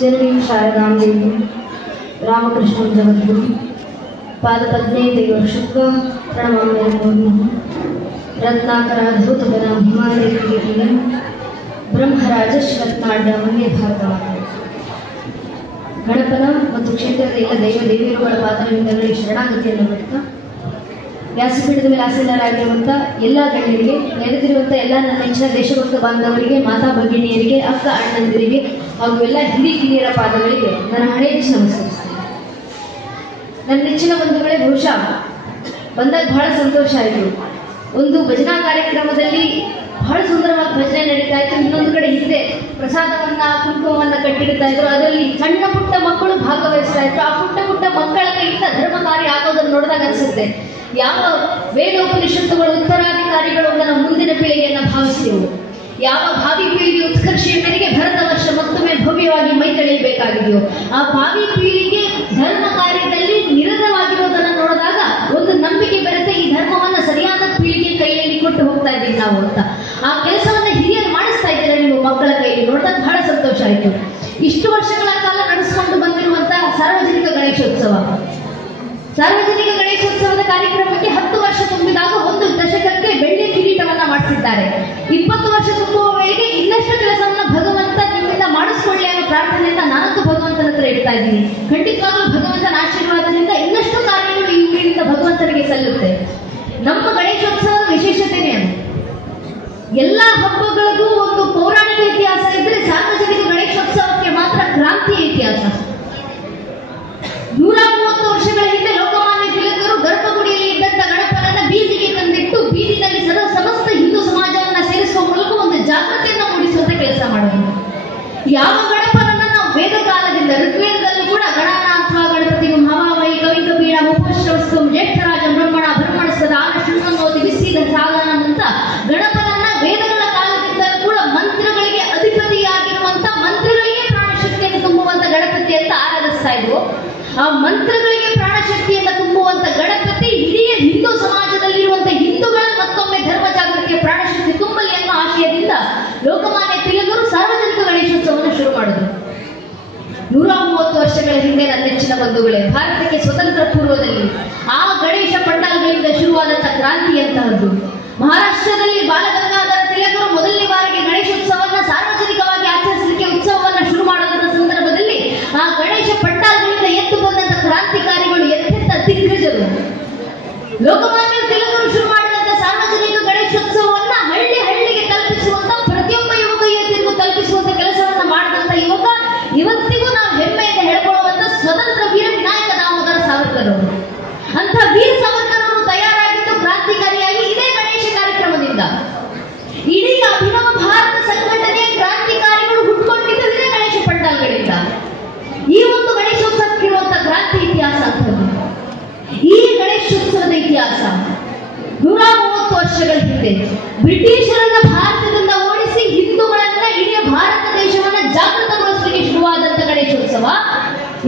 ಜನನೀ ಶಾರದಾಂ ದೇವಿ ರಾಮಕೃಷ್ಣ ಜಗದ್ಗುರು ಪಾದಪದ್ಮೈತೈವ ಶುಕ್ಲ ಪ್ರಣಮಾಮ್ಯರ್ಮೋರ್ಮು ರತ್ನಾಕರಾಧೂತಬಲಂ ಹಿಮಾಲಯ ಬ್ರಹ್ಮರಾಜಶ್ರತ್ನಾಡ್ಯ ಮನ್ಯ ಭಾರತವಾದ ಗಣಪನ ಮತ್ತು ಕ್ಷೇತ್ರದ ಎಲ್ಲ ದೈವ ದೇವಿಯರುಗಳ ಪಾದಗಳಿಂದಲೇ ಶರಣಾಗತಿಯನ್ನು ಬಿಡ್ತಾ ವ್ಯಾಸಪೀಠದ ಮೇಲೆ ಆಸೀನರಾಗಿರುವಂಥ ಎಲ್ಲ ಗಣ್ಯರಿಗೆ ನೆರೆದಿರುವಂಥ ಎಲ್ಲ ನನ್ನ ನೆಚ್ಚಿನ ದೇಶಭಕ್ತ ಬಾಂಧವರಿಗೆ ಮಾತಾ ಭಗಿನಿಯರಿಗೆ ಅಕ್ಕ ಅಣ್ಣಂದಿರಿಗೆ ಹಾಗೂ ಎಲ್ಲ ಹಿರಿಯರ ಪಾದಗಳಿಗೆ ನನ್ನ ಹಣೆ ಹೆಚ್ಚು ನಮಸ್ಕರಿಸ್ತೇನೆ. ನನ್ನ ನೆಚ್ಚಿನ ಬಂಧುಗಳೇ, ಬಹುಶಃ ಬಂದಾಗ ಬಹಳ ಸಂತೋಷ ಆಯಿತು. ಒಂದು ಭಜನಾ ಕಾರ್ಯಕ್ರಮದಲ್ಲಿ ಬಹಳ ಸುಂದರವಾಗಿ ಭಜನೆ ನಡೀತಾ ಇತ್ತು. ಇನ್ನೊಂದು ಕಡೆ ಹಿಂದೆ ಪ್ರಸಾದವನ್ನ ಕುಂಕುಮವನ್ನ ಕಟ್ಟಿಡ್ತಾ ಇದ್ರು. ಅದರಲ್ಲಿ ಸಣ್ಣ ಪುಟ್ಟ ಮಕ್ಕಳು ಭಾಗವಹಿಸ್ತಾ ಇದ್ರು. ಆ ಪುಟ್ಟ ಪುಟ್ಟ ಮಕ್ಕಳ ಕೈಯಿಂದ ಧರ್ಮ ಕಾರ್ಯ ಆಗೋದನ್ನು ನೋಡಿದಾಗ ಅನಿಸುತ್ತೆ, ಯಾವ ವೇದೋಪನಿಷತ್ತುಗಳು ಉತ್ತರಾಧಿಕಾರಿಗಳು ನಮ್ಮ ಮುಂದಿನ ಪೀಳಿಗೆಯನ್ನ ಭಾವಿಸಿದೆವು. ಯಾವ ಭಾವಿ ಪೀಳಿಗೆ ಉತ್ಕರ್ಷೆಯ ಮೇರೆಗೆ ಭರತ ವರ್ಷ ಮತ್ತೊಮ್ಮೆ ಭವ್ಯವಾಗಿ ಮೈ ತೆಳೆಯಬೇಕಾಗಿದೆಯೋ ಆ ಭಾವಿ ಪೀಳಿಗೆ ಧರ್ಮ ಕಾರ್ಯದಲ್ಲಿ ನಿರತವಾಗಿರೋದನ್ನು ನೋಡಿದಾಗ ಒಂದು ನಂಬಿಕೆ ಬರುತ್ತೆ, ಈ ಧರ್ಮವನ್ನ ಸರಿಯಾದ ಪೀಳಿಗೆ ಕೈಯಲ್ಲಿ ಕೊಟ್ಟು ಹೋಗ್ತಾ ಇದ್ದೀವಿ ನಾವು ಅಂತ. ಆ ಕೆಲಸವನ್ನ ಹಿರಿಯರು ಮಾಡಿಸ್ತಾ ಇದ್ದಾರೆ ನೀವು ಮಕ್ಕಳ ಕೈಯಲ್ಲಿ ನೋಡಿದಾಗ ಬಹಳ ಸಂತೋಷ ಆಯಿತು. ಇಷ್ಟು ವರ್ಷಗಳ ಕಾಲ ನಡೆಸಿಕೊಂಡು ಬಂದಿರುವಂತಹ ಸಾರ್ವಜನಿಕ ಗಣೇಶೋತ್ಸವದ ಕಾರ್ಯಕ್ರಮಕ್ಕೆ 10 ವರ್ಷ ತುಂಬಿದಾಗ ಒಂದು ದಶಕಕ್ಕೆ ಬೆಳ್ಳಿ ಕಿರೀಟವನ್ನ ಮಾಡಿಸಿದ್ದಾರೆ. 20 ವರ್ಷ ತುಂಬುವ ವೇಳೆಗೆ ಇನ್ನಷ್ಟು ಕೆಲಸವನ್ನ ಭಗವಂತ ನಿಮ್ಮಿಂದ ಮಾಡಿಸ್ಕೊಳ್ಳಿ ಅನ್ನೋ ಪ್ರಾರ್ಥನೆಯಿಂದ ನಾನಂತೂ ಭಗವಂತನ ಹತ್ರ ಇಡ್ತಾ ಇದ್ದೀನಿ. ಖಂಡಿತವಾಗ್ಲೂ ಭಗವಂತನ ಆಶೀರ್ವಾದದಿಂದ ಇನ್ನಷ್ಟು ಕಾರ್ಯಗಳು ಈ ಊರಿನಿಂದ ಭಗವಂತನಿಗೆ ಸಲ್ಲುತ್ತೆ. ನಮ್ಮ ಗಣೇಶೋತ್ಸವದ ವಿಶೇಷತೆನೇ ಅದು. ಎಲ್ಲ ಹಬ್ಬಗಳಿಗೂ ಒಂದು ಪೌರಾಣಿಕ ಇತಿಹಾಸ ಇದ್ರೆ ಸಾರ್ವಜನಿಕ ಗಣೇಶೋತ್ಸವಕ್ಕೆ ಮಾತ್ರ ಕ್ರಾಂತಿಯ ಇತಿಹಾಸ. 130 ವರ್ಷಗಳ ಹಿಂದೆ ಲೋಕಮಾನ್ಯ ತಿಲಕರು ಗರ್ಭಗುಡಿಯಲ್ಲಿ ಇದ್ದಂತ ಗಣಪನನ್ನ ಬೀದಿಗೆ ತಂದಿಟ್ಟು ಬೀದಿನಲ್ಲಿ ಸಮಸ್ತ ಹಿಂದೂ ಸಮಾಜವನ್ನ ಸೇರಿಸುವ ಮೂಲಕ ಒಂದು ಜಾಗೃತಿಯನ್ನ ಮೂಡಿಸುವಂತ ಕೆಲಸ ಮಾಡೋದು. ಯಾವ ಗಣಪನನ್ನ ನಾವು ವೇದ ಕಾಲದಿಂದ ಋಗ್ವೇದದಲ್ಲೂ ಕೂಡ ಗಣನಾಥ ಗಣಪತಿ ಮಹಾವೈ ಕವಿ ಕಬೀರ ಮುಪಶ್ರವಸ್ತು ಜ್ಯೇಷ್ಠರಾಜ ಬ್ರಹ್ಮಣ ಬ್ರಹ್ಮಣಸ್ಪದ ಆನ ಶೃಂಗನೋತಿ ವಿಸಿದ ಸಾಧನ ಅಂತ ಗಣಪನನ್ನ ವೇದಗಳ ಕಾಲದಿಂದ ಕೂಡ ಮಂತ್ರಗಳಿಗೆ ಅಧಿಪತಿಯಾಗಿರುವಂತ ಮಂತ್ರಗಳಿಗೆ ಪ್ರಾಣಶಕ್ತಿಯನ್ನು ತುಂಬುವಂತ ಗಣಪತಿ ಅಂತ ಆರಾಧಿಸ್ತಾ ಇದ್ವು. ಆ ಮಂತ್ರಗಳಿಗೆ ಪ್ರಾಣಶಕ್ತಿಯನ್ನು ತುಂಬುವಂತ ಗಣಪತಿ ಇಡೀ ಹಿಂದೂ ಸಮಾಜದಲ್ಲಿರುವಂತಹ ಹಿಂದೂಗಳ ಮತ್ತೊಮ್ಮೆ ಧರ್ಮ ಜಾಗೃತಿಯ ಪ್ರಾಣಶಕ್ತಿ ತುಂಬಲಿ ಅನ್ನೋ ಆಶಯದಿಂದ ಲೋಕಮಾನ್ಯ ತಿಲಕರು ಸಾರ್ವಜನಿಕ ಗಣೇಶೋತ್ಸವವನ್ನು ಶುರು ಮಾಡಿದರು. 130 ವರ್ಷಗಳ ಹಿಂದೆ ನನ್ನ ನೆಚ್ಚಿನ ಬಂಧುಗಳೇ, ಭಾರತಕ್ಕೆ ಸ್ವತಂತ್ರ ಪೂರ್ವದಲ್ಲಿ ಆ ಗಣೇಶ ಪಂಡಾಲ್ಗಳಿಂದ ಶುರುವಾದಂತಹ ಕ್ರಾಂತಿಯಂತಹದ್ದು. ಮಹಾರಾಷ್ಟ್ರದಲ್ಲಿ ಬಾಲಗಂಗಾಧರ ತಿಲಕರು ಮೊದಲನೇ ಬಾರಿಗೆ ಗಣೇಶೋತ್ಸವವನ್ನು ಸಾರ್ವಜನಿಕವಾಗಿ ಆಚರಿಸಲಿಕ್ಕೆ ಉತ್ಸವವನ್ನು ಶುರು ಮಾಡೋದರ ಸಂದರ್ಭದಲ್ಲಿ ಆ ಗಣೇಶ ಪಂಡಾಲ್ಗಳಿಂದ ಎದ್ದು ಬಂದಂತ ಕ್ರಾಂತಿಕಾರಿಗಳು ಎಂತೆಂಥ ದಿಗ್ಗಜರು. ಲೋಕಮಾನ್ಯ ತಿಲಕರು ಶುರು ಮಾಡಿದಂತ ಸಾರ್ವಜನಿಕ ಗಣೇಶೋತ್ಸವವನ್ನ ಹಳ್ಳಿ ಹಳ್ಳಿಗೆ ತಲುಪಿಸುವಂತ ಪ್ರತಿಯೊಬ್ಬ ಯುವಕ ಯುವತಿಯರಿಗೂ ತಲುಪಿಸುವಂತ ಕೆಲಸವನ್ನ ಮಾಡಿದಂತ ಯುವಕ ಇವತ್ತಿಗೂ ನಾವು ಹೆಮ್ಮೆಯಿಂದ ಹೇಳ್ಕೊಳ್ಳುವಂತ ಸ್ವತಂತ್ರ ವೀರ ವಿನಾಯಕ ದಾಮೋದರ ಸಾವರ್ಕರ್ ಅವರು. ಅಂತ ವೀರ ಸಾವರ್ಕರ್ ಅವರು ತಯಾರಾಗಿದ್ದು ಕ್ರಾಂತಿಕಾರಿಯಾಗಿ ಇದೇ ಗಣೇಶ ಕಾರ್ಯಕ್ರಮದಿಂದ. ಇಡೀ ಅಭಿನವ ಭಾರತ ಸಂಘಟನೆಯ ಕ್ರಾಂತಿಕಾರಿಗಳು ಹುಟ್ಕೊಂಡಿದ್ದು ಇದೇ ಗಣೇಶ ಪಂಡಾಲ್ಗಳಿಂದ. ಈ ಒಂದು ಗಣೇಶೋತ್ಸವಕ್ಕಿರುವಂತಹ ಕ್ರಾಂತಿ ಇತಿಹಾಸ ಅಂತದ್ದು. ಈ ಗಣೇಶೋತ್ಸವದ ಇತಿಹಾಸ 130 ವರ್ಷಗಳ ಹಿಂದೆ ಬ್ರಿಟಿಷರನ್ನ ಭಾರತದಿಂದ ಓಡಿಸಿ ಹಿಂದೂಗಳನ್ನ ಇಡೀ ಭಾರತ ದೇಶವನ್ನ ಜಾಗೃತಗೊಳಿಸಲಿಕ್ಕೆ ಶುರುವಾದಂತ ಗಣೇಶೋತ್ಸವ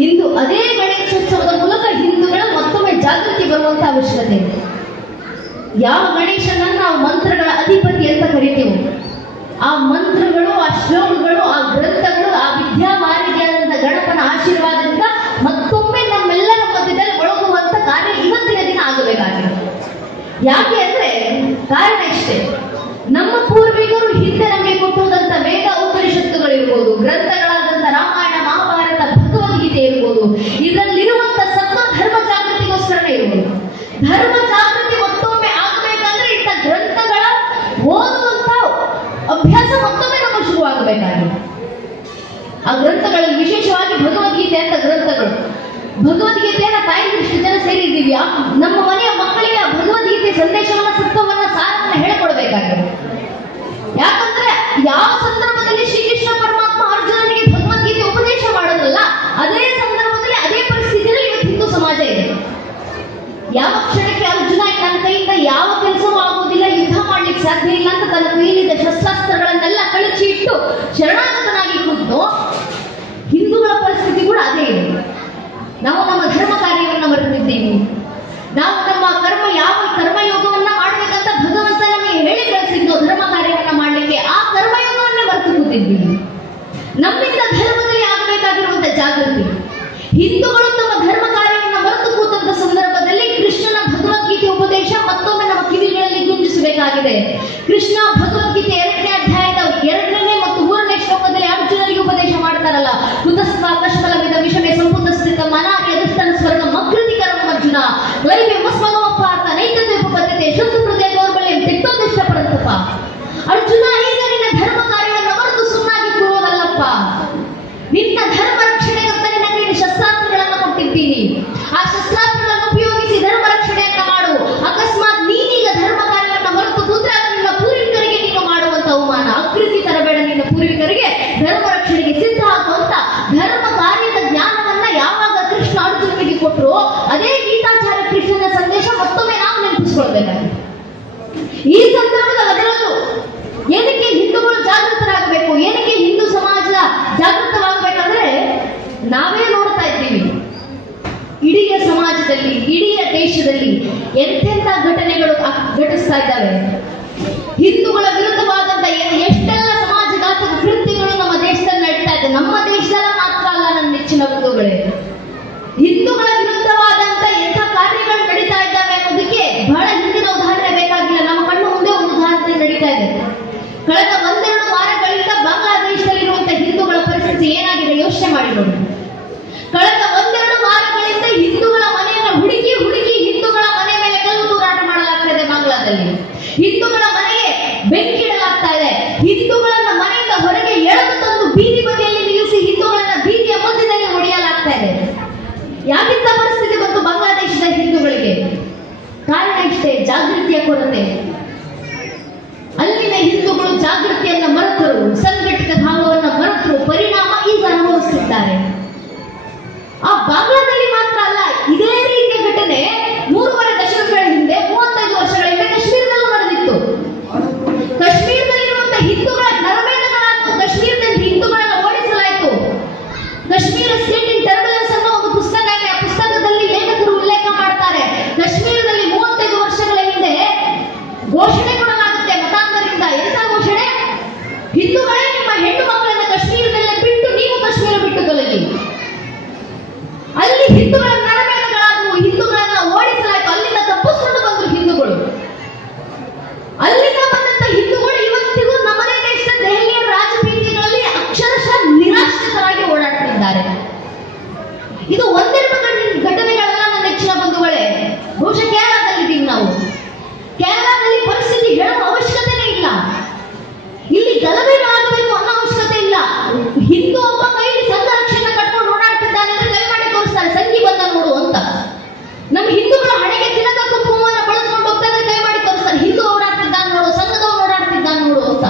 ಇಂದು ಅದೇ ಗಣೇಶೋತ್ಸವದ ಮೂಲಕ ಹಿಂದೂಗಳ ಮತ್ತೊಮ್ಮೆ ಜಾಗೃತಿ ಬರುವಂತ ಅವಶ್ಯಕತೆ ಇದೆ. ಯಾವ ಗಣೇಶನನ್ನ ನಾವು ಮಂತ್ರಗಳ ಅಧಿಪತಿ ಅಂತ ಕರಿತೀವಿ, ಆ ಮಂತ್ರಗಳು, ಆ ಶ್ಲೋಕಗಳು, ಆ ಗ್ರಂಥಗಳು, ಆ ವಿದ್ಯಾಮಾರಿಗೆಯಾದಂಥ ಗಣಪನ ಆಶೀರ್ವಾದದಿಂದ ಮತ್ತೊಮ್ಮೆ ನಮ್ಮೆಲ್ಲರ ಮಧ್ಯದಲ್ಲಿ ಒಳಗುವಂತ ಕಾರ್ಯ ಇವತ್ತಿನ ದಿನ ಆಗಬೇಕಾಗಿದೆ. ಯಾಕೆ ಅಂದ್ರೆ ಕಾರಣ ಇಷ್ಟೇ, ನಮ್ಮ ಪೂರ್ವಿಕರು ಹಿಂದೆ ನಮಗೆ ಕೊಟ್ಟುದಂತ ವೇದ ಉಪನಿಷತ್ತುಗಳಿರ್ಬೋದು, ಗ್ರಂಥಗಳಾದಂಥ ರಾಮಾಯಣ ಮಹಾಭಾರತ ಭಗವದ್ಗೀತೆ ಇರ್ಬೋದು, ಇದರಲ್ಲಿರುವಂತ ಸತ್ವ ಧರ್ಮ ಜಾಗೃತಿಗೋಸ್ಕರನೇ ಇರ್ಬೋದು. ಧರ್ಮ ಜಾಗೃತಿ ಮತ್ತೊಮ್ಮೆ ಆಗಬೇಕಂದ್ರೆ ಇಂಥ ಗ್ರಂಥಗಳ ಓದುವಂತ ಅಭ್ಯಾಸ ಮತ್ತೊಮ್ಮೆ ನಮಗೆ ಶುರುವಾಗಬೇಕಾಗಿದೆ. ಆ ಗ್ರಂಥಗಳಲ್ಲಿ ವಿಶೇಷವಾಗಿ ಭಗವದ್ಗೀತೆ ಅಂತ ಗ್ರಂಥಗಳು. ಭಗವದ್ಗೀತೆಯನ್ನ ತಾಯಿ ಇಷ್ಟು ಜನ ಸೇರಿದ್ದೀವಿ. ನಮ್ಮ ಮನೆಯ ಮಕ್ಕಳಿಗೆ ಆ ಭಗವದ್ಗೀತೆ ಸಂದೇಶವನ್ನ ಸತ್ವವನ್ನ ಸಾರವನ್ನ ಹೇಳ್ಕೊಡ್ಬೇಕಾಗಿದೆ. ಯಾಕಂದ್ರೆ ಯಾವ ಸಂದರ್ಭದಲ್ಲಿ ಶ್ರೀಕೃಷ್ಣ ಪರಮಾತ್ಮ ಅರ್ಜುನನಿಗೆ ಭಗವದ್ಗೀತೆ ಉಪದೇಶ ಮಾಡೋದಲ್ಲ, ಅದೇ ಸಂದರ್ಭದಲ್ಲಿ ಅದೇ ಪರಿಸ್ಥಿತಿಯಲ್ಲಿ ಇವತ್ತು ಹಿಂದೂ ಸಮಾಜ ಇದೆ. ಯಾವ ಕ್ಷಣಕ್ಕೆ ಅರ್ಜುನ ನನ್ನ ಕೈಯಿಂದ ಯಾವ ಕೆಲಸವೂ ಆಗುವುದಿಲ್ಲ, ಯುದ್ಧ ಮಾಡ್ಲಿಕ್ಕೆ ಸಾಧ್ಯ ಇಲ್ಲ ಅಂತ ತನ್ನ ಕೈಯಲ್ಲಿದ್ದ ಶಸ್ತ್ರಾಸ್ತ್ರಗಳನ್ನೆಲ್ಲ ಕಳಚಿ ಇಟ್ಟು ಶರಣಾಗತನಾಗಿ ಕೂತು, ಹಿಂದೂಗಳ ಪರಿಸ್ಥಿತಿ ಕೂಡ ಅದೇ ಇದೆ. ನಾವು ನಮ್ಮ ಧರ್ಮ ಕಾರ್ಯವನ್ನು ಮರೆತಿದ್ದೀವಿ. ನಾವು ನಮ್ಮ ಯಾವ ಕರ್ಮಯೋಗವನ್ನ ಮಾಡ್ಬೇಕಂತ ಭಗವಂತ ನಮಗೆ ಹೇಳಿ ಕಳಿಸಿದ್ದು ಧರ್ಮ ಕಾರ್ಯವನ್ನ ಮಾಡ್ಲಿಕ್ಕೆ, ಆ ಕರ್ಮಯೋಗವನ್ನೇ ಮರೆತು ಕೂತಿದ್ದೀವಿ. ಬೇಕಾಗಿದೆ. ಕೃಷ್ಣ ಭಗವದ್ಗೀತೆ 2ನೇ ಅಧ್ಯಾಯದ 2ನೇ ಮತ್ತು 3ನೇ ಶ್ಲೋಕದಲ್ಲಿ ಅರ್ಜುನನಿಗೆ ಉಪದೇಶ ಮಾಡ್ತಾರಲ್ಲ, ಕುತಸ್ತ್ವ ಕಶ್ಮಲವಿದ ವಿಷಮೆ ಸಂಪೂರ್ಣ ಸ್ಥಿತ ಮನಾರಿ ಅಧಿಷ್ಠಾನ ಸ್ವರ್ಗ ಮಕೃತಿಕರಂ ಅರ್ಜುನ ಕ್ಲೈಬೆ ಮಸ್ಮನೋಪಾರ್ಥ ನೈತತೆ ಉಪಪದ್ಧತೆ ಶತ್ರು ಹೃದಯ ದೌರ್ಬಲ್ಯ ತೆಕ್ತೊಂದಿಷ್ಟ ಪರಂತಪ್ಪ. ಅರ್ಜುನ, ಈಗ ನಿನ್ನ ಧರ್ಮ ಕಾರ್ಯವನ್ನು ಮರೆತು ಸುಮ್ಮನಾಗಿ ಕೂರುವುದಲ್ಲಪ್ಪ. ನಿನ್ನ ಧರ್ಮ ರಕ್ಷಣೆಗಂತ ನಿನಗೆ ಶಸ್ತ್ರಾಸ್ತ್ರಗಳನ್ನು ಕೊಟ್ಟಿದ್ದೀನಿ. ಆ ಶಸ್ತ್ರಾಸ್ತ್ರಗಳನ್ನು ಉಪಯೋಗಿಸಿ ಧರ್ಮ ರಕ್ಷಣೆಯನ್ನ ಮಾಡು. ಅಕಸ್ಮಾತ್ ನೀನೀಗ ಧರ್ಮ ಕಾರ್ಯವನ್ನು ಮರೆತು ಕೂತ್ರೆ ಅದು ನಿನ್ನ ಪೂರ್ವಿಕರಿಗೆ ನೀನು ಮಾಡುವಂತ ಅವಮಾನ. ಅಕೃತಿ ತರಬೇಡ ನಿನ್ನ ಪೂರ್ವಿಕರಿಗೆ, ಧರ್ಮ ರಕ್ಷಣೆಗೆ ಸಿದ್ಧ ಆಗುವಂತ ಧರ್ಮ ಕಾರ್ಯದ ಜ್ಞಾನವನ್ನ ಯಾವಾಗ ಕೃಷ್ಣ ಅರ್ಜುನನಿಗೆ ಕೊಟ್ಟರು, ಅದೇ ಗೀತಾಚಾರ್ಯ ಕೃಷ್ಣನ ಸಂದೇಶ ಮತ್ತೊಮ್ಮೆ ನಾವು ನೆನಪಿಸ್ಕೊಳ್ಬೇಕಾಗಿದೆ. ಈ ಸಂದರ್ಭದಲ್ಲಿ ಅದರಲ್ಲೂ ಏನಕ್ಕೆ ಹಿಂದೂಗಳು ಜಾಗೃತರಾಗಬೇಕು, ಏನಕ್ಕೆ ಹಿಂದೂ ಸಮಾಜ ಜಾಗೃತವಾಗಬೇಕಂದ್ರೆ, ನಾವೇ ನೋಡ್ತಾ ಇದ್ದೀವಿ ಇಡೀ ಸಮಾಜದಲ್ಲಿ, ಇಡೀ ದೇಶದಲ್ಲಿ ಎಂತೆಂಥ ಘಟನೆಗಳು ಘಟಿಸ್ತಾ ಇದ್ದಾವೆ. ಹಿಂದೂಗಳ ವಿರುದ್ಧವಾದಂತ ಎಷ್ಟೆಲ್ಲ ಸಮಾಜಘಾತಕ ಕೃತ್ಯಗಳು ನಮ್ಮ ದೇಶದಲ್ಲಿ ನಡೀತಾ ಇದೆ. ನಮ್ಮ ದೇಶದಲ್ಲಿ ಮಾತ್ರ ಅಲ್ಲ ನನ್ನ ನೆಚ್ಚಿನ ಬಂಧುಗಳೇ, ಹಿಂದೂಗಳ ವಿರುದ್ಧವಾದಂತ ಎಂಥ ಕಾರ್ಯಗಳು ನಡೀತಾ ಇದ್ದಾವೆ ಅನ್ನೋದಕ್ಕೆ ಬಹಳ ಹಿಂದಿನ ಉದಾಹರಣೆ ಬೇಕಾಗಿಲ್ಲ. ನಮ್ಮ ಕಣ್ಣು ಮುಂದೆ ಒಂದು ಉದಾಹರಣೆ ನಡೀತಾ ಇದೆ. ಕಳೆದ 1-2 ವಾರಗಳಿಂದ ಬಾಂಗ್ಲಾದೇಶದಲ್ಲಿರುವಂತಹ ಹಿಂದೂಗಳ ಪರಿಸ್ಥಿತಿ ಏನಾಗಿದೆ ಯೋಚನೆ ಮಾಡಿ ನೋಡಿ. ಕಳೆದ 1-2 ವಾರಗಳಿಂದ ಹಿಂದೂಗಳ ಮನೆಯನ್ನು ಹುಡುಕಿ ಹುಡುಕಿ ಹಿಂದೂಗಳ ಮನೆ ಮೇಲೆ ಕಲ್ಲು ತೂರಾಟ ಮಾಡಲಾಗ್ತಾ ಇದೆ. ಬಾಂಗ್ಲಾದಲ್ಲಿ ಹಿಂದೂಗಳ ಮನೆಗೆ ಬೆಂಕಿ ಇಡಲಾಗ್ತಾ ಇದೆ. ಹಿಂದೂಗಳನ್ನ ಮನೆಯಿಂದ ಹೊರಗೆ ಎಳೆದು ತಂದು ಬೀದಿ ಬದಿಯಲ್ಲಿ ನಿಲ್ಲಿಸಿ ಹಿಂದೂಗಳನ್ನ ಬೀದಿಯ ಮಧ್ಯದಲ್ಲಿ ಹೊಡೆಯಲಾಗ್ತಾ ಇದೆ. ಯಾಕಿಂತ ಪರಿಸ್ಥಿತಿ ಬಂತು ಬಾಂಗ್ಲಾದೇಶದ ಹಿಂದೂಗಳಿಗೆ? ಕಾರಣ ಇಷ್ಟೇ, ಜಾಗೃತಿಯ ಕೊರತೆ. ಅಲ್ಲಿನ ಹಿಂದೂಗಳು ಜಾಗೃತಿಯನ್ನ ಮರೆತರು, ಸಂಘಟಿತ ಭಾವವನ್ನು ಮರೆತರು, ಪರಿಣಾಮ ಈಗ ಅನುಭವಿಸುತ್ತಿದ್ದಾರೆ. ಆ ಬಾಂಗ್ಲಾದಲ್ಲಿ ಮಾತ್ರ ಅಲ್ಲ, ಇದೇ ರೀತಿಯ ಘಟನೆ 3.5 ದಶಕಗಳ ಹಿಂದೆ, 35 ವರ್ಷಗಳ ಹಿಂದೆ ಕಾಶ್ಮೀರದಲ್ಲೂ ನಡೆದಿತ್ತು. ಕಾಶ್ಮೀರದಲ್ಲಿರುವಂತಹ ಹಿಂದೂಗಳ ನರಮೇಧಗಳಾಯಿತು. ಕಾಶ್ಮೀರದಲ್ಲಿ ಹಿಂದೂಗಳನ್ನ ಓಡಿಸಲಾಯಿತು. ಕಾಶ್ಮೀರ ಸ್ಟೇಟ್ ಇನ್ ಟರ್ಬುಲೆನ್ಸ್ ಅನ್ನೋ ಒಂದು ಪುಸ್ತಕ ಇದೆ. ಆ ಪುಸ್ತಕದಲ್ಲಿ ಲೇಖಕರು ಉಲ್ಲೇಖ ಮಾಡ್ತಾರೆ, ಕಾಶ್ಮೀರದಲ್ಲಿ 35 ವರ್ಷಗಳ ಹಿಂದೆ ಘೋಷಣೆ ಕೊಡಲಾಗುತ್ತೆ ಮತಾಂತರದಿಂದ. ಎಂತ ಘೋಷಣೆ? ಹಿಂದೂಗಳೇ ನಿಮ್ಮ ಹೆಣ್ಣು ಮಕ್ಕಳನ್ನ ಕಾಶ್ಮೀರದಲ್ಲೇ ಬಿಟ್ಟು ನೀವು ಕಾಶ್ಮೀರ ಬಿಟ್ಟು ತೊಲಗಿ. ಅಲ್ಲಿ ಹಿಂದೂಗಳ ನರಮೇಧಗಳಾದವು, ಹಿಂದೂಗಳನ್ನ ಓಡಿಸಲಾಯಿತು. ಅಲ್ಲಿಂದ ತಪ್ಪಿಸ್ಕೊಂಡು ಬಂದರು ಹಿಂದೂಗಳು. ಅಲ್ಲಿಂದ ಬಂದಂತ ಹಿಂದೂಗಳು ಇವತ್ತಿಗೂ ನಮ್ಮದೇ ದೇಶದ ದೆಹಲಿಯ ರಾಜಬೀದಿಗಳಲ್ಲಿ ಅಕ್ಷರಶಃ ನಿರಾಶ್ರಿತರಾಗಿ ಓಡಾಡ್ತಿದ್ದಾರೆ. ಇದು 1-2 ಘಟನೆಗಳಲ್ಲ ನನ್ನ ನೆಚ್ಚಿನ ಬಂಧುಗಳೇ. ಬಹುಶಃ ಕೇರಳದಲ್ಲಿದ್ದೀವಿ ನಾವು. ಕೇರಳದಲ್ಲಿ ಪರಿಸ್ಥಿತಿ ಹೇಳುವ ಅವಶ್ಯಕತೆನೇ ಇಲ್ಲ. ಇಲ್ಲಿ ಗಲಭೆಗಳಾಗಬೇಕು ಅನ್ನೋ ಅವಶ್ಯಕತೆ ಇಲ್ಲ. ಹಿಂದೂ ಒಬ್ಬ ಕೈಲಿ ಸಂಘ ರಕ್ಷಣೆ ಕಟ್ಕೊಂಡು ಓಡಾಡ್ತಿದ್ದಾನೆ ಅಂದ್ರೆ ಕೈ ಮಾಡಿ ತೋರಿಸ್ತಾರೆ, ಸಂಗಿ ಬಂದ ನೋಡು ಅಂತ. ನಮ್ಮ ಹಿಂದೂಗಳ ಹಣೆಗೆ ತಿಲಕ ಕುಂಕುಮವನ್ನು ಬಳಸ್ಕೊಂಡು ಹೋಗ್ತಾ ಇದ್ರೆ ಕೈ ಮಾಡಿ ತೋರಿಸ್ತಾರೆ, ಹಿಂದೂ ಓಡಾಡ್ತಿದ್ದಾನೆ ನೋಡು, ಸಂಘದವರು ಓಡಾಡ್ತಿದ್ದಾನೆ ನೋಡು ಅಂತ.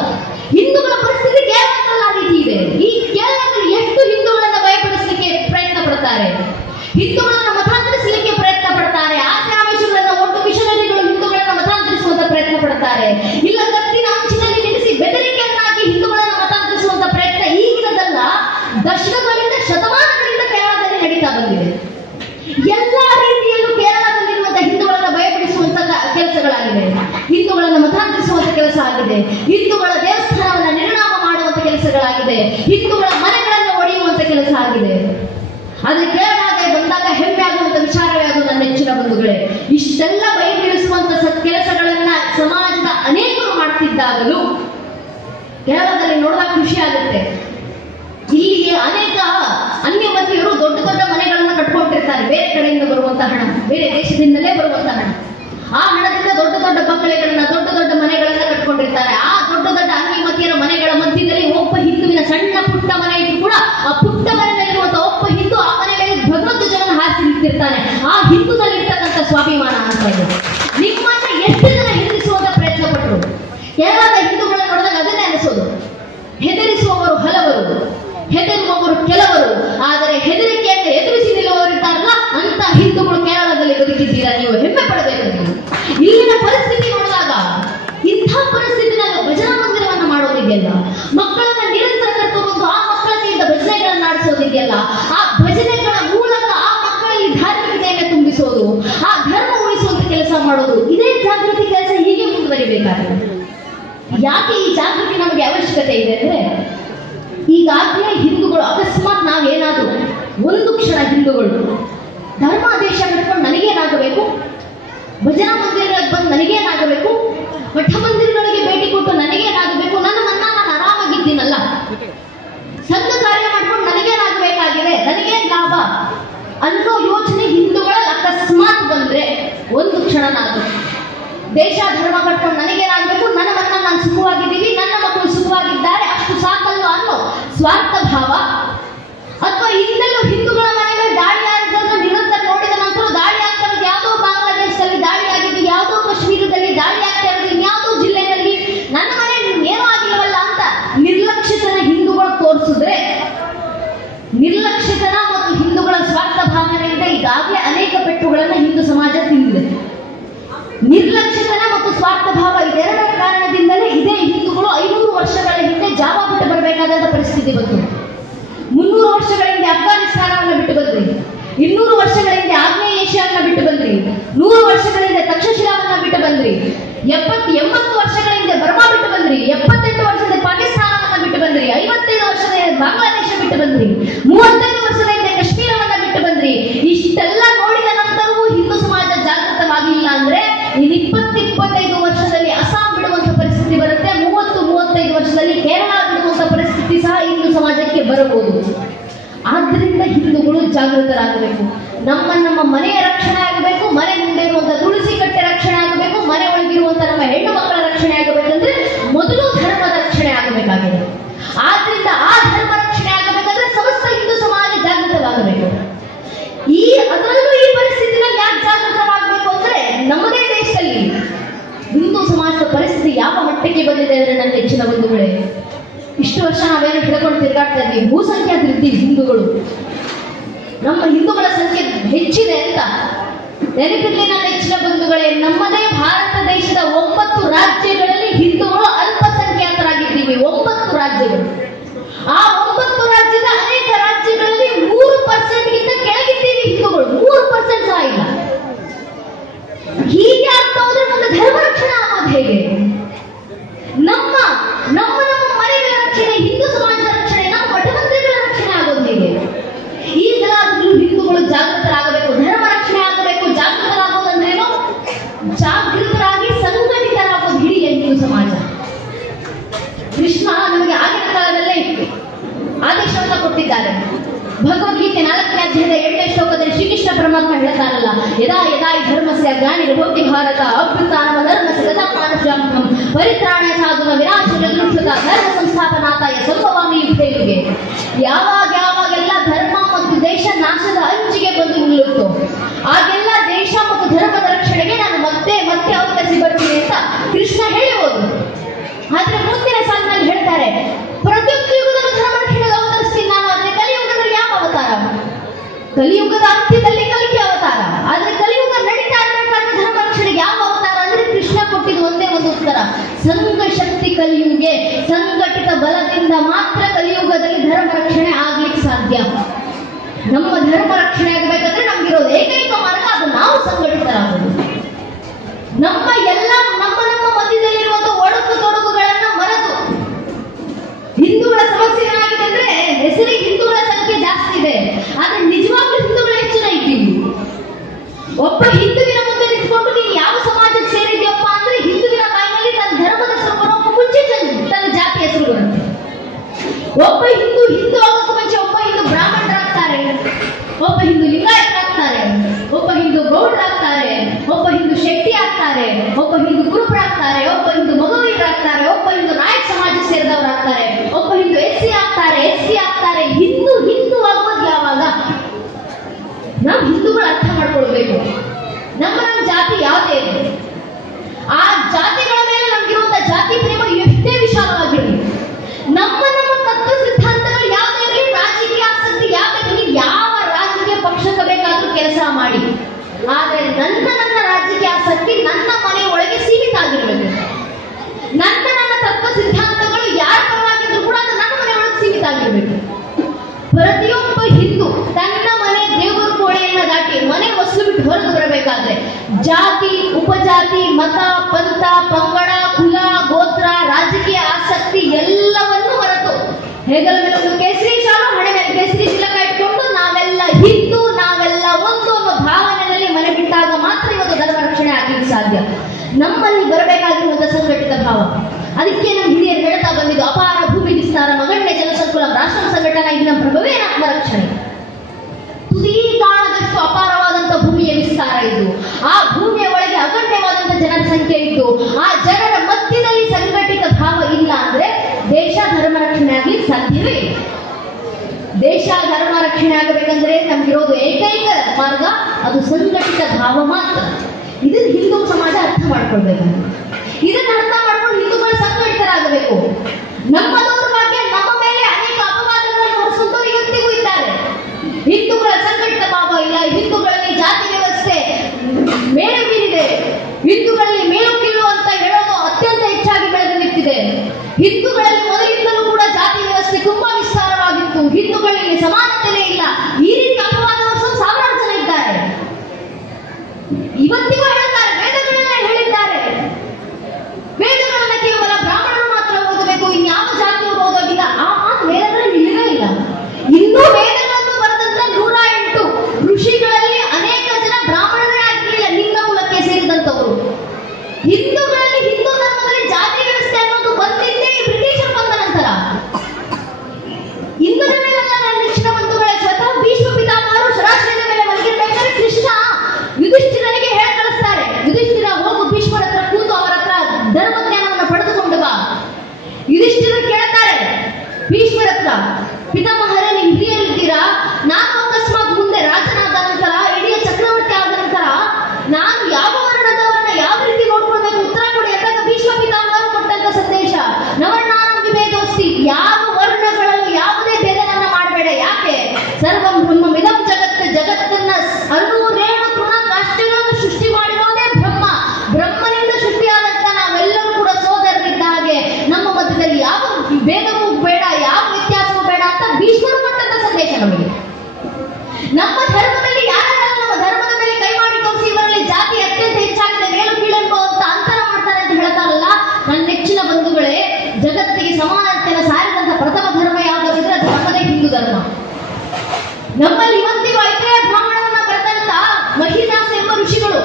ಹಿಂದೂಗಳ ಪರಿಸ್ಥಿತಿ ಕೇರಳದಲ್ಲಿ ಆ ರೀತಿ ಇದೆ. ಈ ಕೇರಳದಲ್ಲಿ ಎಷ್ಟು ಹಿಂದೂಗಳನ್ನ ಭಯಪಡಿಸಲಿಕ್ಕೆ ಪ್ರಯತ್ನ ಪಡ್ತಾರೆ, ಹಿಂದೂಗಳನ್ನ ಮತಾಂತರಿಸಲಿಕ್ಕೆ ಪ್ರಯತ್ನ ಪಡ್ತಾರೆ. ಆಶ್ರಮೇಶ್ವರನ್ನ ಒಟ್ಟು ಮಿಷನರಿಗಳು ಹಿಂದೂಗಳನ್ನ ಮತಾಂತರಿಸುವಂತ ಪ್ರಯತ್ನ ಪಡ್ತಾರೆ. ಇಲ್ಲ ಕತ್ತಿನ ಅಂಚಿನಲ್ಲಿ ನಿಲ್ಲಿಸಿ ಬೆದರಿಕೆಯನ್ನ ಹಾಕಿ ಹಿಂದೂಗಳನ್ನ ಮತಾಂತರಿಸುವಂತ ಪ್ರಯತ್ನ ಈಗಿನದಲ್ಲ, ದಶಕಗಳಿಂದ ಶತಮಾನಗಳಿಂದ ಕೇರಳದಲ್ಲಿ ನಡೀತಾ ಬಂದಿದೆ. ಎಲ್ಲಾ ರೀತಿಯಲ್ಲೂ ಕೇರಳದಲ್ಲಿರುವಂತಹ ಹಿಂದೂಗಳನ್ನ ಭಯಪಡಿಸುವಂತ ಕೆಲಸಗಳಾಗಿದೆ, ಹಿಂದೂಗಳನ್ನ ಮತಾಂತರಿಸುವಂತ ಕೆಲಸ ಆಗಿದೆ, ಹಿಂದೂಗಳ ದೇವಸ್ಥಾನವನ್ನ ನಿರ್ನಾಮ ಮಾಡುವಂತ ಕೆಲಸಗಳಾಗಿದೆ, ಹಿಂದೂಗಳ ಮನೆಗಳನ್ನು ಒಡೆಯುವಂತ ಕೆಲಸ ಆಗಿದೆ. ಆದ್ರೆ ಕೇರಳಕ್ಕೆ ಬಂದಾಗ ಹೆಮ್ಮೆ ಆಗುವಂತ ವಿಚಾರವೇ ಅದು ನನ್ನ ನೆಚ್ಚಿನ ಬಂಧುಗಳೇ. ಇಷ್ಟೆಲ್ಲ ಬಯಬಿಡಿಸುವಂತ ಕೆಲಸಗಳನ್ನ ಸಮಾಜದ ಅನೇಕರು ಮಾಡ್ತಿದ್ದಾಗಲೂ ಕೇರಳದಲ್ಲಿ ನೋಡಿದಾಗ ಖುಷಿ ಆಗುತ್ತೆ. ಇಲ್ಲಿಗೆ ಅನೇಕ ಅನ್ಯಮತೀಯರು ದೊಡ್ಡ ದೊಡ್ಡ ಮನೆಗಳನ್ನ ಕಟ್ಕೊಂಡಿರ್ತಾರೆ. ಬೇರೆ ಕಡೆಯಿಂದ ಬರುವಂತ ಹಣ, ಬೇರೆ ದೇಶದಿಂದಲೇ ಬರುವಂತ ಹಣ, ಆ ಹಣದಿಂದ ದೊಡ್ಡ ದೊಡ್ಡ ಬಂಗಲೆಗಳನ್ನ, ದೊಡ್ಡ ದೊಡ್ಡ ಮನೆಗಳನ್ನ ಕಟ್ಕೊಂಡಿರ್ತಾರೆ. ಆ ದೊಡ್ಡ ದೊಡ್ಡ ಅನ್ಯಮತೀಯರ ಮನೆಗಳ ಮಧ್ಯದಲ್ಲಿ ಒಬ್ಬ ಹಿಂದುವಿನ ಸಣ್ಣ ಪುಟ್ಟ ಮನೆ ಇದ್ದು ಕೂಡ ಆ ಪುಟ್ಟ ಮನೆಯಲ್ಲಿರುವಂತಹ ಒಬ್ಬ ಹಿಂದೂ ಆ ಮನೆಯಲ್ಲಿ ಭಗವಂತ ಜನ ಹಾಕಿ ನಿಂತಿರ್ತಾನೆ. ಆ ಹಿಂದೂದಲ್ಲಿರ್ತಕ್ಕಂಥ ಸ್ವಾಭಿಮಾನ ಅಂತ ಇದೆ. ನಿಮ್ಮನ್ನ ಎಷ್ಟು ಜನ ಹೆದರಿಸುವಂತ ಪ್ರಯತ್ನ ಪಟ್ಟರು. ಕೇರಳದ ಹಿಂದೂಗಳನ್ನ ನೋಡಿದಾಗ ಅದನ್ನೇ ಅನಿಸೋದು. ಹೆದರಿಸುವವರು ಹಲವರು, ಹೆದರುವವರು ಕೆಲವರು, ಆದರೆ ಹೆದರಿಕೆಯನ್ನು ಎದುರಿಸಿ ನಿಲ್ಲುವವರು ಇದ್ದಾರಲ್ಲ, ಅಂತ ಹಿಂದೂಗಳು ಕೇರಳದಲ್ಲಿ ಬದುಕಿದ್ದೀರಾ. ನೀವು ಹೆಮ್ಮೆ ಪಡಬೇಕು. ಇಲ್ಲಿನ ಪರಿಸ್ಥಿತಿ ನೋಡಿದಾಗ ಇಂಥ ಪರಿಸ್ಥಿತಿನಲ್ಲಿ ಭಜನಾ ಮಂದಿರವನ್ನು ಮಾಡೋದಿದೆಯಲ್ಲ, ಮಕ್ಕಳನ್ನ ನಿರಂತರ ಕರ್ಕೊಂಡು ಆ ಮಕ್ಕಳ ಕೈಯಿಂದ ಭಜನೆಗಳನ್ನ ನಡೆಸೋದಿದೆಯಲ್ಲ, ಆ ಭಜನೆಗಳ ಮೂಲಕ ಆ ಮಕ್ಕಳಲ್ಲಿ ಧಾರ್ಮಿಕತೆಯನ್ನು ತುಂಬಿಸೋದು, ಆ ಧರ್ಮ ಉಳಿಸುವಂತ ಕೆಲಸ ಮಾಡೋದು, ಇದೇ ಜಾಗೃತಿ ಕೆಲಸ ಹೀಗೆ ಮುಂದುವರಿಬೇಕಾಗಿದೆ. ಯಾಕೆ ಈ ಜಾಗೃತಿ ನಮಗೆ ಅವಶ್ಯಕತೆ ಇದೆ ಅಂದ್ರೆ, ಈಗಾಗಲೇ ಹಿಂದೂಗಳು ಅಕಸ್ಮಾತ್ ನಾವೇನಾದ್ರು ಒಂದು ಕ್ಷಣ ಹಿಂದೂಗಳು ಧರ್ಮಾದೇಶ ಕಟ್ಕೊಂಡು ನನಗೇನಾಗಬೇಕು, ಭಜನಾ ಮಂದಿರಗಳಿಗೆ ಬಂದು ನನಗೇನಾಗಬೇಕು, ಮಠ ಮಂದಿರಗಳಿಗೆ ಭೇಟಿ ಕೊಟ್ಟು ನನಗೇನಾಗಬೇಕು, ನನ್ನ ಮನ್ನ ನಾನು ಆರಾಮಾಗಿದ್ದೀನಲ್ಲ, ಸಂಘ ಕಾರ್ಯ ಮಾಡ್ಕೊಂಡು ನನಗೇನಾಗಬೇಕಾಗಿದೆ, ನನಗೇನ್ ಲಾಭ ಅನ್ನೋ ಯೋಚನೆ ಹಿಂದೂಗಳಲ್ಲಿ ಅಕಸ್ಮಾತ್ ಬಂದ್ರೆ ಒಂದು ಕ್ಷಣನಾದ್ರು ದೇಶ ಧರ್ಮ ಕಟ್ಕೊಂಡು ನನಗೇನಾಗಬೇಕು, ನನ್ನ ಮನ್ನ ನಾನು ಸುಖವಾಗಿದ್ದೀವಿ, ನನ್ನ ಮಕ್ಕಳು ಸುಖವಾಗಿದ್ದಾರೆ, ಅಷ್ಟು ಸಾಕಲ್ಲ ಅನ್ನೋ ಸ್ವಾರ್ಥ ಭಾವ, ಅಥವಾ ಇನ್ನೆಲ್ಲೂ ಹಿಂದೂಗಳ ಮನೆ ಮೇಲೆ ದಾಳಿ ಆಗಿದ್ದನ್ನು ನಿರಂತರ ನೋಡಿದ ನಂತರ ದಾಳಿ ಆಗ್ತಾ ಇರೋದು ಯಾವುದೋ ಬಾಂಗ್ಲಾದೇಶದಲ್ಲಿ ದಾಳಿ ಆಗಿದ್ದು, ಯಾವುದೋ ಕಾಶ್ಮೀರದಲ್ಲಿ ದಾಳಿ ಆಗ್ತಾ ಇರೋದು, ಇನ್ಯಾವುದೋ ಜಿಲ್ಲೆಯಲ್ಲಿ, ನನ್ನ ಮನೆ ಏನೂ ಆಗಿಲ್ಲವಲ್ಲ ಅಂತ ನಿರ್ಲಕ್ಷ್ಯತನ ಹಿಂದೂಗಳು ತೋರಿಸಿದ್ರೆ, ನಿರ್ಲಕ್ಷ್ಯತನ ಮತ್ತು ಹಿಂದೂಗಳ ಸ್ವಾರ್ಥ ಭಾವನೆಯಿಂದ ಈಗಾಗಲೇ ಅನೇಕ ಪೆಟ್ಟುಗಳನ್ನು ಹಿಂದೂ ಸಮಾಜ ತಿಂದಿದೆ. ನಿರ್ಲಕ್ಷ್ಯತನ ಮತ್ತು ಸ್ವಾರ್ಥ ಭಾವ ಇದೆರಡರ ಕಾರಣದಿಂದಲೇ ಇದೇ ಹಿಂದೂಗಳು 500 ವರ್ಷಗಳ ಹಿಂದೆ ಜಾವಾ ಬಿಟ್ಟು ಬರಬೇಕಾದಂತ ಪರಿಸ್ಥಿತಿ ಬಂತು. 300 ವರ್ಷಗಳ ಹಿಂದೆ ಅಫ್ಘಾನಿಸ್ತಾನವನ್ನು ಬಿಟ್ಟು ಬಂದ್ರಿ, 200 ವರ್ಷಗಳ ಹಿಂದೆ ಆಗ್ನೇಯ ಏಷ್ಯಾವನ್ನ ಬಿಟ್ಟು ಬಂದ್ರಿ, 100 ವರ್ಷಗಳ ಹಿಂದೆ ತಕ್ಷಶಿಲಾವನ್ನ ಬಿಟ್ಟು ಬಂದ್ರಿ, 80 ವರ್ಷಗಳ ಹಿಂದೆ ಬರ್ಮಾ ಬಿಟ್ಟು ಬಂದ್ರಿ, 78 ವರ್ಷದ ಪಾಕಿಸ್ತಾನವನ್ನ ಬಿಟ್ಟು ಬಂದ್ರಿ, 55 ವರ್ಷದ ಬಾಂಗ್ಲಾದೇಶ ಬಿಟ್ಟು ಬಂದ್ರಿ, 35 ವರ್ಷದ ಹಿಂದೆ ಕಾಶ್ಮೀರವನ್ನ ಬಿಟ್ಟು ಬಂದ್ರಿ. ಇಷ್ಟೆಲ್ಲ ನೋಡಿದ ನಂತರವೂ ಹಿಂದೂ ಸಮಾಜ ಜಾಗೃತವಾಗಿಲ್ಲ ಅಂದ್ರೆ ಇನ್ನು 20-25 ವರ್ಷದಲ್ಲಿ ಅಸ್ಸಾಂ ಬಿಡುವಂತ ಪರಿಸ್ಥಿತಿ ಬರುತ್ತೆ, 30-35 ವರ್ಷದಲ್ಲಿ ಕೇರಳ ಬಿಡುವಂತ ಪರಿಸ್ಥಿತಿ ಸಹ ಹಿಂದೂ ಸಮಾಜಕ್ಕೆ ಬರಬಹುದು. ಆದ್ರಿಂದ ಹಿಂದೂಗಳು ಜಾಗೃತರಾಗಬೇಕು. ನಮ್ಮ ಮನೆಯ ರಕ್ಷಣೆ ಆಗಬೇಕು, ಮನೆ ಮುಂದೆ ಇರುವಂತಹ ತುಳಸಿ ಕಟ್ಟೆ ರಕ್ಷಣೆ ಆಗಬೇಕು, ಮನೆ ಒಳಗಿರುವಂತಹ ನಮ್ಮ ಹೆಣ್ಣು ಮಕ್ಕಳ ರಕ್ಷಣೆ ಆಗಬೇಕಂದ್ರೆ ಮೊದಲು ಧರ್ಮದ ರಕ್ಷಣೆ ಆಗಬೇಕಾಗಿದೆ. ಆದ್ರಿಂದ ಆ ಧರ್ಮ ರಕ್ಷಣೆ ಆಗಬೇಕಾದ್ರೆ ಸಮಸ್ತ ಹಿಂದೂ ಸಮಾಜ ಜಾಗೃತವಾಗಬೇಕು. ಅದರಲ್ಲೂ ಈ ಪರಿಸ್ಥಿತಿನಲ್ಲಿ ಯಾಕೆ ಜಾಗೃತವಾಗಬೇಕು ಅಂದ್ರೆ ನಮ್ಮದೇ ದೇಶದಲ್ಲಿ ಹಿಂದೂ ಸಮಾಜದ ಪರಿಸ್ಥಿತಿ ಯಾವ ಮಟ್ಟಕ್ಕೆ ಬಂದಿದೆ ಅಂದ್ರೆ ನನ್ನ ಹೆಚ್ಚಿನ ಬಂಧುಗಳೇ, ಇಷ್ಟು ವರ್ಷ ನಾವೇನು ಹಿಡ್ಕೊಂಡು ತಿರುಗಾಡ್ತಾ ಇದ್ದೀವಿ, ಬಹುಸಂಖ್ಯಾತರಿದ್ದೀವಿ ಹಿಂದೂಗಳು, ನಮ್ಮ ಹಿಂದೂಗಳ ಸಂಖ್ಯೆ ಹೆಚ್ಚಿದೆ ಅಂತ ನೆನಪಿರ್ಲಿ ನನ್ನ ಹೆಚ್ಚಿನ ಬಂಧುಗಳೇ. ನಮ್ಮದೇ ಭಾರತ ದೇಶದ 9 ರಾಜ್ಯಗಳಲ್ಲಿ ಹಿಂದೂಗಳು ಅಲ್ಪಸಂಖ್ಯಾತರಾಗಿದ್ದೀವಿ. 9 ರಾಜ್ಯಗಳು. ಆ 9 ರಾಜ್ಯದ ಅನೇಕ ರಾಜ್ಯಗಳಲ್ಲಿ 3%ಗಿಂತ ಕೆಳಗಿದ್ದೀವಿ ಹಿಂದೂಗಳು. 3% ಸಹ ಇಲ್ಲ. ಹೀಗೆ ಆಗ್ತಾ ಹೋದ್ರೆ ಮುಂದೆ ಧರ್ಮ ರಕ್ಷಣೆ ಆಗೋದು ಹೇಗೆ? ನಮ್ಮ ಮನೆಗಳ ರಕ್ಷಣೆ, ಹಿಂದೂ ಸಮಾಜದ ರಕ್ಷಣೆ, ನಮ್ಮ ಮಠಮಂದಿರಗಳ ರಕ್ಷಣೆ ಆಗೋದು ಹೇಗೆ? ಈಗಲಾದ್ರೂ ಹಿಂದೂಗಳು ಜಾಗೃತರಾಗಬೇಕು, ಧರ್ಮ ರಕ್ಷಣೆ ಆಗಬೇಕು. ಜಾಗೃತರಾಗೋದಂದ್ರೇನು? ಜಾಗೃತರಾಗಿ ಸಂಘಟಿತರಾಗೋದು ಹಿಡಿಯ ಹಿಂದೂ ಸಮಾಜ. ಕೃಷ್ಣ ನಮಗೆ ಆಗಿನ ಕಾಲದಲ್ಲೇ ಆದೇಶವನ್ನ ಕೊಟ್ಟಿದ್ದಾರೆ. ಭಗವದ್ಗೀತೆ 4ನೇ ಅಧ್ಯಾಯದ 7ನೇ ಶ್ಲೋಕದಲ್ಲಿ ಶ್ರೀಕೃಷ್ಣ ಪರಮಾತ್ಮ ಹೇಳ್ತಾರಲ್ಲ, ಯದಾ ಯದಾ ಈ ಧರ್ಮಸ್ಯ ಗ್ಲಾನಿರ್ಭವತಿ ಭಾರತ ಅಭ್ಯುತ್ಥಾನಂ ಧರ್ಮಸ್ಯ ತದಾತ್ಮಾನಶಾಸನಂ ಪರಿತ್ರಾಣಾಯ ಸಾಧುನ ವಿನಾಶಾಯ ದುಷ್ಟತಾ ಧರ್ಮ ಸಂಸ್ಥಾಪನಾರ್ಥಾಯ ಸಂಭವಾಮಿ ಯುಗೇ ಯುಗೇ. ಯಾವಾಗೆಲ್ಲ ಧರ್ಮ ಮತ್ತು ದೇಶ ನಾಶದ ಅಂಚಿಗೆ ಬಂದು ನಿಲ್ಲುತ್ತೋ ಆಗೆಲ್ಲ ದೇಶ ಮತ್ತು ಧರ್ಮದ ರಕ್ಷಣೆಗೆ ನಾನು ಮತ್ತೆ ಅವಕಾಶ ಬರ್ತೀನಿ ಅಂತ ಕೃಷ್ಣ ಹೇಳುವುದು. ಆದ್ರೆ ಮುಂದಿನ ಸಾಲಿನಲ್ಲಿ ಹೇಳ್ತಾರೆ, ಪ್ರತಿಯೊಂದು ಯುಗದಲ್ಲೂ ಧರ್ಮ ರಕ್ಷಣೆಗೆ ಅವತರಿಸ್ತೀನಿ ನಾನು. ಆದ್ರೆ ಕಲಿಯುಗದಲ್ಲಿ ಯಾವ ಅವತಾರ? ಕಲಿಯುಗದ ಅಂತ್ಯದಲ್ಲಿ ಕಲಿಕೆ ಅವತಾರ. ಆದ್ರೆ ಕಲಿಯುಗ ನಡೀತಾ ಇರಬೇಕಾದ್ರೆ ಧರ್ಮ ರಕ್ಷಣೆಗೆ ಯಾವ ಅವತಾರ ಅಂದ್ರೆ ಕೃಷ್ಣ ಕೊಟ್ಟಿದ್ದು ಒಂದೇ ಒಂದು ಉತ್ತರ, ಸಂಘ ಶಕ್ತಿ ಕಲಿಯುಗೆ. ಸಂಘಟಿತ ಬಲದಿಂದ ಮಾತ್ರ ಕಲಿಯುಗದಲ್ಲಿ ಧರ್ಮ ರಕ್ಷಣೆ ಆಗ್ಲಿಕ್ಕೆ ಸಾಧ್ಯ. ನಮ್ಮ ಧರ್ಮ ರಕ್ಷಣೆ ಆಗಬೇಕಾದ್ರೆ ನಮ್ಗಿರೋದು ಏಕೈಕ ಮಾರ್ಗ ಅದು ನಾವು ಸಂಘಟಿತರಾಗೋದು. ನಮ್ಮ ಮಧ್ಯದಲ್ಲಿರುವಂತಹ ಒಡಕು ತೊಡಗುಗಳನ್ನ ಮರೆತು, ಹಿಂದೂಗಳ ಸಮಸ್ಯೆ ಏನಾಗಿದೆ ಅಂದ್ರೆ ಹೆಸರಿಗೆ ಹಿಂದೂಗಳ ಸಂಖ್ಯೆ ಜಾಸ್ತಿ ಇದೆ, ಆದ್ರೆ ನಿಜವಾಗ್ಲೂ ಹಿಂದೂಗಳ ಹೆಚ್ಚಿನ ಇದ್ದೀವಿ. ಒಬ್ಬ ಹಿಂದುವಿನ ಮುಂದೆ ನಿಂತ್ಕೊಂಡು ನೀನು ಯಾವ ಸಮಾಜಕ್ಕೆ ಸೇರಿದ್ಯಪ್ಪ ಅಂದ್ರೆ ಹಿಂದುವಿನ ಬಾಯಿನಲ್ಲಿ ತನ್ನ ಧರ್ಮದ ಹೆಸರು ಬರೋಕ್ಕೂ ಮುಂಚೆ ತನ್ನ ಜಾತಿ ಹೆಸರು ಬರುತ್ತೆ. ಒಬ್ಬ ಹಿಂದೂ ಆಗೋಕ್ಕೂ ಮುಂಚೆ ಒಬ್ಬ ಹಿಂದೂ ಬ್ರಾಹ್ಮಣರಾಗ್ತಾರೆ, ಒಬ್ಬ ಹಿಂದೂ ಲಿಂಗಾಯತರಾಗ್ತಾರೆ, ಒಬ್ಬ ಹಿಂದೂ ಗೌಡರಾಗ್ತಾರೆ, ಒಬ್ಬ ಹಿಂದೂ ಶೆಟ್ಟಿ ಆಗ್ತಾರೆ, ಒಬ್ಬ ಹಿಂದೂ ಕುರುಬರಾಗ್ತಾರೆ, ಒಬ್ಬ ಹಿಂದೂ ಮಗವೀರರಾಗ್ತಾರೆ, ಒಬ್ಬ ಹಿಂದೂ ನಾಯಕ ಸಮಾಜಕ್ಕೆ ಸೇರಿದವರಾಗ್ತಾರೆ, ಒಬ್ಬ ಹಿಂದೂ ಎಸ್ ಸಿ ಆಗ್ತಾರೆ. ಹಿಂದೂ ಆಗೋದು ಯಾವಾಗ? ನಾವು ಹಿಂದೂಗಳು ಅರ್ಥ ಮಾಡ್ಕೊಳ್ಬೇಕು, ನಮ್ಮ ಜಾತಿ ಯಾವುದೇ ಇದೆ, ಆ ಜಾತಿಗಳ ಮೇಲೆ ನಮ್ಗಿರುವಂತಹ ಜಾತಿ ಪ್ರೇಮ ಎಷ್ಟೇ ವಿಶಾಲವಾಗಿರಲಿ, ನಮ್ಮ ತತ್ವ ಸಿದ್ಧಾಂತಗಳು ಯಾವುದೇ ಇರಲಿ, ರಾಜಕೀಯ ಆಸಕ್ತಿ ಯಾವುದೇ ಇರಲಿ, ಯಾವ ರಾಜಕೀಯ ಪಕ್ಷಕ್ಕೆ ಬೇಕಾದ್ರೂ ಕೆಲಸ ಮಾಡಿ, ಆದ್ರೆ ನನ್ನ ರಾಜಕೀಯ ಆಸಕ್ತಿ ನನ್ನ ಮನೆ ಒಳಗೆ ಸೀಮಿತ ಆಗಿರ್ಬೇಕು. ನನ್ನ ತತ್ವ ಸಿದ್ಧಾಂತಗಳು ಯಾರ ಪರವಾಗಿದ್ರು ಕೂಡ ಅದು ನನ್ನ ಮನೆ ಒಳಗೆ ಸೀಮಿತ ಆಗಿರ್ಬೇಕು. ಪ್ರತಿಯೊಬ್ಬ ಹಿಂದೂ ತನ್ನ ಮನೆ ದೇವರ ಕೋಣೆಯನ್ನ ದಾಟಿ ಮನೆ ಹೊಸಲು ಬಿಟ್ಟು ಹೊರಗೆ ಬರಬೇಕಾದ್ರೆ ಜಾತಿ, ಉಪಜಾತಿ, ಮತ, ಪಂಥ, ಪಂಗಡ, ಕುಲ, ಗೋತ್ರ, ರಾಜಕೀಯ ಆಸಕ್ತಿ ಎಲ್ಲವನ್ನೂ ಮರೆತು ಹೆಗಲ ಮೇಲೆ ಒಂದು ಕೇಸರಿ ಶಾಲು, ಹಣೆ ಮೇಲೆ ಕೇಸರಿ ತಿಲಕ ಇಟ್ಕೊಂಡು ನಾವೆಲ್ಲ ಹಿಂದೂ, ನಾವೆಲ್ಲ ಒಂದು ಅನ್ನೋ ಭಾವನೆಯಲ್ಲಿ ಮನೆ ಬಿಟ್ಟಾಗ ಮಾತ್ರ ಇವತ್ತು ಧರ್ಮ ರಕ್ಷಣೆ ಆಗ್ಲಿಕ್ಕೆ ಸಾಧ್ಯ. ನಮ್ಮಲ್ಲಿ ಬರಬೇಕಾಗಿರುವಂತಹ ಅದಕ್ಕೆ ನಮ್ಮ ಹಿರಿಯರು ಹೇಳ್ತಾ ಬಂದಿದ್ದು ಅಪಾರ ಭೂಮಿ ವಿಸ್ತಾರ ಮಗಣ್ಯ ಜನಸಂಕುಲ ರಾಷ್ಟ್ರ ಸಂಘಟನಾ ಇನ್ನ ಪ್ರಭವೇ ಆತ್ಮರಕ್ಷಣೆ. ತುದಿ ಕಾಣದಷ್ಟು ಅಪಾರವಾದಂತ ಭೂಮಿಯ ವಿಸ್ತಾರ ಇದ್ದು, ಆ ಭೂಮಿಯ ಒಳಗೆ ಅಗಣ್ಯವಾದಂತ ಜನರ ಸಂಖ್ಯೆ ಇದ್ದು, ಆ ಜನರ ಮಧ್ಯದಲ್ಲಿ ಸಂಘಟಿತ ಭಾವ ಇಲ್ಲ ಅಂದ್ರೆ ದೇಶ ಧರ್ಮ ರಕ್ಷಣೆ ಆಗ್ಲಿಕ್ಕೆ ಸಾಧ್ಯವೇ ಇಲ್ಲ. ದೇಶ ಧರ್ಮ ರಕ್ಷಣೆ ಆಗಬೇಕಂದ್ರೆ ನಮ್ಗಿರೋದು ಏಕೈಕ ಮಾರ್ಗ ಅದು ಸಂಘಟಿತ ಭಾವ ಮಾತ್ರ. ಇದನ್ನ ಹಿಂದೂ ಸಮಾಜ ಅರ್ಥ ಮಾಡ್ಕೊಳ್ಬೇಕು. ಇದನ್ನ ಅರ್ಥ ಮಾಡ್ಕೊಂಡು ಹಿಂದೂಗಳು ಸಂಘಟಿತರಾಗಬೇಕು. ನಮ್ಮ ದೌರ್ಭಾಗ್ಯ ನಮ್ಮ ಮೇಲೆ ಅನೇಕ ಅಪವಾದಗಳನ್ನು ಹೊರಿಸುವಂತವ್ರು ಇವತ್ತಿಗೂ ಇದ್ದಾರೆ. ಹಿಂದೂಗಳ ಸಂಘಟಿತ ಭಾವ ಇಲ್ಲ, ಹಿಂದೂಗಳಲ್ಲಿ ಜಾತಿ ವ್ಯವಸ್ಥೆ ಮೇಲೆ ಮೀರಿದೆ, ಹಿಂದೂಗಳಲ್ಲಿ ಮೇಲು ಕೀಳು ಅಂತ ಹೇಳೋದು ಅತ್ಯಂತ ಹೆಚ್ಚಾಗಿ ಬೆಳೆದು ನಿಂತಿದೆ. ಹಿಂದೂಗಳಲ್ಲಿ ಮೊದಲಿಂದಲೂ ಕೂಡ ಜಾತಿ ವ್ಯವಸ್ಥೆ ತುಂಬಾ ವಿಸ್ತಾರವಾಗಿತ್ತು, ಹಿಂದೂಗಳಲ್ಲಿ ಸಮಾನತೆನೇ ಇಲ್ಲ, ಈ ರೀತಿ ಅಪವಾದ ಹೊರಿಸೋದು ಸಾವಿರಾರು ಜನ ಇದ್ದಾರೆ. ಇವತ್ತಿಗೂ ಹೇಳ್ತಾರೆ, ವೇದಗಳನ್ನ ಹೇಳಿದ್ದಾರೆ, ವೇದಗಳನ್ನ ಕೇವಲ ಬ್ರಾಹ್ಮಣರು ಮಾತ್ರ ಓದಬೇಕು, ಇನ್ಯಾವ ಜಾತಿಯವರು ಓದೋದಿಲ್ಲ. ಆ ಮಾತು ವೇದಗಳಲ್ಲಿ ಇಲ್ಲವೇ ಇಲ್ಲ. ಇನ್ನೂ ವೇದಗಳನ್ನು ಬರೆದಂತ 108 ಋಷಿಗಳಲ್ಲಿ ಅನೇಕ ಜನ ಬ್ರಾಹ್ಮಣರೇ ಆಗಿರಲಿಲ್ಲ, ಲಿಂಗ ಕುಲಕ್ಕೆ ಸೇರಿದಂತವರು. ಹಿಂದೂಗಳಲ್ಲಿ ಹಿಂದೂ ಧರ್ಮದಲ್ಲಿ ಜಾತಿ ವ್ಯವಸ್ಥೆ ಅನ್ನೋದು ಬಂದಿದ್ದೇ ಬ್ರಿಟಿಷರು ಬಂದ ನಂತರ. ಇಂದು ಜನರೆಲ್ಲ ನನ್ನ ನೆಚ್ಚಿನ ಬಂಧುಗಳೇ, ಸ್ವತಃ ಭೀಷ್ಮ ಪಿತಾಮಹರು ಶರಾಶರಿಯ ಮೇಲೆ ಮಲಗಿರ್ಬೇಕಾದ್ರೆ ಕೃಷ್ಣ ಯುಧಿಷ್ಠಿರನಿಗೆ ಹೇಳಿ ಕಳಿಸ್ತಾರೆ, ಯುಧಿಷ್ಠಿರ ಹೋಗು ಭೀಷ್ಮರ ಹತ್ರ ಕೂತು ಅವರ ಹತ್ರ ಧರ್ಮಜ್ಞಾನವನ್ನು ಪಡೆದುಕೊಂಡು ಬಾ. ಯುಧಿಷ್ಠಿರ ಕೇಳ್ತಾರೆ ಭೀಷ್ಮರ ಹತ್ರ, ಪಿತಾಮಹರೇ ನೀವು ಹಿರಿಯರಿದ್ದೀರಾ, ನಾನು ಅಕಸ್ಮಾತ್ ಮುಂದೆ ರಾಜನಾದ ನಂತರ ಇಡೀ ಚಕ್ರವರ್ತಿ ಆದ ನಂತರ ನಾನು ಯಾವ ವರ್ಣದವರನ್ನ ಯಾವ ರೀತಿ ನೋಡ್ಕೊಳ್ಬೇಕು ಉತ್ತರ ಕೊಡಿ ಅಂದಾಗ ಭೀಷ್ಮ ಪಿತಾಮಹರು ಕೊಟ್ಟಂತ ಸಂದೇಶ ನವರ್ಣಾನಂ ವಿಭೇದೋಸ್ತಿ, ಯಾವ ವರ್ಣಗಳಲ್ಲೂ ಯಾವುದೇ ಭೇದವನ್ನ ಮಾಡಬೇಡ. ಯಾಕೆ? ಸರ್ವಂ ಬ್ರಹ್ಮಮಿದಂ ಜಗತ್, ಜಗತ್ತನ್ನ 607 ತೃಣ ರಾಷ್ಟ್ರಗಳನ್ನು ಸೃಷ್ಟಿ ಮಾಡಿರೋದೇ ಬ್ರಹ್ಮ. ಬ್ರಹ್ಮನಿಂದ ಸೃಷ್ಟಿಯಾದಂತ ನಾವೆಲ್ಲರೂ ಕೂಡ ಸೋದರರಿದ್ದ ಹಾಗೆ ನಮ್ಮ ಮಧ್ಯದಲ್ಲಿ ಯಾವ ಭೇದವೂ ಬೇಡ, ಯಾವ ವ್ಯತ್ಯಾಸವೂ ಬೇಡ ಅಂತ ಭೀಷ್ಮರು ಕೊಟ್ಟಂತ ಸಂದೇಶ ನಮಗೆ. ನಮ್ಮ ಧರ್ಮದಲ್ಲಿ ಯಾರೆಲ್ಲ ನಮ್ಮ ಧರ್ಮದ ಮೇಲೆ ಕೈ ಮಾಡಿ ತೋರಿಸಿ ಇವರಲ್ಲಿ ಜಾತಿ ಅತ್ಯಂತ ಹೆಚ್ಚಾಗಿದೆ, ಮೇಲು ಕೀಳೆಂಬೋ ಅಂತ ಅಂತರ ಮಾಡ್ತಾರೆ ಅಂತ ಹೇಳ್ತಾರಲ್ಲ, ನನ್ನ ನೆಚ್ಚಿನ ಬಂಧುಗಳೇ, ಜಗತ್ತಿಗೆ ಸಮಾನತೆಯನ್ನು ಸಾರಿದಂತ ಪ್ರಥಮ ಧರ್ಮ ಯಾವುದಾದ್ರೆ ಅದು ನಮ್ಮದೇ ಹಿಂದೂ ಧರ್ಮ. ನಮ್ಮಲ್ಲಿ ಇವತ್ತಿಗೂ ಐತ್ರೇಯ ಬ್ರಾಹ್ಮಣವನ್ನ ಬರೆದಂತ ಮಹಿದಾಸ ಎಂಬ ಋಷಿಗಳು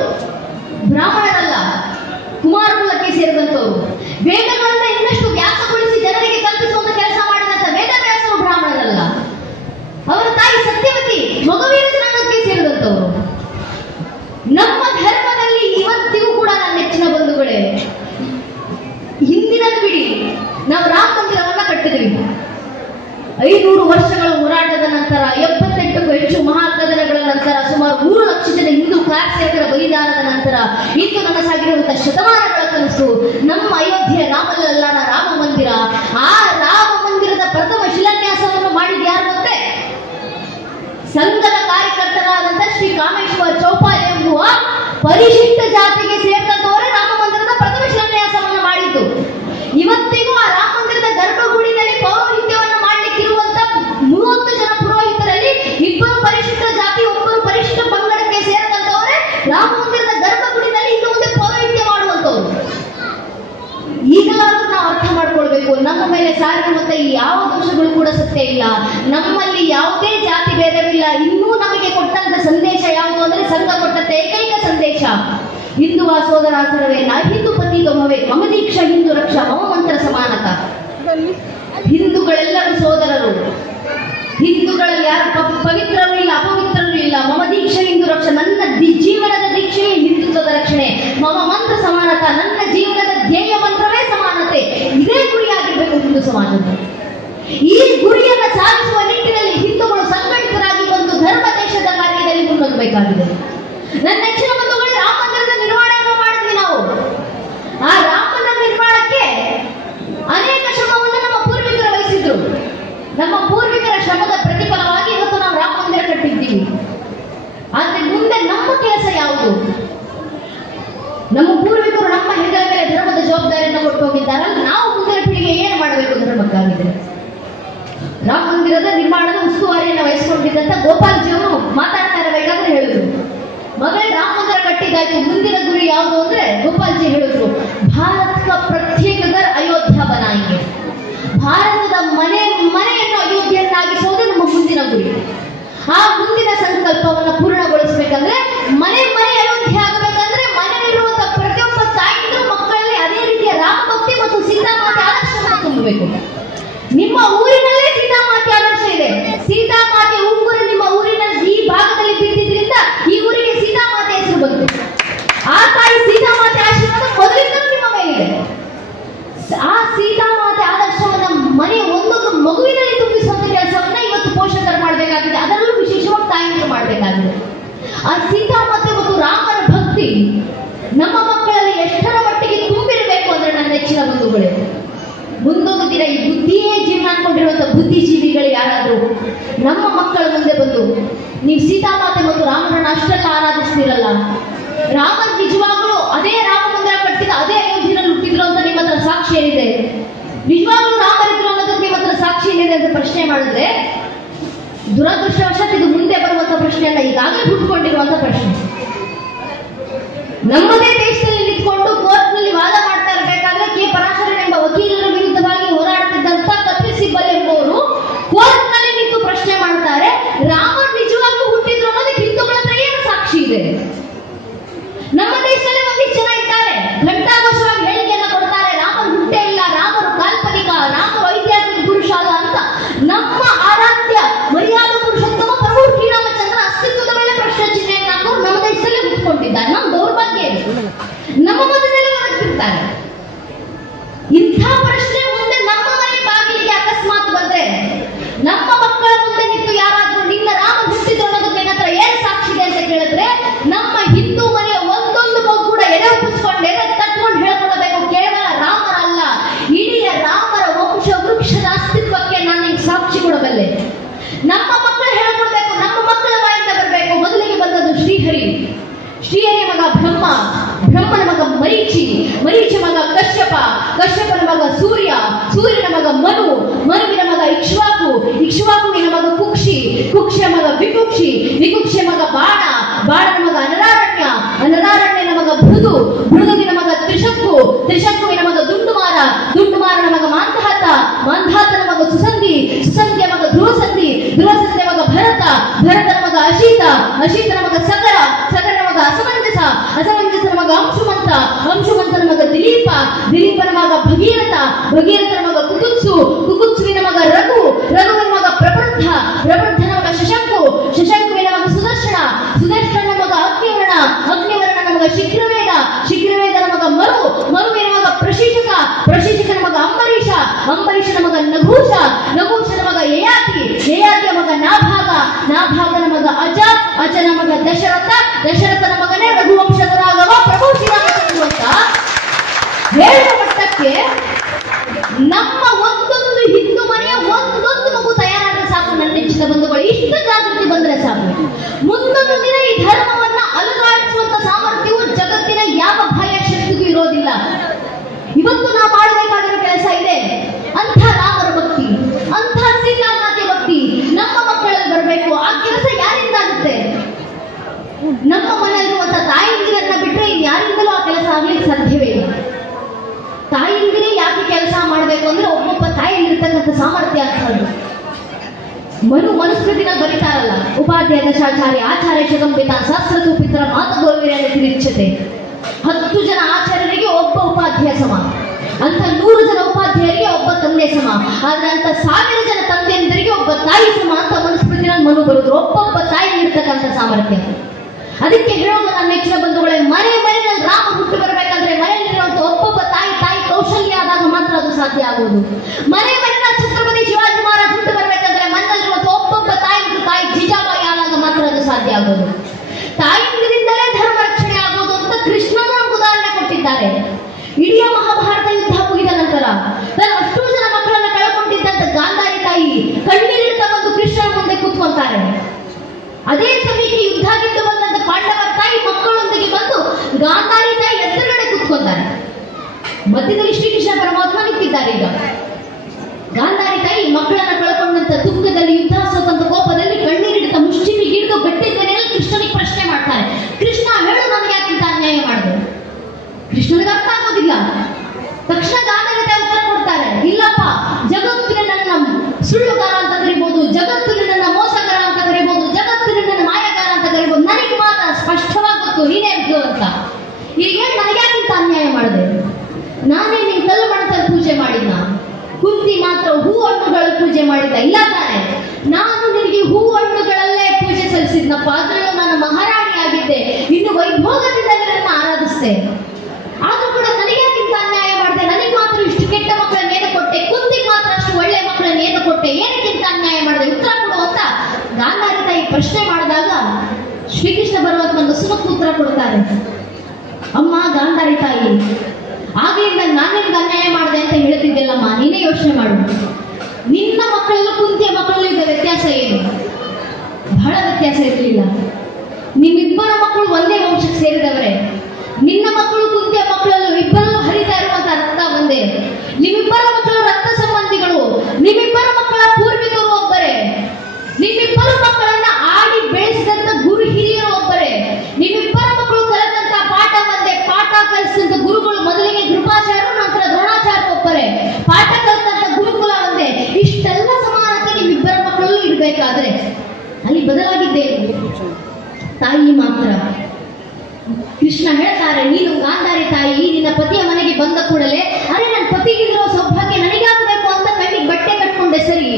ಬ್ರಾಹ್ಮಣರಲ್ಲ, ಕುಮಾರ ಕುಲಕ್ಕೆ ಸೇರಿದಂತವರು. ವೇದಗಳನ್ನ ಇನ್ನಷ್ಟು ವ್ಯಾಸಗೊಳಿಸಿ ಜನರಿಗೆ ಕಲ್ಪಿಸುವಂತ ಕೆಲಸ ಮಾಡಿದಂತ ವೇದವ್ಯಾಸರು ಬ್ರಾಹ್ಮಣರಲ್ಲ, ಅವರ ತಾಯಿ ಸತ್ಯವತಿ ಮಗುವೀರ ಜನಾಂಗಕ್ಕೆ ಸೇರಿದಂತವರು. ನಮ್ಮ ಧರ್ಮದಲ್ಲಿ ಇವತ್ತಿಗೂ ಕೂಡ ನನ್ನ ನೆಚ್ಚಿನ ಬಂಧುಗಳೇ, ಹಿಂದಿನದು ಬಿಡಿ, ನಾವು ರಾಮ ಮಂದಿರವನ್ನ ಕಟ್ಟಿದ್ವಿ. 500 ವರ್ಷಗಳ ಹೋರಾಟದ ನಂತರ, 78ಕ್ಕೂ ಹೆಚ್ಚು ಮಹಾಕದನಗಳ ನಂತರ, ಸುಮಾರು 3 ಲಕ್ಷ ಜನ ಹಿಂದೂ ಕಾರ್ಯಕರ್ತರ ಬಲಿದಾನದ ನಂತರ ಇಂದು ನನಸಾಗಿರುವಂತಹ ಶತಮಾನಗಳ ಕನಸು ನಮ್ಮ ಅಯೋಧ್ಯೆಯ ರಾಮಲಲ್ಲಾನ ರಾಮ ಮಂದಿರ. ಆ ರಾಮ ಮಂದಿರದ ಪ್ರಥಮ ಶಿಲಾನ್ಯಾಸವನ್ನು ಮಾಡಿದ ಯಾರು ಗೊತ್ತೇ? ಸಂಘದ ಕಾರ್ಯಕರ್ತರಾದಂತ ಶ್ರೀ ಕಾಮೇಶ್ವರ ಚೌಪಾಲ್ ಎಂಬುವ ಪರಿಶಿಷ್ಟ ಜಾತಿಗೆ ಸೇರಿದಂತವರೇ ರಾಮ ಮಂದಿರದ ಪ್ರಥಮ ಶಿಲಾನ್ಯಾಸವನ್ನು ಮಾಡಿದ್ದು. ಇವತ್ತಿಗೂ ಆ ರಾಮ ಮಂದಿರದ ಗರ್ಭಗುಡಿನಲ್ಲಿ ಪೌರೋಹಿತ್ಯವನ್ನು ಮಾಡಲಿಕ್ಕಿರುವಂತ 30 ಜನ ಪುರೋಹಿತರಲ್ಲಿ 2 ಪರಿಶಿಷ್ಟ ಜಾತಿ, 1 ಪರಿಶಿಷ್ಟ ಪಂಗಡಕ್ಕೆ ಸೇರಿದಂತವರೇ ರಾಮ ಮಂದಿರದ ಗರ್ಭಗುಡಿನಲ್ಲಿ ಇನ್ನು ಮುಂದೆ ಪೌರೋಹಿತ್ಯ ಮಾಡುವಂತವ್ರು. ಈಗಲಾದ್ರೂ ನಾವು ಅರ್ಥ ಮಾಡ್ಕೊಳ್ಬೇಕು, ನಮ್ಮ ಮೇಲೆ ಸಾರಿರುವಂತ ಈ ಯಾವ ದೋಷಗಳು ಕೂಡ ಸತ್ಯ ಇಲ್ಲ, ನಮ್ಮಲ್ಲಿ ಯಾವುದೇ ಜಾತಿ ಭೇದವಿಲ್ಲ. ಇನ್ನೂ ನಮಗೆ ಕೊಟ್ಟಂತ ಸಂದೇಶ ಯಾವುದು ಅಂದ್ರೆ ಸಂಘ ಕೊಟ್ಟಂತ ಏಕೈಕ ಸಂದೇಶ ಹಿಂದೂ ಸೋದರಾಸರವೇ ನ ಹಿಂದೂ ಪತಿ ಗಮವೇ ಮಮ ದೀಕ್ಷಾ ಹಿಂದೂ ರಕ್ಷಾ ಮಮ ಮಂತ್ರ ಸಮಾನತ. ಹಿಂದೂಗಳೆಲ್ಲರೂ ಸೋದರರು, ಹಿಂದೂಗಳಲ್ಲಿ ಯಾರು ಪವಿತ್ರರು ಇಲ್ಲ, ಅಪವಿತ್ರರು ಇಲ್ಲ. ಮಮ ದೀಕ್ಷಾ ಹಿಂದೂ ರಕ್ಷಾ, ನನ್ನ ಜೀವನದ ದೀಕ್ಷೆಯೇ ಹಿಂದುತ್ವದ ರಕ್ಷಣೆ. ಮಮ ಮಂತ್ರ ಸಮಾನತ, ನನ್ನ ಜೀವನದ ಧ್ಯೇಯ ಮಂತ್ರವೇ ಸಮಾನತೆ. ಇದೇ ಗುರಿಯಾಗಿರ್ಬೇಕು ಹಿಂದೂ ಸಮಾಜದ. ಈ ಗುರಿಯನ್ನು ಸಾಧಿಸುವ ನಿಟ್ಟಿನಲ್ಲಿ ಹಿಂದೂಗಳು ಸಂಘಟಿತರಾಗಿ ಒಂದು ಧರ್ಮ ದೇಶದ ಕಾರ್ಯದಲ್ಲಿ ಮುನ್ನೋಗಬೇಕಾಗಿದೆ. ನನ್ನ ನೆಚ್ಚಿನ ಬಂಧುಗಳೇ, ರಾಮ ಮಂದಿರದ ನಿರ್ಮಾಣವನ್ನು ಮಾಡಿದ್ವಿ ನಾವು. ಆ ರಾಮನ ನಿರ್ಮಾಣಕ್ಕೆ ಅನೇಕ ಶ್ರಮವನ್ನು ನಮ್ಮ ಪೂರ್ವಿಕರು ವಹಿಸಿದ್ರು. ನಮ್ಮ ಪೂರ್ವಿಕರ ಶ್ರಮದ ಪ್ರತಿಫಲವಾಗಿ ಇವತ್ತು ನಾವು ರಾಮ ಮಂದಿರ ಕಟ್ಟಿದ್ದೀವಿ. ಆದ್ರೆ ಮುಂದೆ ನಮ್ಮ ಕೆಲಸ ಯಾವುದು? ನಮ್ಮ ಪೂರ್ವಿಕರು ನಮ್ಮ ಹೆಗಲ ಮೇಲೆ ಧರ್ಮದ ಜವಾಬ್ದಾರಿಯನ್ನು ಕೊಟ್ಟು ಹೋಗಿದ್ದಾರಲ್ಲ, ನಾವು ಮುಂದಿನ ಪೀಳಿಗೆ ಏನು ಮಾಡಬೇಕು ಧರ್ಮಕ್ಕಾಗಿದೆ? ರಾಮ ಮಂದಿರದ ನಿರ್ಮಾಣದ ಉಸ್ತುವಾರಿಯನ್ನು ವಹಿಸಿಕೊಂಡಿದ್ದಂತ ಗೋಪಾಲ್ಜಿ ಅವರು ಮಾತಾಡ್ತಾ ಇರಬೇಕಾದ್ರೆ ಹೇಳಿದ್ರು, ಮಗಳೇ ರಾಮ ಮಂದಿರ ಕಟ್ಟಿದಾಯ್ತು, ಮುಂದಿನ ಗುರಿ ಯಾವುದು ಅಂದ್ರೆ ಗೋಪಾಲ್ಜಿ ಹೇಳಿದ್ರು, ಭಾರತ का ಪ್ರತ್ಯೇಕ घर ಅಯೋಧ್ಯ बनाएंगे. ಭಾರತದ ಮನೆಯನ್ನು ಅಯೋಧ್ಯೆಯನ್ನಾಗಿಸುವುದು ನಮ್ಮ ಮುಂದಿನ ಗುರಿ. ಆ ಮುಂದಿನ ಸಂಕಲ್ಪವನ್ನು ಪೂರ್ಣಗೊಳಿಸಬೇಕಂದ್ರೆ ಮನೆ ಅಯೋಧ್ಯೆ ಆಗಬೇಕಂದ್ರೆ ಮನೆಯಲ್ಲಿರುವಂತಹ ಪ್ರತಿಯೊಬ್ಬ ತಾಯಿಯರು ಮಕ್ಕಳಲ್ಲಿ ಅದೇ ರೀತಿಯ ರಾಮ ಭಕ್ತಿ ಮತ್ತು ಸೀತಾ ಹುಡುಕಬೇಕು. ನಿಮ್ಮ ಊರಿನಲ್ಲೇ ಸೀತಾಮಾತೆ ಆದರ್ಶ ಇದೆ. ಸೀತಾಮಾತೆ ಉಂಗುರ ನಿಮ್ಮ ಊರಿನ ಈ ಭಾಗದಲ್ಲಿ ಬಿದ್ದಿದ್ರಿಂದ ಈ ಊರಿಗೆ ಸೀತಾಮಾತೆ ಹೆಸರು ಬಂತು. ಆ ತಾಯಿ ಸೀತಾಮಾತೆ ಆಶೀರ್ವಾದ ಮೊದಲಿಂದಲೂ ನಿಮ್ಮ ಮೇಲಿದೆ. ಆ ಸೀತಾಮಾತೆ ಆದರ್ಶವನ್ನ ಮನೆಯ ಒಂದೊಂದು ಮಗುವಿನಲ್ಲಿ ತುಂಬಿಸುವಂತ ಕೆಲಸವನ್ನ ಇವತ್ತು ಪೋಷಕರು ಮಾಡಬೇಕಾಗಿದೆ. ಅದರಲ್ಲೂ ವಿಶೇಷವಾಗಿ ತಾಯಿಯರು ಮಾಡಬೇಕಾಗಿದೆ. ಆ ಸೀತಾಮಾತೆ ಮತ್ತು ರಾಮನ ಭಕ್ತಿ ನಮ್ಮ ಮಕ್ಕಳಲ್ಲಿ ಎಷ್ಟರ ಮಟ್ಟಿಗೆ ತುಂಬಿರಬೇಕು ಅಂದ್ರೆ ನನ್ನ ನೆಚ್ಚಿನ ಬಂಧುಗಳೇ, ಮುಂದೊಂದು ದಿನ ಈ ಬುದ್ಧಿಯೇ ಜೀವನ ಅನ್ಕೊಂಡಿರುವಂತಹ ಬುದ್ಧಿಜೀವಿಗಳು ಯಾರಾದ್ರೂ ನಮ್ಮ ಮಕ್ಕಳ ಮುಂದೆ ಬಂದು ನೀವು ಸೀತಾಮಾತೆ ಮತ್ತು ರಾಮನನ್ನ ಅಷ್ಟೆಲ್ಲ ಆರಾಧಿಸ್ತಿರಲ್ಲ, ರಾಮನ್ ನಿಜವಾಗ್ಲೂ ಅದೇ ರಾಮ ಮಂದಿರ ಕಟ್ಟಿದ ಅದೇ ಅಯೋಧ್ಯೆಯಲ್ಲಿ ಹುಟ್ಟಿದ್ರು ಅಂತ ನಿಮ್ಮ ಹತ್ರ ಸಾಕ್ಷಿ ಏನಿದೆ, ನಿಜವಾಗ್ಲೂ ರಾಮರಿದ್ರು ಅನ್ನೋದಕ್ಕೆ ನಿಮ್ಮ ಹತ್ರ ಸಾಕ್ಷಿ ಏನಿದೆ ಅಂತ ಪ್ರಶ್ನೆ ಮಾಡಿದ್ರೆ ದುರದೃಷ್ಟವಶಾತ್ ಇದು ಮುಂದೆ ಬರುವಂತ ಪ್ರಶ್ನೆ ಅಲ್ಲ, ಈಗಾಗಲೇ ಹುಟ್ಟುಕೊಂಡಿರುವಂತ ಪ್ರಶ್ನೆ. ನಮ್ಮದೇ ದೇಶದಲ್ಲಿ ನಿಂತ್ಕೊಂಡು ಕೋರ್ಟ್ನಲ್ಲಿ ವಾದ ಮಾಡ್ತಾ ಇರಬೇಕಾದ್ರೆ ಕೆ ಪರಾಶರನ್ ಎಂಬ ವಕೀಲರ ವಿರುದ್ಧವಾಗಿ ಹೋರಾಡ್ತಿದ್ದಂತ ಕಪಿಲ್ ಸಿಬ್ಬಲ್ ಎಂಬುವರು ಕೋರ್ಟ್ನಲ್ಲಿ ನಿಂತು ಪ್ರಶ್ನೆ ಮಾಡ್ತಾರೆ, ರಾಮ ನಿಜವಾಗ್ಲೂ ಹುಟ್ಟಿದ್ರು ಅನ್ನೋದಕ್ಕೆ ಹಿಂದೂಗಳ ಹತ್ರ ಏನು ಸಾಕ್ಷಿ ಇದೆ? ನಮ್ಮ ದೇಶದಲ್ಲಿ ಒಂದಿಷ್ಟು ಜನ ಇದ್ದಾರೆ, ಘಂಟಾಘೋಷವಾಗಿ ಹೇಳಿಕೆಯನ್ನ ಕೊಡ್ತಾರೆ, ರಾಮರು ಹುಟ್ಟೇ ಇಲ್ಲ, ರಾಮರು ಕಾಲ್ಪನಿಕ, ರಾಮರು ಐತಿಹಾಸಿಕ ಪುರುಷ ಅಲ್ಲ ಅಂತ. ನಮ್ಮ ಆರಾಧ್ಯ ಮರ್ಯಾದ ಪುರುಷೋತ್ತಮ ಪ್ರಭು ಶ್ರೀರಾಮಚಂದ್ರ ಅಸ್ತಿತ್ವದ ಮೇಲೆ ಪ್ರಶ್ನೆ ಚಿಹ್ನೆಯನ್ನು ಹಾಕೋರು ನಮ್ಮ ದೇಶದಲ್ಲಿ ಹುಟ್ಟುಕೊಂಡಿದ್ದಾರೆ. ನಮ್ಮ ದೌರ್ಭಾಗ್ಯ ನಮ್ಮ ಮಧ್ಯದಲ್ಲಿ ಹೊರಟಿರ್ತಾರೆ. ಇಂಥ ಪ್ರಶ್ನೆ ಮುಂದೆ ನಮ್ಮ ಮನೆ ಬಾಗಿಲಿಗೆ ಅಕಸ್ಮಾತ್ ಬಂದ್ರೆ ನಮ್ಮ ಮಕ್ಕಳ ಮುಂದೆ ನಿಂತು ಯಾರಾದ್ರೂ ನಿನ್ನ ರಾಮ ಹುಟ್ಟಿದ್ರು ಅನ್ನೋದಕ್ಕೆ ನನ್ನ ಹತ್ರ ಏನ್ ಸಾಕ್ಷಿ ಇದೆ ಅಂತ ಕೇಳಿದ್ರೆ ನಮ್ಮ ಹಿಂದೂ ಮನೆಯ ಒಂದೊಂದು ಮಗು ಕೂಡ ಎದೆ ಉಪ್ಪಿಸ್ಕೊಂಡು ಎದೆ ತಟ್ಕೊಂಡು ಹೇಳ್ಕೊಳ್ಬೇಕು, ಕೇವಲ ರಾಮರ ಅಲ್ಲ, ಇಡೀ ರಾಮರ ವಂಶ ವೃಕ್ಷದ ಅಸ್ತಿತ್ವಕ್ಕೆ ನಾನು ನಿಮ್ಗೆ ಸಾಕ್ಷಿ ಕೊಡಬಲ್ಲೆ. ನಮ್ಮ ಮಕ್ಕಳು ಹೇಳ್ಕೊಡ್ಬೇಕು, ನಮ್ಮ ಮಕ್ಕಳ ಬಾಯಿಂದ ಬರಬೇಕು. ಮೊದಲಿಗೆ ಬಂದದ್ದು ಶ್ರೀಹರಿ, ಶ್ರೀಹರಿಯ ಮಗ ಬ್ರಹ್ಮ, ಬ್ರಹ್ಮನ ಮಗ ಮರೀಚಿ, ಮರೀಚಿ ಮಗ ಕಶ್ಯಪ, ಕಶ್ಯಪನ ಮಗ ಸೂರ್ಯ, ಸೂರ್ಯನ ಮಗ ಮನು, ಮನುವಿನ ಮಗ ಇಕ್ಷ್ವಾಕು, ಇಕ್ಷ್ವಾಕುವಿನ ಮಗ ಕುಕ್ಷಿ, ಕುಕ್ಷಿಯ ಮಗ ವಿಕುಕ್ಷಿ, ವಿಕುಕ್ಷಿಯ ಮಗ ಬಾಣ, ಬಾಣನ ಮಗ ಅನರಾರಣ್ಯ, ಅನರಾರಣ್ಯನ ಮಗ ಭೃದು, ಭೃದುವಿನ ಮಗ ತ್ರಿಶಂಕು, ತ್ರಿಶಂಕುವಿನ ಮಗ ದುಂಡುಮಾರ, ದುಂಡುಮಾರನ ಮಗ ಮಾಂಧಾತ, ಮಾಂಧಾತನ ಮಗ ಸುಸಂಧಿ, ಸುಸಂಧಿಯ ಮಗ ಧ್ರುವಸಂಧಿ, ಧ್ರುವಸಂಧಿಯ ಮಗ ಭರತ, ಭರತನ ಮಗ ಅಶೀತ, ಅಶೀತನ ಮಗ ಸಕರ, ಸಕರನ ಮಗ ಅಸಮಂಜಸ, ಅಸಮಂಜಸನ ಮಗ ಅಂಶುಮಂತ, ಅಂಶುಮಂತನ ಮಗ ದಿಲೀಪ, ದಿಲೀಪನ ಮಗ ಭಗೀರಥ, ಭಗೀರಥನ ಮಗ ಕುಕುತ್ಸು, ಕುಕುತ್ಸುವಿನ ಮಗ ರಘು, ರಘುವಿನ ಮಗ ಪ್ರಬೃದ್ಧ, ಪ್ರಬೃದ್ಧನ ಮಗ ಶಶಂಕು, ಶಶಂಕುವಿನ ಮಗ ಸುದರ್ಶನ, ಸುದರ್ಶನ ಮಗ ಅಗ್ನಿವರ್ಣ, ಅಗ್ನಿವರ್ಣನ ಮಗ ಶೀಘ್ರವೇದ, ಶೀಘ್ರವೇದನ ಮಗ ಮರು, ಮರುವಿನ ಮಗ ಪ್ರಶೀಷಕ, ಪ್ರಶೀಷಕನ ಮಗ ಅಂಬರೀಷ, ಅಂಬರೀಷನ ಮಗ ನಘೂಷ, ನಘೂಷನ ಮಗ ಯಯಾತಿ, ಯಯಾತಿಯ ಮಗ ನಾಭಾಗ, ನಾಭಾಗನ ಮಗ ಅಜ, ಅಜನ ಮಗ ದಶರಥ, ದಶರಥನ ಮಗನೇ ರಘುವಂಶದ ರಾಘವ ಪ್ರಭು ಶ್ರೀರಾಮಚಂದ್ರ ಅಂತ ಹೇಳುವ ಮಟ್ಟಕ್ಕೆ ನಮ್ಮ ಒಂದೊಂದು ಹಿಂದೂ ಮನೆಯ ಒಂದೊಂದು ಮಗು ತಯಾರಾದ್ರೆ ಸಾಕು. ನನ್ನ ನೆಚ್ಚಿನ ಬಂಧುಗಳು, ಇಷ್ಟು ಜಾಗೃತಿ ಬಂದ್ರೆ ಸಾಕು. ಮುಂದೊಂದು ದಿನ ಈ ಧರ್ಮವನ್ನ ಅಲುಗಾಡಿಸುವಂತ ಸಾಮರ್ಥ್ಯವು ಜಗತ್ತಿನ ಯಾವ ಬಾಹ್ಯ ಶಕ್ತಿಗೂ ಇರೋದಿಲ್ಲ. ಇವತ್ತು ನಾವು ಮಾಡಬೇಕಾಗಿರೋ ಕೆಲಸ ಇದೆ. ಅಂಥ ರಾಮರ ಭಕ್ತಿ, ಅಂಥ ಸೀತಾಮಾತೆ ಭಕ್ತಿ ನಮ್ಮ ಮಕ್ಕಳಲ್ಲಿ ಬರಬೇಕು. ಆ ಕೆಲಸ ಯಾರಿಂದ ಆಗುತ್ತೆ? ನಮ್ಮ ಮನೆಯಲ್ಲಿರುವಂತ ತಾಯಿಂದಿರನ್ನ ಬಿಟ್ರೆ ಯಾರಿಂದಲೂ ಆ ಕೆಲಸ ಆಗ್ಲಿಕ್ಕೆ ಸಾಧ್ಯವೇ ಇಲ್ಲ. ತಾಯಿಂದಿರೇ ಯಾಕೆ ಕೆಲಸ ಮಾಡಬೇಕು ಅಂದ್ರೆ ಒಬ್ಬೊಬ್ಬ ತಾಯಿಯಲ್ಲಿರ್ತಕ್ಕಂಥ ಸಾಮರ್ಥ್ಯ ಆಗ್ತದೆ. ಮನುಸ್ಮೃತಿನ ಬರೀತಾರಲ್ಲ, ಉಪಾಧ್ಯಾಯ ದಶಾಚಾರ್ಯ ಆಚಾರ್ಯ ಶಗಂಬಿತ ಸಹಸ್ರತು ಪಿತರ ಮಾತಗೋವಿರನೆ ತಿರಿಚ್ಛತೆ. 10 ಜನ ಆಚಾರ್ಯರಿಗೆ ಒಬ್ಬ ಉಪಾಧ್ಯಾಯ ಸಮ, ಅಂತ 100 ಜನ ಉಪಾಧ್ಯಾಯರಿಗೆ ಒಬ್ಬ ತಂದೆ ಸಮ, ಆದ್ರೆ ಅಂತ 1000 ಜನ ತಂದೆಯಂದರಿಗೆ ಒಬ್ಬ ತಾಯಿ ಸಮ ಅಂತ ಮನುಸ್ಮೃತಿನಲ್ಲಿ ಮನು ಬರುದ್ರು. ಒಬ್ಬೊಬ್ಬ ತಾಯಿ ಇರ್ತಕ್ಕಂಥ ಸಾಮರ್ಥ್ಯ. ಅದಕ್ಕೆ ಹೇಳೋದು ನನ್ನ ನೆಚ್ಚಿನ ಬಂಧುಗಳೇ, ಮನೆಯಲ್ಲಿ ರಾಮ ಹುಟ್ಟು ಬರಬೇಕಂದ್ರೆ ಮನೆಯಲ್ಲಿರುವಂತ ಒಬ್ಬೊಬ್ಬ ತಾಯಿ ಕೌಶಲ್ಯ ಆದಾಗ ಮಾತ್ರ ಅದು ಸಾಧ್ಯ ಆಗುವುದು. ಮನೆಯಲ್ಲಿ ಛತ್ರಪತಿ ಶಿವಾಜಿ ಮಹಾರಾಜ್ ಹುಟ್ಟು ಬರಬೇಕಂದ್ರೆ ಮನೆಯಲ್ಲಿರುವಂತ ಒಬ್ಬೊಬ್ಬ ತಾಯಿ ಜಿಜಾಬಾಯಿ ಆದಾಗ ಮಾತ್ರ ಅದು ಸಾಧ್ಯ ಆಗುವುದು. ತಾಯಿಯಿಂದಲೇ ಧರ್ಮ ರಕ್ಷಣೆ ಆಗುವುದು ಅಂತ ಕೃಷ್ಣನ ಉದಾಹರಣೆ ಕೊಟ್ಟಿದ್ದಾರೆ. ಇಡೀ ಮಹಾಭಾರತ ಯುದ್ಧ ಮುಗಿದ ನಂತರ ತನ್ನ 10 ಜನ ಮಕ್ಕಳನ್ನ ಕಳ್ಕೊಂಡಿದ್ದಂತ ಗಾಂಧಾರಿ ತಾಯಿ ಕಣ್ಣೀರಿಡ್ತಾ ಬಂದು ಕೃಷ್ಣನ ಮುಂದೆ ಕೂತ್ಕೊಂತಾರೆ. ಅದೇ ಸಮಯಕ್ಕೆ ಯುದ್ಧ ಗೆದ್ದು ಬಂದಂತ ಪಾಂಡವರ ತಾಯಿ ಮಕ್ಕಳೊಂದಿಗೆ ಬಂದು ಗಾಂಧಾರಿ ತಾಯಿ ಎದುರುಗಡೆ ಕೂತ್ಕೊಂತಾರೆ. ಮಧ್ಯದಲ್ಲಿ ಶ್ರೀಕೃಷ್ಣ ಪರಮಾತ್ಮ ನಿಂತಿದ್ದಾರೆ. ಈಗ ಗಾಂಧಾರಿ ತಾಯಿ ಮಕ್ಕಳನ್ನ ಕಳ್ಕೊಂಡಂತ ದುಃಖದಲ್ಲಿ, ಯುದ್ಧ ಸೋತಂತ ಕೋಪದಲ್ಲಿ ಕಣ್ಣೀರಿಡ್ತಾ ಮುಷ್ಟಿಗೆ ಹಿಡಿದು ಗಟ್ಟಿದ್ದೇನೆ ಕೃಷ್ಣನಿಗೆ ಪ್ರಶ್ನೆ ಮಾಡ್ತಾರೆ. ಕೃಷ್ಣ ಹೇಳು, ನನಗೆ ಯಾಕಿಂತ ಅನ್ಯಾಯ ಮಾಡಿದ್ರು? ಕೃಷ್ಣನಿಗೆ ಅರ್ಥ ಆಗೋದಿಲ್ಲ. ತಕ್ಷಣ ಗಾಂಧಾರಿ ತಾಯಿ ಉತ್ತರ ಕೊಡ್ತಾರೆ, ಇಲ್ಲಪ್ಪ, ಜಗತ್ತಿನ ನನ್ನ ಸುಳ್ಳುಗಾರ ಅಂತ ಕರಿಬಹುದು, ಜಗತ್ತಿನ ನನ್ನ ಮೋಸಗಾರ ಅಂತ ಕರಿಬಹುದು, ಜಗತ್ತಿನ ನನ್ನ ಮಾಯಗಾರ ಅಂತ ಕರಿಬಹುದು, ನನಗೆ ಮಾತ್ರ ಸ್ಪಷ್ಟವಾಗಿ ಗೊತ್ತು ನೀನೇ ಇದ್ದು ಅಂತ. ಈಗ ನನಗ್ಯಾಕಿಂತ ಅನ್ಯಾಯ ಮಾಡಿದೆ? ನಾನೇ ನಿನ್ ಕಲ್ಲು ಮಣದಲ್ಲಿ ಪೂಜೆ ಮಾಡಿದ್ನ, ಪ್ರಶ್ನೆ ಮಾಡಿದಾಗ ಶ್ರೀಕೃಷ್ಣ ಪರಮಾತ್ಮ ನಸುನಕ್ಕು ಉತ್ತರ ಕೊಡ್ತಾರೆ. ಅಮ್ಮ ಗಾಂಧಾರಿ ತಾಯಿ, ಆಗಲಿಂದ ನಾನಿಂದ ಅನ್ಯಾಯ ಮಾಡಿದೆ ಅಂತ ಹೇಳ್ತಿದ್ದೆಲ್ಲಮ್ಮ, ನೀನೇ ಯೋಚನೆ ಮಾಡು. ನಿನ್ನ ಮಕ್ಕಳೆಲ್ಲ ಕುಂತಿಯ ಮಕ್ಕಳಲ್ಲಿ ಇದ್ದ ವ್ಯತ್ಯಾಸ ಏನು? ಬಹಳ ವ್ಯತ್ಯಾಸ ಇರಲಿಲ್ಲ. ನಿಮ್ಮಿಬ್ಬರ ಮಕ್ಕಳು ಒಂದೇ ವಂಶಕ್ಕೆ ಸೇರಿದವರೇ. ನಿನ್ನ ಮಕ್ಕಳು ಕುಂತಿಯ ಮಕ್ಕಳಲ್ಲೂ ಇಬ್ಬರಲ್ಲೂ ಹರಿತಾ ಇರುವಂತ ರಕ್ತ ಒಂದೇ. ನಿಮ್ಮಿಬ್ಬರ ಮಕ್ಕಳು ರಕ್ತ ಸಂಬಂಧಿಗಳು. ನಿಮ್ಮಿಬ್ಬರ ಮಕ್ಕಳ ಪೂರ್ವಿಕರು ಒಬ್ಬರೇ. ನಿಮ್ಮಿಬ್ಬರ ಮಕ್ಕಳನ್ನ ಆಡಿ ಬೆಳೆಸಿದಂತ ಗುರು ಹಿರಿಯರು ಒಬ್ಬರೇ. ನಿಮ್ಮಿಬ್ಬರ ಮಕ್ಕಳು ಕಲಿತಂತ ಪಾಠ ಒಂದೇ. ಪಾಠ ಕಲಿಸಿದಂತ ಗುರುಗಳು ಮೊದಲಿಗೆ ಕೃಪಾಚಾರ್ಯರು, ನಂತರ ದ್ರೋಣಾಚಾರ್ಯ ಒಬ್ಬರೇ. ಪಾಠ ಕಲಿತಂತ ಗುರುಕುಲ ಒಂದೇ. ಇಷ್ಟೆಲ್ಲ ಸಮಾನತೆ ನಿಮ್ಮಿಬ್ಬರ ಮಕ್ಕಳಲ್ಲೂ ಇರಬೇಕಾದ್ರೆ ಅಲ್ಲಿ ಬದಲಾಗಿದ್ದೇನೆ ತಾಯಿ ಮಾತ್ರ. ಕೃಷ್ಣ ಹೇಳ್ತಾರೆ, ನೀನು ಗಾಂಧಾರಿ ತಾಯಿ, ನಿನ್ನ ಪತಿಯ ಮನೆಗೆ ಬಂದ ಕೂಡಲೇ ಅರೆ ನನ್ನ ಪತಿಗಿರೋ ಸೌಭಾಗ್ಯ ನನಗಾಗಬೇಕು ಅಂತ ಕಣ್ಣಿಗೆ ಬಟ್ಟೆ ಕಟ್ಕೊಂಡೆ ಸರಿ.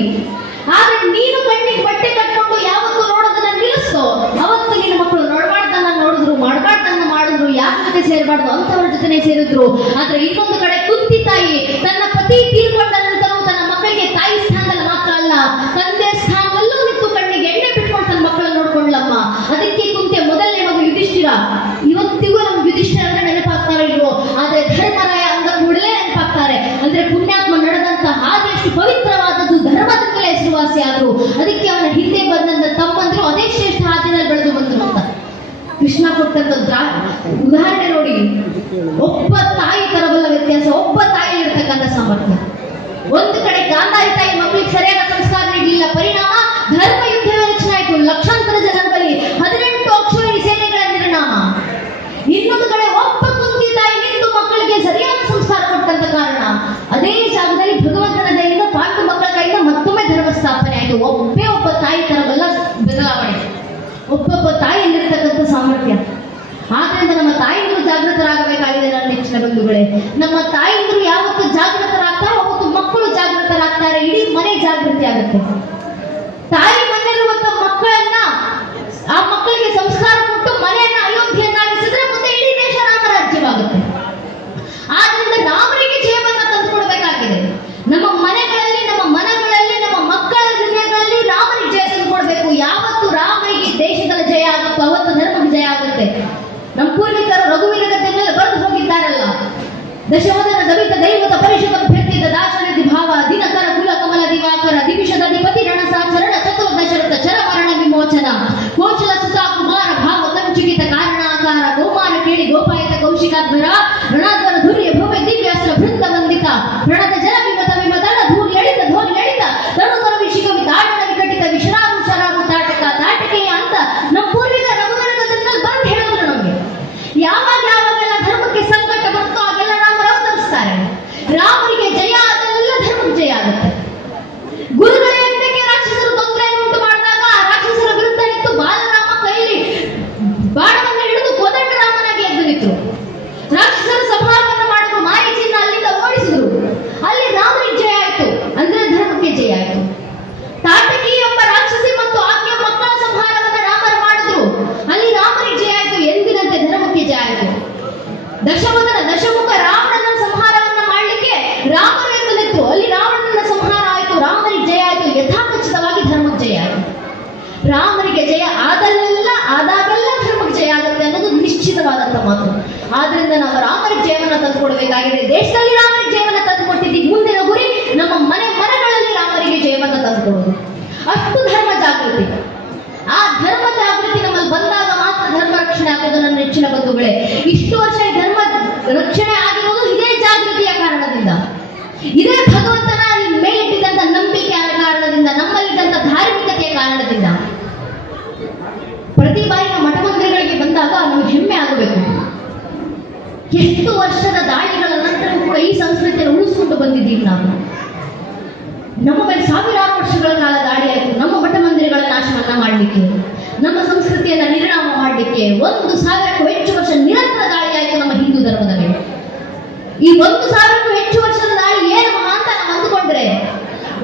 ಆದ್ರೆ ನೀನು ಕಣ್ಣಿಗೆ ಬಟ್ಟೆ ಕಟ್ಕೊಂಡು ಯಾವತ್ತು ನೋಡೋದನ್ನ ನಿಲ್ಲಿಸ್ತೋ ಅವತ್ತು ನಿನ್ನ ಮಕ್ಕಳು ನೋಡ್ಬಾರ್ದನ್ನ ನೋಡಿದ್ರು, ಮಾಡಬಾರ್ದನ್ನ ಮಾಡಿದ್ರು, ಯಾರ ಜೊತೆ ಸೇರಬಾರ್ದು ಅಂತವ್ರ ಜೊತೆನೆ ಸೇರಿದ್ರು. ಆದ್ರೆ ಇನ್ನೊಂದು ಕಡೆ ಕುಂತಿ ತಾಯಿ ತನ್ನ ಪತಿ ತೀರ್ಕೊಂಡ ನಂತರವೂ ತನ್ನ ಮಕ್ಕಳಿಗೆ ತಾಯಿ ಸ್ಥಾನದಲ್ಲಿ ಮಾತ್ರ ಅಲ್ಲ, ತಂದೆ ಸ್ಥಾನದಲ್ಲೂ ನಿಂತು ಕಣ್ಣಿಗೆ ಎಣ್ಣೆ ಬಿಟ್ಕೊಂಡು ತನ್ನ ಮಕ್ಕಳನ್ನು ನೋಡ್ಕೊಂಡ್ಲಮ್ಮ. ಅದಕ್ಕೆ ಕುಂತಿಯ ಮೊದಲನೇ ಮಗು ಯುಧಿಷ್ಠಿರ. ಇವತ್ತಿಗೂ ನಮ್ಗೆ ಯುಧಿಷ್ಠಿರ ಅಂದ್ರೆ ನೆನಪಾಗ್ತಾರೆ ಇಲ್ವೋ? ಆದ್ರೆ ಧರ್ಮರಾಯ ಅಂದ ಕೂಡಲೇ ನೆನಪಾಗ್ತಾರೆ. ಅಂದ್ರೆ ಪುಣ್ಯಾತ್ಮ ನಡೆದಂತ ಹಾಗೆ ಎಷ್ಟು ಪವಿತ್ರವಾದದ್ದು, ಧರ್ಮದಿಂದಲೇ ಹೆಸರುವಾಸಿ ಆದ್ರು. ಅದಕ್ಕೆ ಅವನ ಹಿಂದೆ ಬಂದಂತ ತಮ್ಮಂದ್ರು ಅದೇ ಶ್ರೇಷ್ಠ ಹಾದಿನಲ್ಲಿ ಬೆಳೆದು ಬಂದ್ರು ಅಂತ ಕೃಷ್ಣ ಕೊಟ್ಟಂತ ಉದಾಹರಣೆ ನೋಡಿ. ಒಬ್ಬ ತಾಯಿ ತರಬಲ್ಲ ವ್ಯತ್ಯಾಸ, ಒಬ್ಬ ತಾಯಿ ಇರ್ತಕ್ಕಂಥ ಸಾಮರ್ಥ್ಯ. ಒಂದು ಕಡೆ ಗಾಂಧಾರಿ ತಾಯಿ ಮಕ್ಕಳಿಗೆ ಸರಿಯಾದ ಸಂಸ್ಕಾರ ನೀಡಲಿಲ್ಲ, ಪರಿಣಾಮ ಧರ್ಮ ಯುದ್ಧವೇ ರಚನೆ ಆಯಿತು. ಲಕ್ಷಾಂತರ ಜನರ ಬಳಿ, 18 ಅಕ್ಷೋಹಿಣಿ ಸೇನೆಗಳ ನಿರ್ನಾಮ. ಇನ್ನೊಂದು ಕಡೆ ಒಬ್ಬ ಕುಂತಿ ತಾಯಿ ನಿಂತು ಮಕ್ಕಳಿಗೆ ಸರಿಯಾದ ಸಂಸ್ಕಾರ ಕೊಟ್ಟಂತ ಕಾರಣ ಅದೇ ಜಾಗದಲ್ಲಿ ಭಗವಂತನ ದಯೆಯಿಂದ ಪಾಂಡು ಮಕ್ಕಳ ಕೈಯಿಂದ ಮತ್ತೊಮ್ಮೆ ಧರ್ಮ ಸ್ಥಾಪನೆ ಆಯಿತು. ಒಬ್ಬ ತಾಯಿ ತರಬಲ್ಲ ಬದಲಾವಣೆ, ಒಬ್ಬೊಬ್ಬ ತಾಯಿಯಲ್ಲಿರ್ತಕ್ಕಂಥ ಸಾಮರ್ಥ್ಯ. ಆದ್ರಿಂದ ನಮ್ಮ ತಾಯಿಂದರು ಜಾಗೃತರಾಗಬೇಕಾಗಿದೆ ನನ್ನ ನೆಚ್ಚಿನ ಬಂಧುಗಳೇ. ನಮ್ಮ ತಾಯಿಂದರು ಯಾವತ್ತು ಜಾಗೃತರಾಗ್ತಾರೆ ಅವತ್ತು ಮಕ್ಕಳು ಜಾಗೃತರಾಗ್ತಾರೆ, ಇಡೀ ಮನೆ ಜಾಗೃತಿ ಆಗುತ್ತೆ. ತಾಯಿ ಮನೆಯಲ್ಲಿರುವಂತ ಮಕ್ಕಳನ್ನ, ಆ ಮಕ್ಕಳಿಗೆ ಸಂಸ್ಕಾರ ಕೊಟ್ಟು ಮನೆಯನ್ನ ಅಯೋಧ್ಯೆಯನ್ನಾಗಿಸಿದ್ರೆ ಮುಂದೆ ಇಡೀ ದೇಶ ರಾಮರಾಜ್ಯವಾಗುತ್ತೆ. ಆದ್ರಿಂದ ರಾಮರಿಗೆ ಜಯವನ್ನ ತಂದುಕೊಡ್ಬೇಕಾಗಿದೆ. ನಮ್ಮ ಮನೆಗಳಲ್ಲಿ, ನಮ್ಮ ಮನಗಳಲ್ಲಿ, ನಮ್ಮ ಮಕ್ಕಳ ಹೃದಯಗಳಲ್ಲಿ ರಾಮರಿಗೆ ಜಯ ತಂದುಕೊಡ್ಬೇಕು. ಯಾವತ್ತು ರಾಮರಿಗೆ ದೇಶದಲ್ಲಿ ಜಯ ಆಗುತ್ತೋ ಅವತ್ತು ಧರ್ಮಕ್ಕೆ ಜಯ ಆಗುತ್ತೆ. ನಮ್ಮ ಪೂರ್ವಿಕರು ರಘುವೀರ ಗದ್ದೆಗಳೆಲ್ಲ ಬರೆದು ಹೋಗಿದ್ದಾರಲ್ಲ, ದಶವದನ ದವಿತ ದೈವತ ಪರಿಷದ ಭ್ಯರ್ಥಿತ ದಾಶರಥಿ ಭಾವ ದಿನಕರ ಕುಲ ಕಮಲ ದಿವಾಕರ ದಿವಿಷದಧಿಪತಿ ರಣಸಾಚರಣ ಚತುರ್ದಶರಥ ಚರ ಮರಣ ವಿಮೋಚನ ಕೋಚಲ ಸುತ ಕುಮಾರ ಭಾವ ಕಂಚಿಕಿತ ಕಾರಣಾಕಾರ ಗೋಮಾನ ಕೇಳಿ ಗೋಪಾಯತ ಕೌಶಿಕಾಧ್ವರ ರಣಾಧ್ವರ ಧುರ್ಯ ಭವ್ಯ ದಿವ್ಯಾಸ್ತ್ರ ಭೃಂತ ವಂದಿತ ಪ್ರಣತ ಜಲ ವಿಮತ ವಿಮತಳ ಧೂರಿ ಎಳಿತ ಧೋರಿ ಎಳಿತ ತರುತರ ವಿಷಿಕ ವಿತಾಟನ ವಿಕಟಿತ ವಿಶ್ರಾಮ ಶರಾಮ ತಾಟಕ ತಾಟಕೆಯ ಅಂತ ನಮ್ಮ ಪೂರ್ವಿಕ ರಘುವೀರ ಗದ್ದೆಗಳಲ್ಲಿ ಬರೆದು ಹೇಳಿದ್ರು ನಮಗೆ. ಯಾವಾಗೆಲ್ಲ ಧರ್ಮಕ್ಕೆ ಸಂಕಟ ಬಂತು ಆಗೆಲ್ಲ ರಾಮರು ಅವತರಿಸ್ತಾರೆ. ರಾಮರಿಗೆ ಜಯ ಆದಲ್ಲೆಲ್ಲ ಧರ್ಮಕ್ಕೆ ಜಯ ಆಗುತ್ತೆ. ಗುರುಗಳ ಯಜ್ಞಕ್ಕೆ ರಾಕ್ಷಸರು ತೊಂದರೆಯನ್ನು ಉಂಟು ಮಾಡಿದಾಗ ಆ ರಾಕ್ಷಸರ ವಿರುದ್ಧ ನಿಂತು ಬಾಲರಾಮ ಕೈಲಿ ಬಾಣವನ್ನು ಹಿಡಿದು ಕೋದಂಡ ರಾಮನಾಗಿ ಎದ್ದು ನಿಂತರು. ರಾಕ್ಷಸರು ಸಂಹಾರವನ್ನು ಮಾಡಿದ್ರು, ಮಾರೀಚಿಯನ್ನು ಅಲ್ಲಿಂದ ಓಡಿಸಿದ್ರು. ಅಲ್ಲಿ ರಾಮನಿಗೆ ಜಯ ಆಯಿತು, ಅಂದ್ರೆ ಧರ್ಮಕ್ಕೆ ಜಯ ಆಯಿತು. ತಾಟಕಿ ಎಂಬ ರಾಕ್ಷಸಿ ಮತ್ತು ಆಕೆಯ ಮಕ್ಕಳ ಸಂಹಾರವನ್ನು ರಾಮರು ಮಾಡಿದ್ರು, ಅಲ್ಲಿ ರಾಮನಿಗೆ ಜಯ ಆಯಿತು. ಎಂದಿನಂತೆ ಧರ್ಮಕ್ಕೆ ಜಯ ಆಯಿತು. ದಶವದನ ದಶಮುಖ ರಾವಣನ ಸಂಹಾರವನ್ನ ಮಾಡಲಿಕ್ಕೆ ರಾಮರು ಎಂದು ನಿಂತು, ಅಲ್ಲಿ ರಾವಣನ ಸಂಹಾರ ಆಯಿತು, ರಾಮನಿಗೆ ಜಯ ಆಯಿತು. ಯಥಾಖಚಿತವಾಗಿ ಧರ್ಮಕ್ಕೆ ಜಯ ಆಯಿತು. ರಾಮನಿಗೆ ಜಯ ಆದಾಗೆಲ್ಲ ಧರ್ಮಕ್ಕೆ ಜಯ ಆಗುತ್ತೆ ಅನ್ನೋದು ನಿಶ್ಚಿತವಾದಂತ ಮಾತು. ಆದ್ರಿಂದ ನಾವು ರಾಮನಿಗೆ ಜಯವನ್ನು ತಂದುಕೊಡ್ಬೇಕಾಗಿದೆ. ದೇಶದಲ್ಲಿ ರಾಮನಿಗೆ ಜಯವನ್ನು ತಂದುಕೊಟ್ಟಿದ್ದೀವಿ. ಮುಂದಿನ ಗುರಿ ನಮ್ಮ ಮನೆಗಳಲ್ಲಿ ರಾಮನಿಗೆ ಜಯವನ್ನು ತಂದುಕೊಡೋದು. ಅಷ್ಟು ಧರ್ಮ ಜಾಗೃತಿ. ಆ ಧರ್ಮ ಜಾಗೃತಿ ನಮ್ಮಲ್ಲಿ ಬಂದಾಗ ಮಾತ್ರ ಧರ್ಮ ರಕ್ಷಣೆ ಆಗೋದು ನನ್ನ ನೆಚ್ಚಿನ ಬಂಧುಗಳೇ. ಇಷ್ಟು ವರ್ಷ ಈ ಧರ್ಮ ರಕ್ಷಣೆ ಆಗಿರೋದು ಇದೇ ಜಾಗೃತಿಯ ಕಾರಣದಿಂದ, ಇದೇ ಭಗವಂತನ ಮೇಲಿಟ್ಟಿದ್ದಂತ ನಂಬಿಕೆಯ ಕಾರಣದಿಂದ, ನಮ್ಮಲ್ಲಿದ್ದಂತ ಧಾರ್ಮಿಕತೆಯ ಕಾರಣದಿಂದ. ಪ್ರತಿ ಬಾರಿ ನಾವು ಮಠ ಮಂದಿರಗಳಿಗೆ ಬಂದಾಗ ನಮಗೆ ಹೆಮ್ಮೆ ಆಗಬೇಕು. ಎಷ್ಟು ವರ್ಷದ ದಾಳಿಗಳ ನಂತರವೂ ಕೂಡ ಈ ಸಂಸ್ಕೃತಿಯನ್ನು ಉಳಿಸಿಕೊಂಡು ಬಂದಿದ್ದೀವಿ ನಾವು. ನಮ್ಮ ಮೇಲೆ ಸಾವಿರಾರು ವರ್ಷಗಳ ಕಾಲ ದಾಳಿ ಆಯಿತು. ನಮ್ಮ ಮಠ ಮಂದಿರಗಳ ನಾಶವನ್ನ ಮಾಡಲಿಕ್ಕೆ, ನಮ್ಮ ಸಂಸ್ಕೃತಿಯನ್ನ ನಿರ್ನಾಮ ಮಾಡಲಿಕ್ಕೆ 1000ಕ್ಕೂ ಹೆಚ್ಚು ವರ್ಷ ನಿರಂತರ ದಾಳಿ ಆಯಿತು ನಮ್ಮ ಹಿಂದೂ ಧರ್ಮದ ಮೇಲೆ. ಈ 1000ಕ್ಕೂ ಹೆಚ್ಚು ವರ್ಷದ ದಾಳಿ ಏನು ಅಂತ ನಾವು ಅಂದುಕೊಂಡ್ರೆ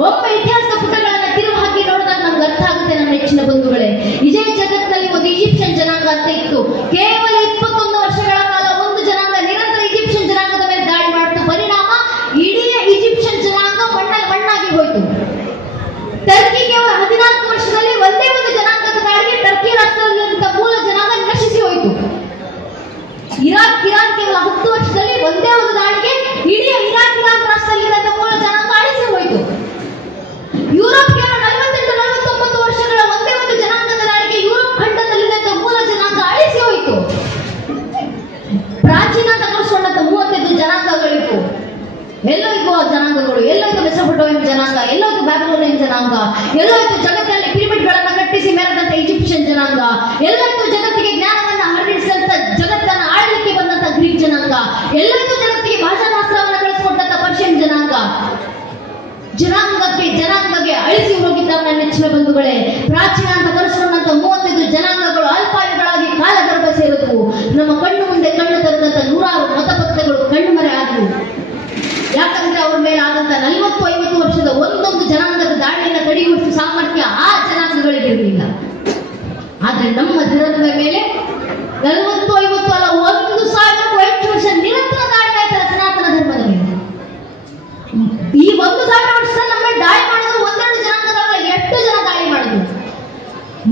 ಒಬ್ಬ ಇತಿಹಾಸದ ಪುಟಗಳನ್ನ ತಿರುವು ಹಾಕಿ ನೋಡಿದಾಗ ನಮ್ಗೆ ಅರ್ಥ ಆಗುತ್ತೆ ನಮ್ಮ ನೆಚ್ಚಿನ ಬಂಧುಗಳೇ. ಇದೇ ಜಗತ್ತಿನಲ್ಲಿ ಒಂದು ಈಜಿಪ್ಷಿಯನ್ ಜನಾಂಗ ಅಂತ ಇತ್ತು. ಕೇವಲ 21 ವರ್ಷಗಳ ಕಾಲ ಒಂದು ಜನಾಂಗ ನಿರಂತರ ಈಜಿಪ್ಷಿಯನ್ ಜನಾಂಗದ ಮೇಲೆ ದಾಳಿ ಮಾಡಿತು. ಪರಿಣಾಮ ಇಡೀ ಈಜಿಪ್ಷಿಯನ್ ಜನಾಂಗ ಮಣ್ಣಾಗಿ ಹೋಯಿತು. ಟರ್ಕಿ ಕೇವಲ 14 ವರ್ಷದಲ್ಲಿ ಒಂದೇ ಒಂದು ಜನಾಂಗದ ದಾಳಿಗೆ ಜನಾಂಗ, ಎಲ್ಲೋಯ್ತು ಬ್ಯಾಬಿಲೋನಿಯನ್ ಜನಾಂಗ, ಎಲ್ಲೋಯ್ತು ಜಗತ್ತಿನಲ್ಲಿ ಪಿರಮಿಡ್ಗಳನ್ನು ಕಟ್ಟಿಸಿ ಮೆರೆದಂತ ಈಜಿಪ್ಷಿಯನ್ ಜನಾಂಗ, ಎಲ್ಲೋಯ್ತು ಜಗತ್ತಿಗೆ ಜ್ಞಾನವನ್ನ ಹರಡಿಸಿದಂತ ಜಗತ್ತನ್ನ ಆಳ್ಲಿಕ್ಕೆ ಬಂದಂತ ಗ್ರೀಕ್ ಜನಾಂಗ, ಎಲ್ಲೋಯ್ತು ಜಗತ್ತಿಗೆ ಭಾಷಾಶಾಸ್ತ್ರವನ್ನ ಕಳಿಸಿಕೊಟ್ಟಂತ ಪರ್ಷಿಯನ್ ಜನಾಂಗ. ಜನಾಂಗಕ್ಕೆ ಅಳಿಸಿ ಹೋಗಿದ್ದವರ ನೆಚ್ಚಿನ ಬಂಧುಗಳೇ, ಪ್ರಾಚೀನ ಅಂತ ಕರೆಸಿಕೊಂಡಂತ 35 ಜನಾಂಗಗಳು ಅಲ್ಪಾಯುಗಳಾಗಿ ಕಾಲಗರ್ಭ ಸೇರಿದವು. ನಮ್ಮ ಕಣ್ಣು ಮುಂದೆ ಕಣ್ಣು ತರದಂತ 100 ಮತಪತ್ರಗಳು ಕಣ್ಣು ಮರೆ ಆದವು. ಯಾಕಂದ್ರೆ ಅವ್ರ ಮೇಲೆ ಆದಂತ 40-50 ವರ್ಷದ ಒಂದೊಂದು ಜನಾಂಗದ ದಾಳಿಯನ್ನು ತಡೆಯುವಷ್ಟು ಸಾಮರ್ಥ್ಯ ಆ ಜನಾಂಗಗಳಿಗೆ ಇರಲಿಲ್ಲ. ಆದ್ರೆ ನಮ್ಮ ಧರ್ಮದ ಮೇಲೆ 40-50 ಅಲ್ಲ, 1000ಕ್ಕೂ ಹೆಚ್ಚು ವರ್ಷ ನಿರಂತರ ದಾಳಿ ಆಯ್ತಲ್ಲ ಸನಾತನ ಧರ್ಮದ ಮೇಲೆ. ಈ 1000 ವರ್ಷ ನಮ್ಮ ದಾಳಿ ಮಾಡಿದ್ರು ಒಂದೆರಡು ಜನಾಂಗದವರ 8 ಜನ ದಾಳಿ ಮಾಡಿದ್ರು.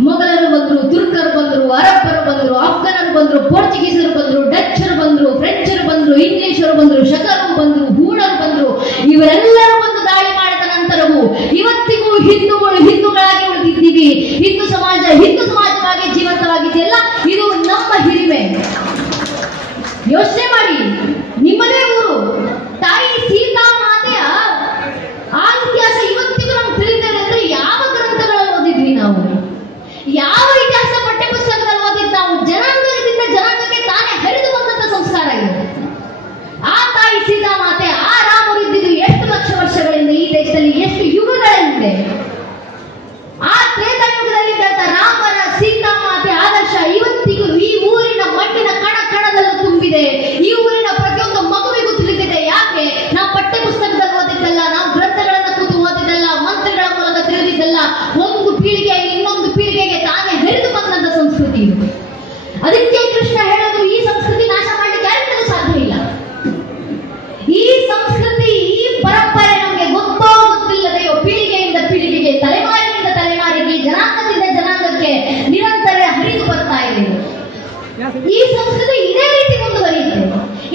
ಮೊಘಲರು ಬಂದ್ರು, ತುರ್ಕರು ಬಂದ್ರು, ಅರಬ್ಬರು ಬಂದ್ರು, ಅಫ್ಘಾನರು ಬಂದ್ರು, ಪೋರ್ಚುಗೀಸರು ಬಂದ್ರು, ಡಚ್ಚರು ಬಂದ್ರು, ಫ್ರೆಂಚರು ಬಂದ್ರು, ಇಂಗ್ಲಿಷರು ಬಂದ್ರು, ಶಕರು ಬಂದ್ರು, ಹೂಣರು ಬಂದ್ರು. ಇವರೆಲ್ಲರೂ ಬಂದು ದಾಳಿ ಮಾಡಿದ ನಂತರವೂ ಇವತ್ತಿಗೂ ಹಿಂದೂಗಳಾಗಿ ಉಳಿದಿದ್ದೀವಿ. ಹಿಂದೂ ಸಮಾಜವಾಗಿ ಜೀವಂತವಾಗಿದೆಯಲ್ಲ, ಇದು ನಮ್ಮ ಹಿರಿಮೆ. ಯೋಚನೆ ಮಾಡಿ, ನಿಮ್ಮದೇ ಊರು ತಾಯಿ ಸೀತಾ ಮಾತೆಯ ಆ ಇತಿಹಾಸ ಇವತ್ತಿಗೂ ನಮ್ಗೆ ತಿಳಿದಿಲ್ಲ ಅಂದ್ರೆ ಯಾವ ಗ್ರಂಥಗಳಲ್ಲಿ ಓದಿದ್ವಿ ನಾವು? ಯಾವ ಇತಿಹಾಸ ಪಠ್ಯ ಪುಸ್ತಕದಲ್ಲಿ ಓದಿದ್ ನಾವು? ಜನಾಂಗದಿಂದ ಜನಾಂಗಕ್ಕೆ ತಾನೇ ಹರಿದು ಬಂದಂತ ಸಂಸ್ಕಾರ ಇದೆ. ಆ ತಾಯಿ ಸೀತಾ ಮಾತೆ, ಆ ರಾಮರು ಇದ್ದಿದ್ದು ಎಷ್ಟು ಲಕ್ಷ ವರ್ಷಗಳಿಂದ ಈ ದೇಶದಲ್ಲಿ, ಎಷ್ಟು ಯುಗಗಳ ಹಿಂದೆ. ಆ ತ್ರೇತಾಯುಗದಲ್ಲಿ ರಾಮರ ಸೀತಾ ಮಾತೆ ಆದರ್ಶ ಇವತ್ತಿಗೂ ಈ ಊರಿನ ಮಣ್ಣಿನ ಕಣದಲ್ಲೂ ತುಂಬಿದೆ. ಈ ಊರಿನ ಪ್ರತಿಯೊಂದು ಮಗುವಿಗೂ ತಿಳಿದಿದೆ. ಯಾಕೆ? ನಾವು ಪಠ್ಯ ಪುಸ್ತಕದಲ್ಲಿ ಓದಿದ್ದಲ್ಲ, ನಾವು ಗ್ರಂಥಗಳನ್ನು ಕೂತು ಓದಿದ್ದಲ್ಲ, ಮಂತ್ರಗಳ ಮೂಲಕ ತಿಳಿದಿದ್ದಲ್ಲ. ಒಂದು ಪೀಳಿಗೆ ಇನ್ನೊಂದು ಪೀಳಿಗೆಗೆ ತಾನೇ ಹರಿದು ಬಂದಂತ ಸಂಸ್ಕೃತಿ ಇದು. ಅದಕ್ಕೆ ಕೃಷ್ಣ ಹೇಳೋದು, ಈ ಸಂಸ್ಕೃತಿ ನಾಶ ಮಾಡಲಿಕ್ಕೆ ಯಾರಿಂದಲೂ ಸಾಧ್ಯ ಇಲ್ಲ. ಈ ಸಂಸ್ಕೃತಿ, ಈ ಪರಂಪರೆ ನಮಗೆ ಗೊತ್ತೋ ಗೊತ್ತಿಲ್ಲದೆಯೋ ಪೀಳಿಗೆಯಿಂದ ಪೀಳಿಗೆಗೆ, ತಲೆಮಾರಿನಿಂದ ತಲೆಮಾರಿಗೆ, ಜನಾಂಗದಿಂದ ಜನಾಂಗಕ್ಕೆ ನಿರಂತರ ಹರಿದು ಬರ್ತಾ ಇದೆ. ಈ ಸಂಸ್ಕೃತಿ ಇದೇ ರೀತಿ ಮುಂದುವರಿಯುತ್ತೆ.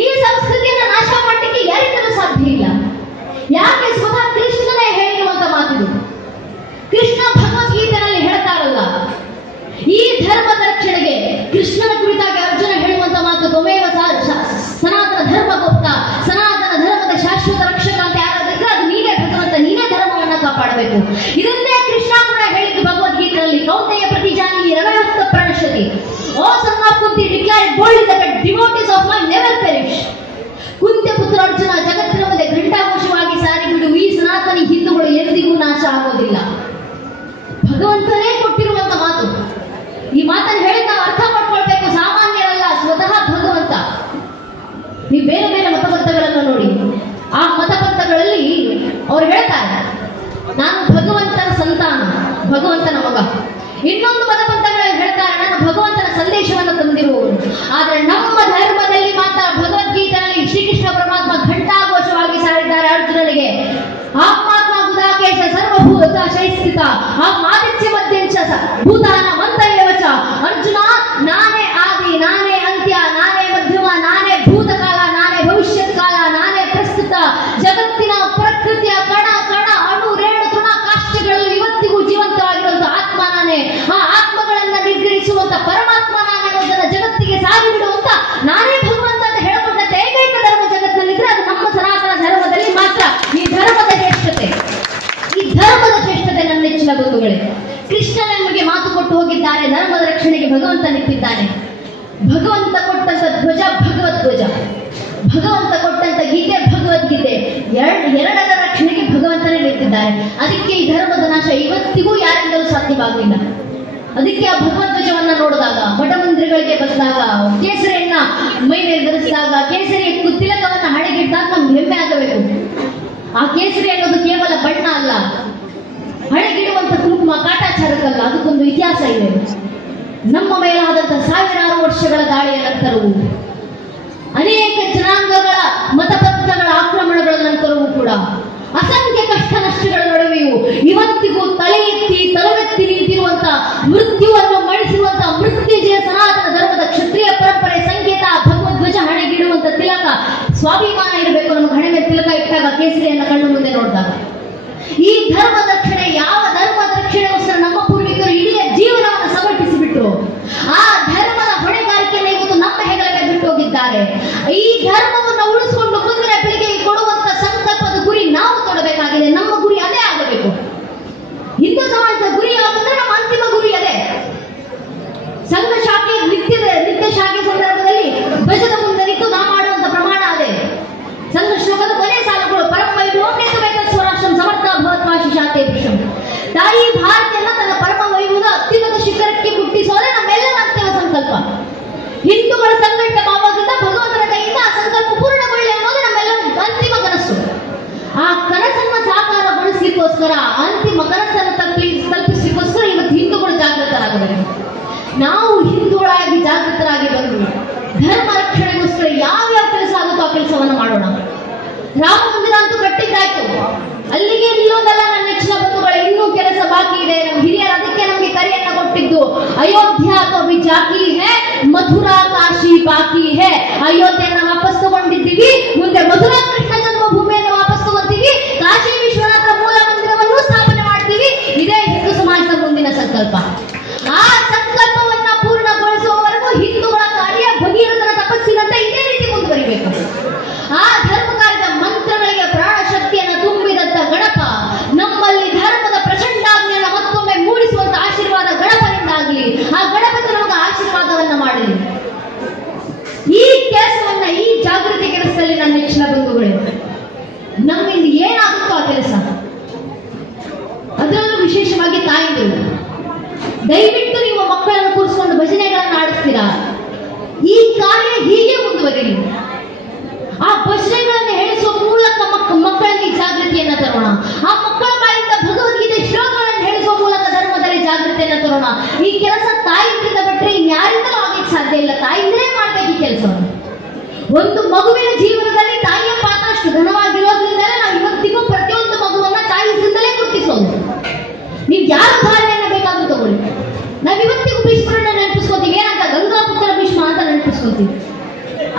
ಈ ಸಂಸ್ಕೃತಿಯನ್ನು ನಾಶ ಮಾಡಲಿಕ್ಕೆ ಯಾರಿಂದಲೂ ಸಾಧ್ಯ ಇಲ್ಲ. ಯಾಕೆ? ಸ್ವತಃ ಕೃಷ್ಣನೇ ಹೇಳಿರುವಂತ ಮಾತಿದು. ಕೃಷ್ಣ ಭಗವದ್ಗೀತೆಯಲ್ಲಿ ಹೇಳ್ತಾರಲ್ಲ, ಈ ಧರ್ಮದ ರಕ್ಷಣೆಗೆ ಕೃಷ್ಣನ ಕುರಿತಾಗಿ ಅರ್ಜುನ ಹೇಳುವಂತ ಮಾತು, ತ್ವಮೇವ ಸನಾತನ ಧರ್ಮ ಗುಪ್ತ, ಸನಾತನ ಧರ್ಮದ ಶಾಶ್ವತ ರಕ್ಷಕ ಅಂತ ಯಾರಾದ್ರೆ ಅದು ನೀನೇ ಭಗವಂತ, ನೀನೇ ಧರ್ಮವನ್ನ ಕಾಪಾಡಬೇಕು. ಇದನ್ನೇ ಕೃಷ್ಣ ಕೂಡ ಹೇಳಿದ್ದು ಭಗವದ್ಗೀತೆಯಲ್ಲಿ. ಕೌಂತೆಯ ಪ್ರತಿಜಾನಿ ರವಯುಕ್ತ ಪ್ರಣಶ್ಯತಿ. O son of Kunti, declare bold that devotees of my never perish. ಕುಂತ್ಯ ಪುತ್ರ ಅರ್ಜುನ, ಜಗತ್ತಿನ ಮುಂದೆ ಘಂಟಾಘೋಷವಾಗಿ ಸಾರಿಬಿಡು, ಈ ಸನಾತನಿ ಹಿಂದೂಗಳು ಎಂದಿಗೂ ನಾಶ ಆಗೋದಿಲ್ಲ. ಭಗವಂತನೇ ಕೊಟ್ಟಿರುವಂತ ಮಾತು. ಈ ಮಾತನ್ನು ಹೇಳಿ ನಾವು ಅರ್ಥ ಮಾಡ್ಕೊಳ್ಬೇಕು. ಸಾಮಾನ್ಯರಲ್ಲ, ಸ್ವತಃ ಭಗವಂತ. ನೀವು ಬೇರೆ ಬೇರೆ ಮತಪಂಥಗಳನ್ನು ನೋಡಿ. ಆ ಮತಪಂಥಗಳಲ್ಲಿ ಅವ್ರು ಹೇಳ್ತಾರೆ, ನಾನು ಭಗವಂತನ ಸಂತಾನ, ಭಗವಂತನ ಮಗ. ಇನ್ನೊಂದು ಮತಪಂಥಗಳಲ್ಲಿ ಹೇಳ್ತಾರೆ, ನಾನು ಭಗವಂತನ ಸಂದೇಶವನ್ನು ತಂದಿರುವವರು. ಆದ್ರೆ ನಮ್ಮ ಧರ್ಮದಲ್ಲಿ ಮಾತ್ರ ಭಗವದ್ಗೀತೆಯಲ್ಲಿ ಶ್ರೀಕೃಷ್ಣ ಪರಮಾತ್ಮ ಘಂಟಾಘೋಷವಾಗಿ ಸಾರಿದ್ದಾರೆ ಅರ್ಜುನನಿಗೆ, ಆತ್ಮಾತ್ಮ ಗುದಾಕೇಶ ಸರ್ವಭೂತ ಶೈಸ್ಥಿತ ಆದಿತ್ಯ ಮಧ್ಯಂಚ ಭೂತಾನ ಮಂತರೇವಚ. ಅರ್ಜುನ, ನಾನೇ ಆದಿ, ನಾನೇ ಅಂತ್ಯ, ನಾನೇ ಮಧ್ಯಮ, ನಾನೇ ಭೂತಕಾಲ, ನಾನೇ ಭವಿಷ್ಯತ್ ಕಾಲ, ನಾನೇ ಪ್ರಸ್ತುತ. ಜಗತ್ತಿನ ಪ್ರಕೃತಿಯ ಕಣ ಕಣ, ಅಣು ರೇಣು ತೃಣ ಕಾಷ್ಟಗಳಲ್ಲಿ ಇವತ್ತಿಗೂ ಜೀವಂತವಾಗಿರುವಂತ ಆತ್ಮ ನಾನೇ. ಆ ಆತ್ಮಗಳನ್ನ ನಿರ್ಗಣಿಸುವಂತ ಪರಮಾತ್ಮ ನಾನೇ ಅನ್ನೋದನ್ನ ಜಗತ್ತಿಗೆ ಸಾಗಿಬಿಡುವಂತ ನಾನೇ ಭಗವಂತ ಅಂತ ಹೇಳಿಕೊಂಡಂತ ಏಕೈಕ ಧರ್ಮ ಜಗತ್ತಿನಲ್ಲಿದ್ರೆ ಅದು ನಮ್ಮ ಸನಾತನ ಧರ್ಮದಲ್ಲಿ ಮಾತ್ರ. ಈ ಧರ್ಮದ ಶ್ರೇಷ್ಠತೆ, ನನ್ನ ನೆಚ್ಚಿನ ಬಂಧುಗಳೇ, ಕೃಷ್ಣ ನಮಗೆ ಮಾತು ಕೊಟ್ಟು ಹೋಗಿದ್ದಾರೆ. ಧರ್ಮದ ರಕ್ಷಣೆಗೆ ಭಗವಂತ ನಿಂತಿದ್ದಾನೆ. ಭಗವಂತ ಕೊಟ್ಟಂತ ಧ್ವಜ ಭಗವದ್ಧ್ವಜ, ಭಗವಂತ ಕೊಟ್ಟಂತ ಗೀತೆ ಭಗವದ್ಗೀತೆ. ಎರಡರ ರಕ್ಷಣೆಗೆ ಭಗವಂತನೇ ನಿಂತಿದ್ದಾರೆ. ಅದಕ್ಕೆ ಈ ಧರ್ಮದ ನಾಶ ಇವತ್ತಿಗೂ ಯಾರಿಂದಲೂ ಸಾಧ್ಯವಾಗಲಿಲ್ಲ. ಅದಕ್ಕೆ ಆ ಭಗವದ್ಧ್ವಜವನ್ನ ನೋಡಿದಾಗ, ಮಠಮಂದಿರಗಳಿಗೆ ಬಂದಾಗ, ಕೇಸರಿಯನ್ನ ಮೈ ಮೇಲೆ ಧರಿಸಿದಾಗ, ಕೇಸರಿಯ ತಿಲಕವನ್ನ ಹಣೆಗಿಟ್ಟಾಗ ನಮ್ಗೆ ಹೆಮ್ಮೆ ಆಗಬೇಕು. ಆ ಕೇಸರಿ ಅನ್ನೋದು ಕೇವಲ ಬಣ್ಣ ಅಲ್ಲ, ಹಣೆಗಿಡುವಂತ ಕುಂಕುಮ ಕಾಟಾಚಾರಕ್ಕಲ್ಲ, ಅದಕ್ಕೊಂದು ಇತಿಹಾಸ ಇದೆ. ನಮ್ಮ ಮೇಲಾದಂತಹ 1000 ವರ್ಷಗಳ ದಾಳಿಯ ನಂತರವೂ, ಅನೇಕ ಜನಾಂಗಗಳ ಮತಪಂಥಗಳ ಆಕ್ರಮಣಗಳ ನಂತರವೂ ಕೂಡ, ಅಸಂಖ್ಯ ಕಷ್ಟ ನಷ್ಟಗಳ ನಡುವೆಯೂ ಇವತ್ತಿಗೂ ತಲೆ ಎತ್ತಿ ನಿಂತಿರುವಂತ, ಮೃತ್ಯುವನ್ನು ಮಣಿಸಿರುವಂತ ಮೃತ್ಯುಂಜಯ ಸನಾತನ ಧರ್ಮದ ಕ್ಷತ್ರಿಯ ಪರಂಪರೆ ಸಂಕೇತ ಭಗವದ್ಧ್ವಜ ಹಣೆಗಿಡುವಂತ ತಿಲಕ. ಸ್ವಾಭಿಮಾನ ಇರಬೇಕು ನಮ್ಗೆ. ಹಣೆ ಮೇಲೆ ತಿಲಕ ಇಟ್ಟಾಗ, ಕೇಸರಿಯನ್ನ ಕಣ್ಣು ಮುಂದೆ ನೋಡಿದಾಗ. ಈ ಧರ್ಮದ ರಕ್ಷಣೆ, ಯಾವ ಧರ್ಮದ ರಕ್ಷಣೆಗೋಸ್ಕರ ನಮ್ಮ ಪೂರ್ವಿಕರು ಇಡೀ ಜೀವನವನ್ನು ಸಮರ್ಪಿಸಿಬಿಟ್ರು, ಆ ಧರ್ಮದ ಹೊಣೆಗಾರಿಕೆಯನ್ನು ಇವತ್ತು ನಮ್ಮ ಹೆಗಲಿಗೆ ಬಿಟ್ಟು ಹೋಗಿದ್ದಾರೆ. ಈ ಧರ್ಮವನ್ನು ಉಳಿಸಿಕೊಂಡು ಮುಂದಿನ ಪೀಳಿಗೆಗೆ ಕೊಡುವಂತ ಸಂಕಲ್ಪದ ಗುರಿ ನಾವು ತೊಡಬೇಕಾಗಿದೆ. ನಮ್ಮ ಗುರಿ ಅದೇ ಶಾಖೆ ಸಂದರ್ಭದಲ್ಲಿ ಧ್ವಜದ ಮುಂದೆ ನಿಂತು ನಾ ಮಾಡುವಂತ ಪ್ರಮಾಣ ಅದೇ. ಸಂಘ ಶ್ಲೋಕದ ಕೊನೆ ಸಾಲುಗಳು ಪರಮ ವೈಭವೋಪೇತ ಸ್ವರಾಷ್ಟ್ರಂ ಸಮರ್ಥ ಭವತ್ವಾಶಿ ಶಾಂತಿ ಪುರುಷಂ. ತಾಯಿ ಭಾರತಿಯನ್ನ ತನ್ನ ಪರಮ ವೈಭವದ ಅತ್ಯುನ್ನತ ಶಿಖರಕ್ಕೆ ಮುಟ್ಟಿಸೋದೇ ನಮ್ಮೆಲ್ಲರ ಅಂತಿಮ ಸಂಕಲ್ಪ. ಹಿಂದೂಗಳ ಸಂಕಲ್ಪ ಭಾವದಿಂದ ಭಗವಂತನ ಕೈಯಿಂದ ಆ ಸಂಕಲ್ಪ ಪೂರ್ಣಗೊಳ್ಳಿ ಅನ್ನೋದು ನಮ್ಮೆಲ್ಲರ ಅಂತಿಮ ಕನಸು. ಆ ಕನಸನ್ನ ಸಾಕಾರಗೊಳಿಸಲಿಕ್ಕೋಸ್ಕರ, ಅಂತಿಮ ಕನಸನ್ನು ತಲುಪಿಸಲಿಕ್ಕೋಸ್ಕರ ಇವತ್ತು ಹಿಂದೂಗಳು ಜಾಗೃತರಾಗಬೇಕು. ನಾವು ಹಿಂದೂಗಳಾಗಿ ಜಾಗೃತರಾಗಿ ಬಂದು ಧರ್ಮ ರಕ್ಷಣೆಗೋಸ್ಕರ ಯಾವ್ಯಾವ ಕೆಲಸ ಆಗುತ್ತೋ ಆ ಕೆಲಸವನ್ನು ಮಾಡೋಣ. ರಾಮ ಮಂದಿರ ಅಂತೂ ಕಟ್ಟಿದ್ದಾಯ್ತು, ಅಲ್ಲಿಗೆ ನಿಲ್ಲೋದಲ್ಲ ನನ್ನ ನೆಚ್ಚಿನ ಬಂಧುಗಳು. ಇನ್ನೂ ಕೆಲಸ ಬಾಕಿ ಇದೆ. ನಮ್ಮ ಹಿರಿಯರು ಅದಕ್ಕೆ ನಮಗೆ ಕರೆಯನ್ನ ಕೊಟ್ಟಿದ್ದು, ಅಯೋಧ್ಯ ಕವಿ ಜಾಕಿ ಹೇ, ಮಥುರಾ ಕಾಶಿ ಬಾಕಿ ಹೇ. ಅಯೋಧ್ಯೆಯನ್ನ ವಾಪಸ್ ತಗೊಂಡಿದ್ದೀವಿ, ಮುಂದೆ ಮಥುರಾ ಕೃಷ್ಣ ಜನ್ಮಭೂಮಿಯನ್ನು ವಾಪಸ್ ತಗೋತೀವಿ, ಕಾಶಿ ವಿಶ್ವನಾಥ ಮೂಲ ಮಂದಿರವನ್ನು ಸ್ಥಾಪನೆ ಮಾಡ್ತೀವಿ. ಇದೇ ಹಿಂದೂ ಸಮಾಜದ ಮುಂದಿನ ಸಂಕಲ್ಪ. ಆ ಸಂಕಲ್ಪವನ್ನ ಪೂರ್ಣಗೊಳಿಸುವವರೆಗೂ ಹಿಂದೂಗಳ ಕಾರ್ಯ ಭಗೀರಥನ ತಪಸ್ಸಿನಂತೆ ಇದೇ ರೀತಿ ಮುಂದುವರಿಬೇಕು. ಆ ಧರ್ಮ ಕಾರ್ಯದ ಮಂತ್ರಗಳಿಗೆ ಪ್ರಾಣ ಶಕ್ತಿಯನ್ನು ತುಂಬಿದಂತ ಗಣಪ ನಮ್ಮಲ್ಲಿ ಧರ್ಮದ ಪ್ರಚಂಡಾಜ್ಞೆಯನ್ನು ಮತ್ತೊಮ್ಮೆ ಮೂಡಿಸುವಂತ ಆಶೀರ್ವಾದ ಗಣಪನಿಂದಾಗಲಿ. ಆ ಗಣಪತಿ ನಮಗೆ ಆಶೀರ್ವಾದವನ್ನ ಮಾಡಲಿ. ಈ ಕೆಲಸವನ್ನ, ಈ ಜಾಗೃತಿ ಕೆಲಸದಲ್ಲಿ ನನ್ನ ನೆಚ್ಚಿನ ಬಂಧುಗಳೇ, ನಮ್ಮಿಂದ ಏನಾಗುತ್ತೋ ಆ ಕೆಲಸ, ಅದರಲ್ಲೂ ವಿಶೇಷವಾಗಿ ತಾಯಿಗಳು, ದಯವಿಟ್ಟು ನೀವು ಮಕ್ಕಳನ್ನು ಕೂರಿಸಿಕೊಂಡು ಭಜನೆಗಳನ್ನು ಆಡಿಸ್ತೀರಾ, ಈ ಕಾರ್ಯ ಹೀಗೆ ಮುಂದುವರಿಲಿ. ಆ ಭಜನೆಗಳನ್ನು ಹೇಳಿಸುವ ಮೂಲಕ ಮಕ್ಕಳಲ್ಲಿ ಜಾಗೃತಿಯನ್ನ ತರೋಣ. ಆ ಮಕ್ಕಳ ಬಾಯಿಂದ ಭಗವದ್ಗೀತೆ ಶ್ಲೋಕಗಳನ್ನು ಹೇಳಿಸುವ ಮೂಲಕ ಧರ್ಮದಲ್ಲಿ ಜಾಗೃತಿಯನ್ನ ತರೋಣ. ಈ ಕೆಲಸ ತಾಯಿಯಿಂದ ಬಿಟ್ಟರೆ ಇನ್ಯಾರಿಂದಲೂ ಆಗ್ಲಿಕ್ಕೆ ಸಾಧ್ಯ ಇಲ್ಲ. ತಾಯಿಯಿಂದಲೇ ಮಾಡ್ಬೇಕು ಈ ಕೆಲಸವನ್ನು. ಒಂದು ಮಗುವಿನ ಜೀವನದಲ್ಲಿ ತಾಯಿಯ ಪಾತ್ರ ಅಷ್ಟು ಘನವಾಗಿರೋದ್ರಿಂದಲೇ ನಾವು ಇವತ್ತಿಗೂ ಪ್ರತಿಯೊಂದು ಮಗುವನ್ನ ತಾಯಿಯಿಂದಲೇ ಗುರುತಿಸೋದು. ನೀವು ಯಾರ ಉದಾಹರಣೆಯನ್ನ ಬೇಕಾದ್ರೂ ತಗೊಳ್ಳಿ. ನಾವ್ ಇವತ್ತಿಗೂ ಭೀಷ್ಮರನ್ನ ನೆನಪಿಸ್ಕೊತೀವಿ, ಏನಂತ ಗಂಗಾಪುತ್ರ ಭೀಷ್ಮ ಅಂತ ನೆನಪಿಸ್ಕೊತೀವಿ.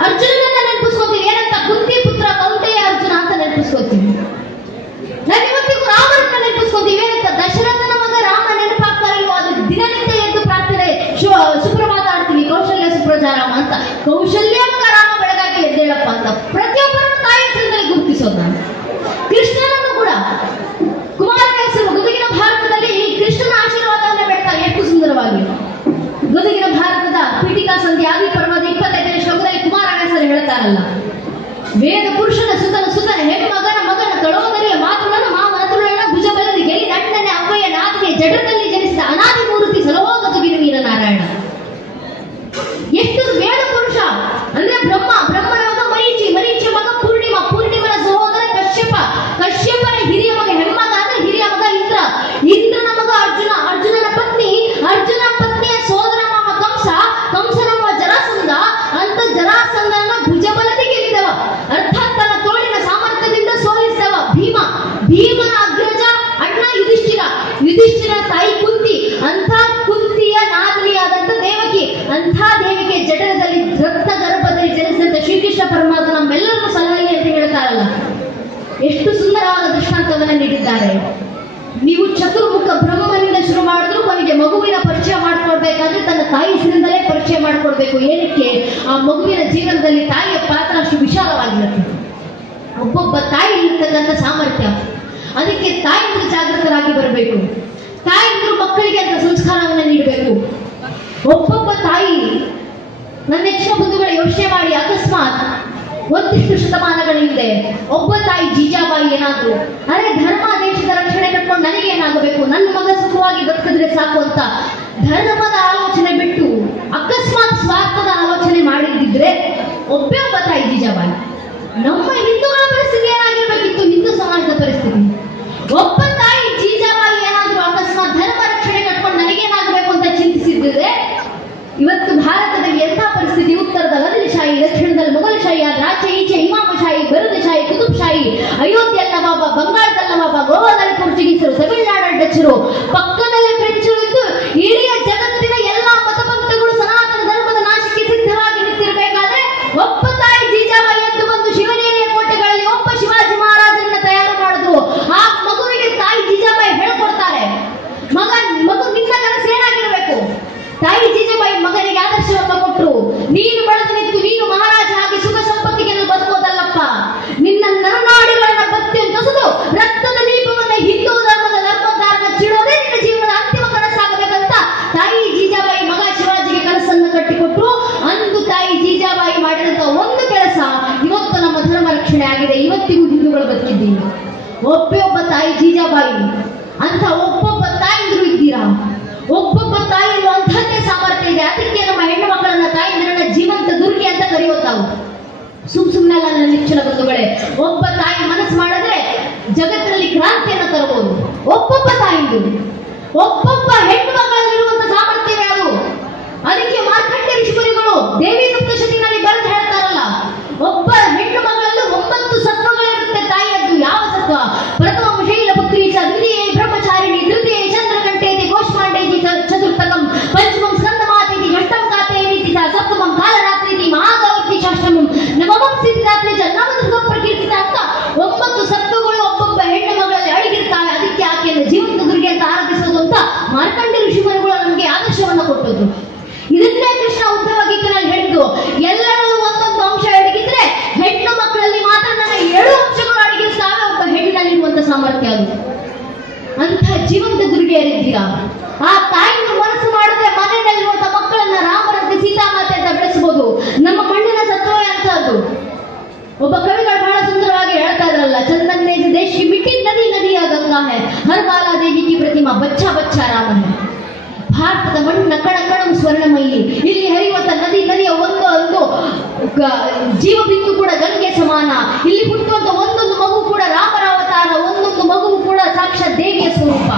ಅರ್ಜುನನನ್ನ ನೆನಪಿಸ್ಕೊತೀವಿ, ಏನಂತ ಕುಂತಿ ಪುತ್ರ ಕೌಂತೆಯ ಅರ್ಜುನ ಅಂತ ನೆನಪಿಸ್ಕೊತೀವಿ. ನಾವ್ ಇವತ್ತಿಗೂ ರಾಮನನ್ನ ನೆನಪಿಸ್ಕೊತೀವಿ, ಏನಂತ ದಶರಥನ ಮಗ ರಾಮ. ನೆನಪಾಗ್ತಾರಲ್ವೋ? ಅದು ದಿನನಿತ್ಯ ಎದ್ದು ಪ್ರಾರ್ಥನೆ ಸುಪ್ರಭಾತ ಆಡ್ತೀವಿ, ಕೌಶಲ್ಯ ಸುಪ್ರಜಾರಾಮ ಅಂತ. ಕೌಶಲ್ಯ ಮಗ ರಾಮ ಬೆಳಗಾಗಿ ಎದ್ದೇಳಪ್ಪ ಅಂತ ಪ್ರತಿಯೊಬ್ಬರನ್ನು ತಾಯಿ ಹೆಸರಿನಲ್ಲಿ ಗುರುತಿಸೋದು. ನಾನು ಕೃಷ್ಣನನ್ನು ಕೂಡ ಕುಮಾರನ ಹೆಸರು ಗದುಗಿನ ಭಾರತದಲ್ಲಿ ಕೃಷ್ಣನ ಆಶೀರ್ವಾದವನ್ನ ಬೇಡ್ತಾರೆ ಎಷ್ಟು ಸುಂದರವಾಗಿ. ಗದುಗಿನ ಭಾರತದ ಪೀಠಿಕಾ ಸಂಧಿ ಆದಿ ಪರ್ವದ 25ನೇ ಶ್ಲೋಕದಲ್ಲಿ ಕುಮಾರನ ಹೆಸರು ಹೇಳ್ತಾರಲ್ಲ, ವೇದ ಪುರುಷನ ಸುತನ ಹೆಣ್ಮಗನ ಮಗನ ತಳೋದರಿಯ ಮಾತುಗಳನ್ನು ಮಾವನ ತುಳನ ಭುಜ ಬಲದಿ ಗೆಲಿ ದಂಡನೆ ಅವ್ವಯ್ಯ ನಾದಿಗೆ ಜಡದಲ್ಲಿ ಜನಿಸಿದ ಅನಾದಿ ಮೂರ್ತಿ ಸಲಹೋ ಗದುಗಿನ ವೀರನಾರಾಯಣ. ಎಷ್ಟು ವೇದ ಪುರುಷ ಅಂದ್ರೆ ಬ್ರಹ್ಮನ ಮಗ ಮರೀಚಿ ಮಗ ಪೂರ್ಣಿಮನ ಸಹೋದರ ಕಶ್ಯಪನ ಹಿರಿಯ ಮಗ ಹೆಣ್ಮಗ ಅಂದ್ರೆ ಹಿರಿಯ ಮಗ ಇಂದ್ರನ ಮಗ ಅರ್ಜುನನ ಪತ್ನಿಯ ಸೋದರ ಮಾವ ಕಂಸನ ಮಾವ ಜರಾಸಂಧ ಅಂತ ಜರಾಸಂಧನ ಭುಜಬಲದಿ ಗೆಲ್ಲಿದವ. ಅರ್ಥಾತ್ ತನ್ನ ತೋಳಿನ ಸಾಮರ್ಥ್ಯದಿಂದ ಸೋಲಿಸಿದವ ಭೀಮನ ಅಗ್ರಜ ಅಣ್ಣ ಯುಧಿಷ್ಠಿರ ತಾಯಿ ಕುಂತಿ, ಅಂಥ ಕುಂತಿಯ ನಾದಿನಿಯಾದಂತ ದೇವಕಿ, ಅಂಥ ದೇವಿಗೆ ಜಠರದಲ್ಲಿ ರಕ್ತ ಗರ್ಭದಲ್ಲಿ ಜನಿಸಿದಂತ ಶ್ರೀಕೃಷ್ಣ ಪರಮಾತ್ಮ ನಮ್ಮೆಲ್ಲರಿಗೂ ಸಲಹೆ ಅಂತ ಹೇಳ್ತಾರಲ್ಲ, ಎಷ್ಟು ಸುಂದರವಾದ ದೃಷ್ಟಾಂತವನ್ನ ನೀಡಿದ್ದಾರೆ. ನೀವು ಚತುರ್ಮುಖ ಬ್ರಹ್ಮನಿಂದ ಶುರು ಮಾಡಿದ್ರು ಕೊನೆಗೆ ಮಗುವಿನ ಪರಿಚಯ ಮಾಡ್ಕೊಡ್ಬೇಕಾದ್ರೆ ತನ್ನ ತಾಯಿ ಹೆಸರಿಂದಲೇ ಪರಿಚಯ ಮಾಡ್ಕೊಡ್ಬೇಕು. ಏನಕ್ಕೆ? ಆ ಮಗುವಿನ ಜೀವನದಲ್ಲಿ ತಾಯಿಯ ಪಾತ್ರ ಅಷ್ಟು ವಿಶಾಲವಾಗಿರುತ್ತೆ. ಒಬ್ಬೊಬ್ಬ ತಾಯಿ ಇರ್ತಕ್ಕಂಥ ಸಾಮರ್ಥ್ಯ, ಅದಕ್ಕೆ ತಾಯಿಯಂದ್ರು ಜಾಗೃತರಾಗಿ ಬರಬೇಕು. ತಾಯಿಯಂದ್ರು ಮಕ್ಕಳಿಗೆ ಅಂತ ಸಂಸ್ಕಾರವನ್ನ ನೀಡಬೇಕು. ಒಬ್ಬೊಬ್ಬ ತಾಯಿ, ನನ್ನ ನೆಚ್ಚಿನ ಬಂಧುಗಳ ಯೋಚನೆ ಮಾಡಿ, ಅಕಸ್ಮಾತ್ ಒಂದಿಷ್ಟು ಶತಮಾನಗಳ ಹಿಂದೆ ಒಬ್ಬ ತಾಯಿ ಜೀಜಾಬಾಯಿ ಏನಾದ್ರು ಅರೆ ಧರ್ಮ ದೇಶದ ರಕ್ಷಣೆ ಕಟ್ಕೊಂಡು ನನಗೆ ಏನಾಗಬೇಕು, ನನ್ನ ಮಗ ಸುಖವಾಗಿ ಬದುಕಿದ್ರೆ ಸಾಕು ಅಂತ ಧರ್ಮದ ಆಲೋಚನೆ ಬಿಟ್ಟು ಅಕಸ್ಮಾತ್ ಸ್ವಾರ್ಥದ ಆಲೋಚನೆ ಮಾಡಿದ್ದಿದ್ರೆ ಒಬ್ಬೇ ಒಬ್ಬ ತಾಯಿ ಜೀಜಾಬಾಯಿ. ನಮ್ಮ ಹಿಂದೂಗಳ ಪರಿಸ್ಥಿತಿ ಏನಾಗಿರ್ಬೇಕಿತ್ತು? ಹಿಂದೂ ಸಮಾಜದ ಪರಿಸ್ಥಿತಿ. ಒಬ್ಬ ತಾಯಿ ಜೀಜಾಬಾಯಿ ಏನಾದ್ರು ಅಕಸ್ಮಾತ್ ಧರ್ಮ ರಕ್ಷಣೆ ಕಟ್ಕೊಂಡು ನನಗೇನಾಗಬೇಕು ಅಂತ ಚಿಂತಿಸಿದ್ರೆ ಇವತ್ತು ಭಾರತದಲ್ಲಿ ಎಂಥ ಪರಿಸ್ಥಿತಿ? ಉತ್ತರದಲ್ಲಿ ಅದಿಲಶಾಹಿ, ದಕ್ಷಿಣದಲ್ಲಿ ಮೊಘಲಶಾಹಿ, ಆಚೆ ಈಚೆ ಇಮಾಮಶಾಹಿ, ಬರುದಶಾಹಿ, ಕುತುಬ್ಶಾಹಿ, ಅಯೋಧ್ಯೆಯ ನವಾಬ, ಬಂಗಾಳದ ನವಾಬ, ಗೋವಾದಲ್ಲಿ ಪೋರ್ಚುಗೀಸರು, ತಮಿಳುನಾಡು ಡಚ್ಚರು, ಪಕ್ಕದಲ್ಲಿ ಫ್ರೆಂಚರು ಇದ್ದು ಇಡೀ ಜಗತ್ತಿನ ಎಲ್ಲಾ ಮತಪಂಥಗಳು ಸನಾತನ ಧರ್ಮದ ನಾಶಕ್ಕೆ ಸಿದ್ಧವಾಗಿ ನಿಂತಿರಬೇಕಾದ್ರೆ ಒಬ್ಬ ತಾಯಿ ಜೀಜಾಬಾಯಿ ಎದ್ದು ಬಂದು ಶಿವನೇರಿಯ ಕೋಟೆಗಳಲ್ಲಿ ಒಬ್ಬ ಶಿವಾಜಿ ಮಹಾರಾಜರನ್ನ ತಯಾರು ಮಾಡಿದ್ರು. ಆ ಮಗುವಿಗೆ ತಾಯಿ ಜೀಜಾಬಾಯಿ ಹೇಳ್ಕೊಡ್ತಾರೆ, ಮಗು ನಿನ್ನ ಕನಸು ಏನಾಗಿರ್ಬೇಕು? ತಾಯಿ ಜೀಜಾಬಾಯಿ ಮಗನಿಗೆ ಆದರ್ಶವನ್ನು ಕೊಟ್ಟರು. ನೀನು ಬೆಳೆದು ನಿಂತು ನೀನು ಮಹಾರಾಜ ಆಗಿ ಸುಖ ಸಂಪತ್ತಿಗೆ ಬದುಕೋದಲ್ಲಪ್ಪ, ನಿನ್ನ ನರನಾಡಿಗಳನ್ನ ಬತ್ತಿ ತೊಸದು ರಕ್ತದ ದೀಪವನ್ನ ಹಿಂದೂ ಧರ್ಮದ ಧರ್ಮದಾರನ ಚಿಡೋದೇ ನಿನ್ನ ಜೀವನ ಒಬ್ಬ ತಾಯಿ ಜೀಜಾಬಾಯಿ ಅಂತ ಒಬ್ಬೊಬ್ಬ ತಾಯಿಂದ್ರು ಇದ್ದೀರಾ. ಒಬ್ಬೊಬ್ಬ ತಾಯಿಯಲ್ಲೂ ಅಂಥದ್ದೇ ಸಾಮರ್ಥ್ಯ ಇದೆ. ಅದಕ್ಕೆ ನಮ್ಮ ಹೆಣ್ಣು ಮಕ್ಕಳನ್ನ ತಾಯಿಂದ್ರನ್ನ ಜೀವಂತ ದುರ್ಗಿ ಅಂತ ಕರೆಯುತ್ತಾವು. ಸುಮ್ಮನೆ ನನ್ನ ನೆಚ್ಚಿನ ಬಂಧುಗಳೇ, ಒಬ್ಬ ತಾಯಿ ಮನಸ್ಸು ಮಾಡಿದ್ರೆ ಜಗತ್ತಿನಲ್ಲಿ ಕ್ರಾಂತಿಯನ್ನು ತರಬಹುದು. ಒಬ್ಬೊಬ್ಬ ತಾಯಿಂದು, ಒಬ್ಬೊಬ್ಬ ಹೆಣ್ಣು ಮಕ್ಕಳಲ್ಲಿರುವಂತಹ ಸಾಮರ್ಥ್ಯವೇ ಅದು. ಅದಕ್ಕೆ ಮಾರ್ಕಂಡ ಋಷಿಮುನಿಗಳು ದೇವಿ ಸಪ್ತಶತಿನಲ್ಲಿ ಬರೆದು ಹೇಳ್ತಾರಲ್ಲ, ಒಬ್ಬ ಹೆಣ್ಣು ಮಗಳಲ್ಲೂ 9 ಸತ್ವಗಳಿರುತ್ತೆ ತಾಯಿಯದ್ದು. ಯಾವ ಸತ್ವ? ಪ್ರಥಮ ಶೈಲ ಪುತ್ರಿ ಚ, ದ್ವಿತೀಯ ಬ್ರಹ್ಮಚಾರಿಣಿ, ತೃತೀಯ ಚಂದ್ರಕಂಠೇತಿ, ಗೋಷ್ಮಾಂಡೇತಿ, ಚತುರ್ಥಕಂ ಪಂಚಮಂ ಸ್ಕಂದಮಾತೇತಿ, ಷಷ್ಟಂ ಕಾತೇತಿ, ಸಪ್ತಮಂ ಕಾಲರಾತ್ರಿತಿ, ಮಹಾಗೌರಿ ಷಷ್ಟಮಂ ನವಮಂ ಸಿದ್ಧಾತ್ರಿ ಚ, ನವದುರ್ಗಂ ಪ್ರಕೀರ್ತಿತ ಅಂತ 9 ಸತ್ವಗಳು ಒಬ್ಬೊಬ್ಬ ಹೆಣ್ಣು ಮಗಳಲ್ಲಿ ಅಡಗಿರ್ತಾವೆ. ಅದಕ್ಕೆ ಆಕೆಯನ್ನು ಜೀವಂತ ದುರ್ಗೆ ಅಂತ ಆರಾಧಿಸೋದು ಅಂತ ಮಾರ್ಕಂಡ ಋಷಿಮುನಿಗಳು ನಮಗೆ ಆದರ್ಶವನ್ನು ಕೊಟ್ಟದ್ದು. ಇದನ್ನೇ ಕೃಷ್ಣ ಉದ್ಧವ ಗೀತೆಯಲ್ಲಿ ಹೇಳಿದ್ದು, ಎಲ್ಲರಲ್ಲೂ ಒಂದೊಂದು ಅಂಶ ಅಡಗಿದ್ರೆ ಹೆಣ್ಣು ಮಕ್ಕಳಲ್ಲಿ ಮಾತ್ರ ನನ್ನ 7 ಅಂಶಗಳು ಅಡಗಿರ್ತಾವೆ. ಒಬ್ಬ ಹೆಣ್ಣಿನಲ್ಲಿರುವಂತ ಸಾಮರ್ಥ್ಯ ಅದು. ಅಂತ ಜೀವಂತ ದುರ್ಗೆಯರಿದ್ದೀರಾ. ಆ ತಾಯಿನ ಮನಸ್ಸು ಮಾಡಿದ್ರೆ ಮನೆಯಲ್ಲಿರುವಂತ ಮಕ್ಕಳನ್ನ ರಾಮರಂತೆ ಸೀತಾಮಾತೆ ಅಂತ ಬೆಳೆಸಬಹುದು. ನಮ್ಮ ಮಣ್ಣಿನ ಸತ್ವವೇ ಅಂತದ್ದು. ಒಬ್ಬ ಕವಿಗಳು ಬಹಳ ಸುಂದರವಾಗಿ ಹೇಳ್ತಾ ಇದ್ರಲ್ಲ, ಚಂದನ್ ದೇಶ ಮಿಟ್ಟಿ ನದಿ ನದಿಯ ಗಂಗಾ ಹೈ, ಹರ್ ಬಾಲಾ ದೇವಿ ಕಿ ಪ್ರತಿಮಾ ಬಚ್ಚಾ ಬಚ್ಚಾ ರಾಮ ಹೈ. ಭಾರತದ ಮಣ್ಣಿನ ಕಣ ಕಣವು ಸ್ವರ್ಣಮಯಿ. ಇಲ್ಲಿ ಹರಿಯುವಂತ ನದಿಯ ಒಂದು ಜೀವ ಬಿಂದು ಕೂಡ ಗಂಗೆ ಸಮಾನ. ಇಲ್ಲಿ ಹುಟ್ಟುವಂತ ಒಂದೊಂದು ಮಗು ಕೂಡ ರಾಮರ ಅವತಾರ, ಒಂದೊಂದು ಮಗು ಕೂಡ ಸಾಕ್ಷಾತ್ ದೇವಿಯ ಸ್ವರೂಪ.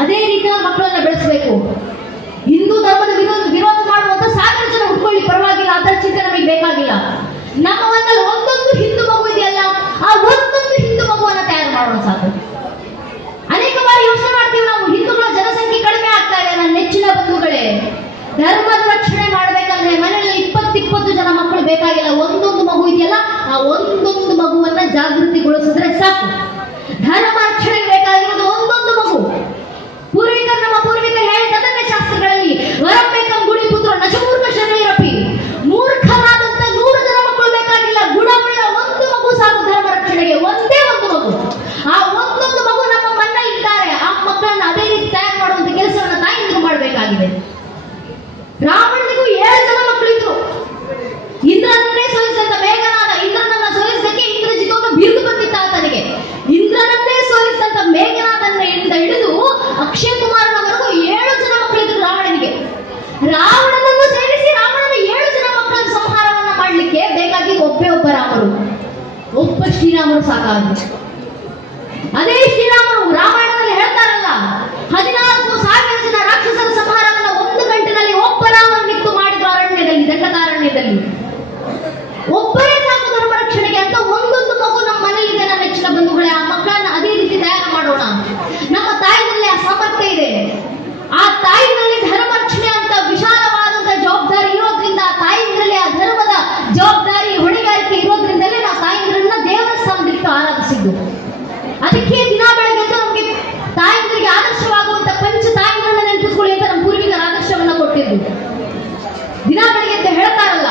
ಅದೇ ರೀತಿಯ ಮಕ್ಕಳನ್ನ ಬೆಳೆಸಬೇಕು. ಹಿಂದೂ ಧರ್ಮದ ವಿರೋಧ ಮಾಡುವಂತ 1000 ಜನ ಹುಟ್ಕೊಳ್ಳಿ, ಪರವಾಗಿಲ್ಲ, ಅದರ ಚಿಂತೆ ನಮಗೆ ಬೇಕಾಗಿಲ್ಲ. ನಮ್ಮ ಮನೆಯಲ್ಲಿ ಒಂದೊಂದು ಹಿಂದೂ ಮಗು ಇದೆಯಲ್ಲ, ಆ ಒಂದೊಂದು ಹಿಂದೂ ಮಗುವನ್ನ ತಯಾರು ಮಾಡೋಣ ಸಾಕು. ಅನೇಕ ಬಾರಿ ಯೋಚನೆ ಮಾಡ್ತೀವಿ ನಾವು, ಹಿಂದೂಗಳ ಜನಸಂಖ್ಯೆ ಕಡಿಮೆ ಆಗ್ತಾ ಇದೆ. ನನ್ನ ನೆಚ್ಚಿನ ಬಂಧುಗಳೇ, ಧರ್ಮದ ರಕ್ಷಣೆ ಮಾಡಬೇಕಂದ್ರೆ ಮನೆಯಲ್ಲಿ 20 ಜನ ಮಕ್ಕಳು ಬೇಕಾಗಿಲ್ಲ. ಒಂದೊಂದು ಮಗು ಇದೆಯಲ್ಲ, ಆ ಒಂದೊಂದು ಮಗುವನ್ನ ಜಾಗೃತಿಗೊಳಿಸಿದ್ರೆ ಸಾಕು. ಧರ್ಮ ರಕ್ಷಣೆ ಬೇಕಾಗಿರೋದು ಒಂದೊಂದು ಮಗು. ನಮ್ಮ ಪೂರ್ವಿಕರು ಹೇಳಿದ್ದನ್ನೇ ಶಾಸ್ತ್ರಗಳಲ್ಲಿ, ವರಬೇಕಂ ಗುಡಿ ಪುತ್ರ ನಶಮೂರ್ಖ ಶರೀರಪಿ. ಮೂರ್ಖರಾದಂತ 100 ಜನ ಮಕ್ಕಳು ಬೇಕಾಗಿಲ್ಲ, ಗುಣವುಳ್ಳ ಒಂದು ಮಗು ಸಾಕು ಧರ್ಮ ರಕ್ಷಣೆಗೆ. ಒಂದೇ ಒಂದು ಮಗು. ಆ ಒಂದೊಂದು ಮಗು ನಮ್ಮ ಮನೆಯಲ್ಲಿ ಇದ್ದಾರೆ. ಆ ಮಕ್ಕಳನ್ನ ಅದೇ ರೀತಿ ತಯಾರು ಮಾಡುವಂತ ಕೆಲಸವನ್ನ ತಾಯಿಗಳು ಮಾಡಬೇಕಾಗಿದೆ. ರಾವಣನಿಗೂ 7 ಜನ ಮಕ್ಕಳಿದ್ರು. ಇಂದ್ರನನ್ನೇ ಸೋಲಿಸಿದಂತ ಮೇಘನಾದ, ಇಂದ್ರನನ್ನ ಸೋಲಿಸಕ್ಕೆ ಇಂದ್ರಜಿತ್ ಬಿರುದು ಬಂದಿತ್ತ ಆತನಿಗೆ. ಇಂದ್ರನನ್ನೇ ಸೋಲಿಸಿದಂತ ಮೇಘನಾದನ್ನಿಂದ ಹಿಡಿದು ಅಕ್ಷಯ ಕುಮಾರನವರೆಗೂ 7 ಜನ ಮಕ್ಕಳಿದ್ರು ರಾವಣನಿಗೆ. ರಾವಣನನ್ನು ಸೇರಿಸಿ ರಾವಣನ 7 ಜನ ಮಕ್ಕಳ ಸಂಹಾರವನ್ನ ಮಾಡ್ಲಿಕ್ಕೆ ಬೇಕಾಗಿ ಒಬ್ಬ ರಾಮರು, ಒಬ್ಬ ಶ್ರೀರಾಮರು ಸಾಕಾದ್ರು. ಅದೇ ಶ್ರೀರಾಮರು ರಾಮಾಯಣದಲ್ಲಿ ಹೇಳ್ತಾರಲ್ಲ, 14,000 ಜನ ರಾಕ್ಷಸರ ಸಂಹಾರವನ್ನ 1 ಗಂಟೆನಲ್ಲಿ ಒಬ್ಬ ರಾಮನು ನಿಂತು ಮಾಡಿದ್ರು ಅರಣ್ಯದಲ್ಲಿ, ದಂಡಕಾರಣ್ಯದಲ್ಲಿ. ಒಬ್ಬರೇ ಸಾಕು ಧರ್ಮ ರಕ್ಷಣೆಗೆ ಅಂತ ಒಂದೊಂದು ಮಗು ನಮ್ಮ ಮನೆಯಲ್ಲಿದೆ. ನನ್ನ ನೆಚ್ಚಿನ ಬಂಧುಗಳೇ, ಆ ಮಕ್ಕಳನ್ನ ಅದೇ ರೀತಿ ತಯಾರು ಮಾಡೋಣ. ನಮ್ಮ ತಾಯಿನಲ್ಲಿ ಆ ಸಾಮರ್ಥ್ಯ ಇದೆ. ಆ ತಾಯಿನಲ್ಲಿ ಧರ್ಮ ರಕ್ಷಣೆ ಅಂತ ವಿಶಾಲವಾದಂತಹ ಜವಾಬ್ದಾರಿ ಇರೋದ್ರಿಂದ, ಆ ತಾಯಿನಲ್ಲಿ ಆ ಧರ್ಮದ ಜವಾಬ್ದಾರಿ ಹೊಣೆಗಾರಿಕೆ ಇರೋದ್ರಿಂದಲೇ ನಾವು ತಾಯಿಗಳನ್ನ ದೇವರ ಸ್ಥಾನದಲ್ಲಿಟ್ಟು ಆರಾಧಿಸಿದ್ದು. ಅದಕ್ಕೆ ದಿನ ಬೆಳಗ್ಗೆ ನಮಗೆ ತಾಯಿಗಳಿಗೆ ಆದರ್ಶವಾಗುವಂತ ಪಂಚ ತಾಯಿಗಳನ್ನ ನೆನಪಿಸ್ಕೊಳ್ಳಿ ಅಂತ ನಮ್ಮ ಪೂರ್ವಿಕರ ಆದರ್ಶವನ್ನ ಕೊಟ್ಟಿದ್ದು. ದಿನ ಬೆಳಗ್ಗೆ ಅಂತ ಹೇಳ್ತಾರಲ್ಲ,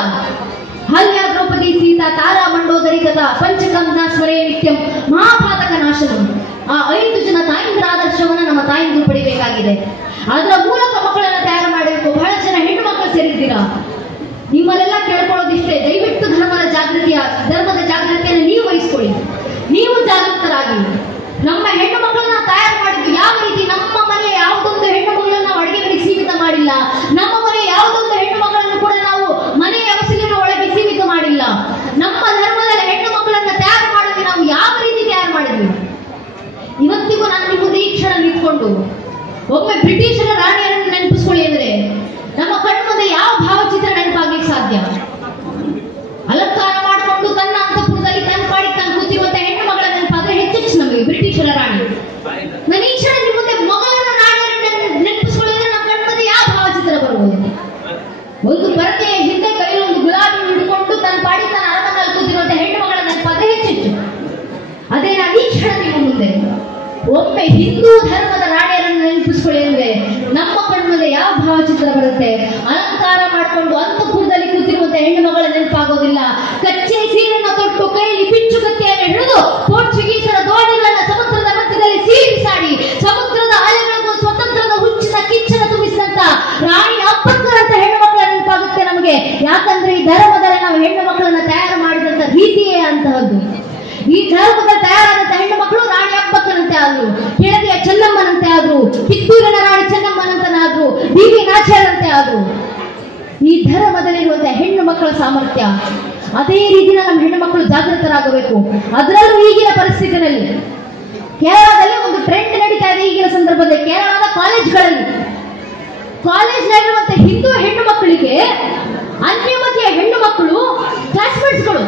ಹಲ್ಯ ದ್ರೌಪದಿ ಸೀತಾ ತಾರಾ ಮಂಡೋದರಿ ಕಥಾ ಪಂಚಕಂದ ಸ್ಮರೇ ನಿತ್ಯಂ ಮಹಾಪಾತಕ ನಾಶನಂ. ಆ 5 ಜನ ತಾಯಿಂದ್ರ ಆದರ್ಶವನ್ನ ನಮ್ಮ ತಾಯಿಂದ್ರು ಪಡಿಬೇಕಾಗಿದೆ. ಅದರ ಮೂಲಕ ಮಕ್ಕಳನ್ನ ತಯಾರು ಮಾಡಬೇಕು. ಬಹಳ ಜನ ಹೆಣ್ಣು ಮಕ್ಕಳು ಸೇರಿದ್ದೀರಾ. ನಿಮ್ಮಲ್ಲೆಲ್ಲ ಕೇಳ್ಕೊಳ್ಳೋದಿಷ್ಟೇ, ದಯವಿಟ್ಟು ಧರ್ಮದ ಜಾಗೃತಿಯನ್ನು ನೀವು ವಹಿಸ್ಕೊಳ್ಳಿ. ನೀವು ಜಾಗೃತರಾಗಿ ನಮ್ಮ ಹೆಣ್ಣು ಮಕ್ಕಳನ್ನ ತಯಾರು ಮಾಡಿದ್ದು ಯಾವ ರೀತಿ. ನಮ್ಮ ಮನೆಯ ಯಾವುದೊಂದು ಹೆಣ್ಣು ಮಕ್ಕಳನ್ನ ನಾವು ಅಡುಗೆಗಳಿಗೆ ಸೀಮಿತ ಮಾಡಿಲ್ಲ. ನಮ್ಮ ಮನೆಯ ಯಾವುದೊಂದು ಹೆಣ್ಣು ಮಕ್ಕಳನ್ನು ಕೂಡ ನಾವು ಮನೆಯ ಅವಸಲಿನ ಒಳಗೆ ಸೀಮಿತ ಮಾಡಿಲ್ಲ. ನಮ್ಮ ಧರ್ಮದಲ್ಲಿ ಹೆಣ್ಣು ಮಕ್ಕಳನ್ನ ತಯಾರು ಮಾಡಿದ್ವಿ. ನಾವು ಯಾವ ರೀತಿ ತಯಾರು ಮಾಡಿದ್ವಿ? ಇವತ್ತಿಗೂ ನಾನು ನಿಮ್ಮ ಮುಂದೆ ಈ ಕ್ಷಣ ನಿಂತ್ಕೊಂಡು ಒಮ್ಮೆ ಬ್ರಿಟಿಷರ ರಾಣಿಯರನ್ನು ನೆನಪಿಸ್ಕೊಳ್ಳಿ ಅಂದ್ರೆ ನಮ್ಮ ಕಣ್ಣು ಮುಂದೆ ಯಾವ ಭಾವಚಿತ್ರ ನೆನಪಾಗ್ಲಿಕ್ಕೆ ಸಾಧ್ಯ? ಅಲಂಕಾರ ಮಾಡಿಕೊಂಡು ತನ್ನ ಅಂತಃಪುರದಲ್ಲಿ ತನ್ನ ಪಾಡಿ ತಾನು ಕೂತಿರುವಂತ ಹೆಣ್ಣು ಮಗಳ ನೆನಪಾದ್ರೆ ಹೆಚ್ಚೆಚ್ಚು ನಮಗೆ ಬ್ರಿಟಿಷರ ರಾಣಿ. ನಾನು ಈ ಕ್ಷಣ ನಿಮ್ಮ ಮುಂದೆ ಮೊಘಲರ ರಾಣಿಯರನ್ನು ನೆನಪಿಸ್ಕೊಳ್ಳಿದ್ರೆ ನಮ್ಮ ಕಣ್ಣು ಮುಂದೆ ಯಾವ ಭಾವಚಿತ್ರ ಬರ್ಬೋದು? ಒಂದು ಪರದೆಯ ಹಿಂದೆ ಕೈಯಲ್ಲಿ ಒಂದು ಗುಲಾಬಿ ಹಿಡ್ಕೊಂಡು ತನ್ನ ಪಾಡಿ ತಾನು ಅರಮನೆಯಲ್ಲಿ ಕೂತಿರುವಂತ ಹೆಣ್ಣು ಮಗಳ ನೆನಪಾದ್ರೆ ಹೆಚ್ಚೆಚ್ಚು. ಅದೇ ನಾನು ಈ ಕ್ಷಣ ನಿಮ್ಮ ಮುಂದೆ ಒಮ್ಮೆ ಹಿಂದೂ ಧರ್ಮದ ರಾಣಿಯರನ್ನು ನೆನಪಿಸ್ಕೊಳ್ಳಿ ಅಂದ್ರೆ ನಮ್ಮ ಕಣ್ಣಲ್ಲಿ ಯಾವ ಭಾವಚಿತ್ರ ಬರುತ್ತೆ? ಅಲಂಕಾರ ಮಾಡಿಕೊಂಡು ಅಂತಃಪುರದಲ್ಲಿ ಕೂತಿರುವಂತ ಹೆಣ್ಣು ಮಗಳ ನೆನಪಾಗೋದಿಲ್ಲ. ಕಚ್ಚೆ ಸೀರೆಯನ್ನು ತೊಟ್ಟು ಕೈಯಲ್ಲಿ ಪಿಚ್ಚುಗತ್ತಿಯನ್ನು ಹಿಡಿದು ಪೋರ್ಚುಗೀಸರ ದೋಣಿಗಳನ್ನ ಸಮುದ್ರದ ಮಧ್ಯದಲ್ಲಿ ಸೀರಿಸಾಡಿ ಸಮುದ್ರದ ಅಲೆಗಳಿಗೂ ಸ್ವತಂತ್ರದ ಹುಚ್ಚಿನ ಕಿಚ್ಚನ ತುಂಬಿಸಿದಂತ ರಾಣಿ ಅಪ್ಪಕ್ಕರಂತ ಹೆಣ್ಣು ಮಕ್ಕಳ ನೆನಪಾಗುತ್ತೆ ನಮಗೆ. ಯಾಕಂದ್ರೆ ಈ ಧರ್ಮದಲ್ಲಿ ನಾವು ಹೆಣ್ಣು ಮಕ್ಕಳನ್ನ ತಯಾರು ಮಾಡಿದಂತ ರೀತಿಯೇ ಅಂತಹದ್ದು. ಈ ಧರ್ಮದಲ್ಲಿ ತಯಾರಾದಂತ ಹೆಣ್ಣು ಮಕ್ಕಳು ರಾಣಿ ಜಾಗೃತರಾದರು. ಈ ಧರ್ಮದಲ್ಲಿರುವಂತಹ ಹೆಣ್ಣು ಮಕ್ಕಳ ಸಾಮರ್ಥ್ಯ ಅದೇ ರೀತಿಯ ನಮ್ಮ ಹೆಣ್ಣು ಮಕ್ಕಳು ಜಾಗೃತರಾಗಬೇಕು. ಅದರಲ್ಲೂ ಈಗಿನ ಪರಿಸ್ಥಿತಿಯಲ್ಲಿ ಕೇರಳದಲ್ಲಿ ಒಂದು ಟ್ರೆಂಡ್ ನಡೀತಾ ಇದೆ. ಈಗಿನ ಸಂದರ್ಭದಲ್ಲಿ ಕೇರಳದ ಕಾಲೇಜ್ನಲ್ಲಿರುವಂತಹ ಹಿಂದೂ ಹೆಣ್ಣು ಮಕ್ಕಳಿಗೆ ಅನ್ಯಮತಿಯ ಹೆಣ್ಣು ಮಕ್ಕಳು ಕ್ಲಾಸ್ಮೇಟ್ಸ್ಗಳು,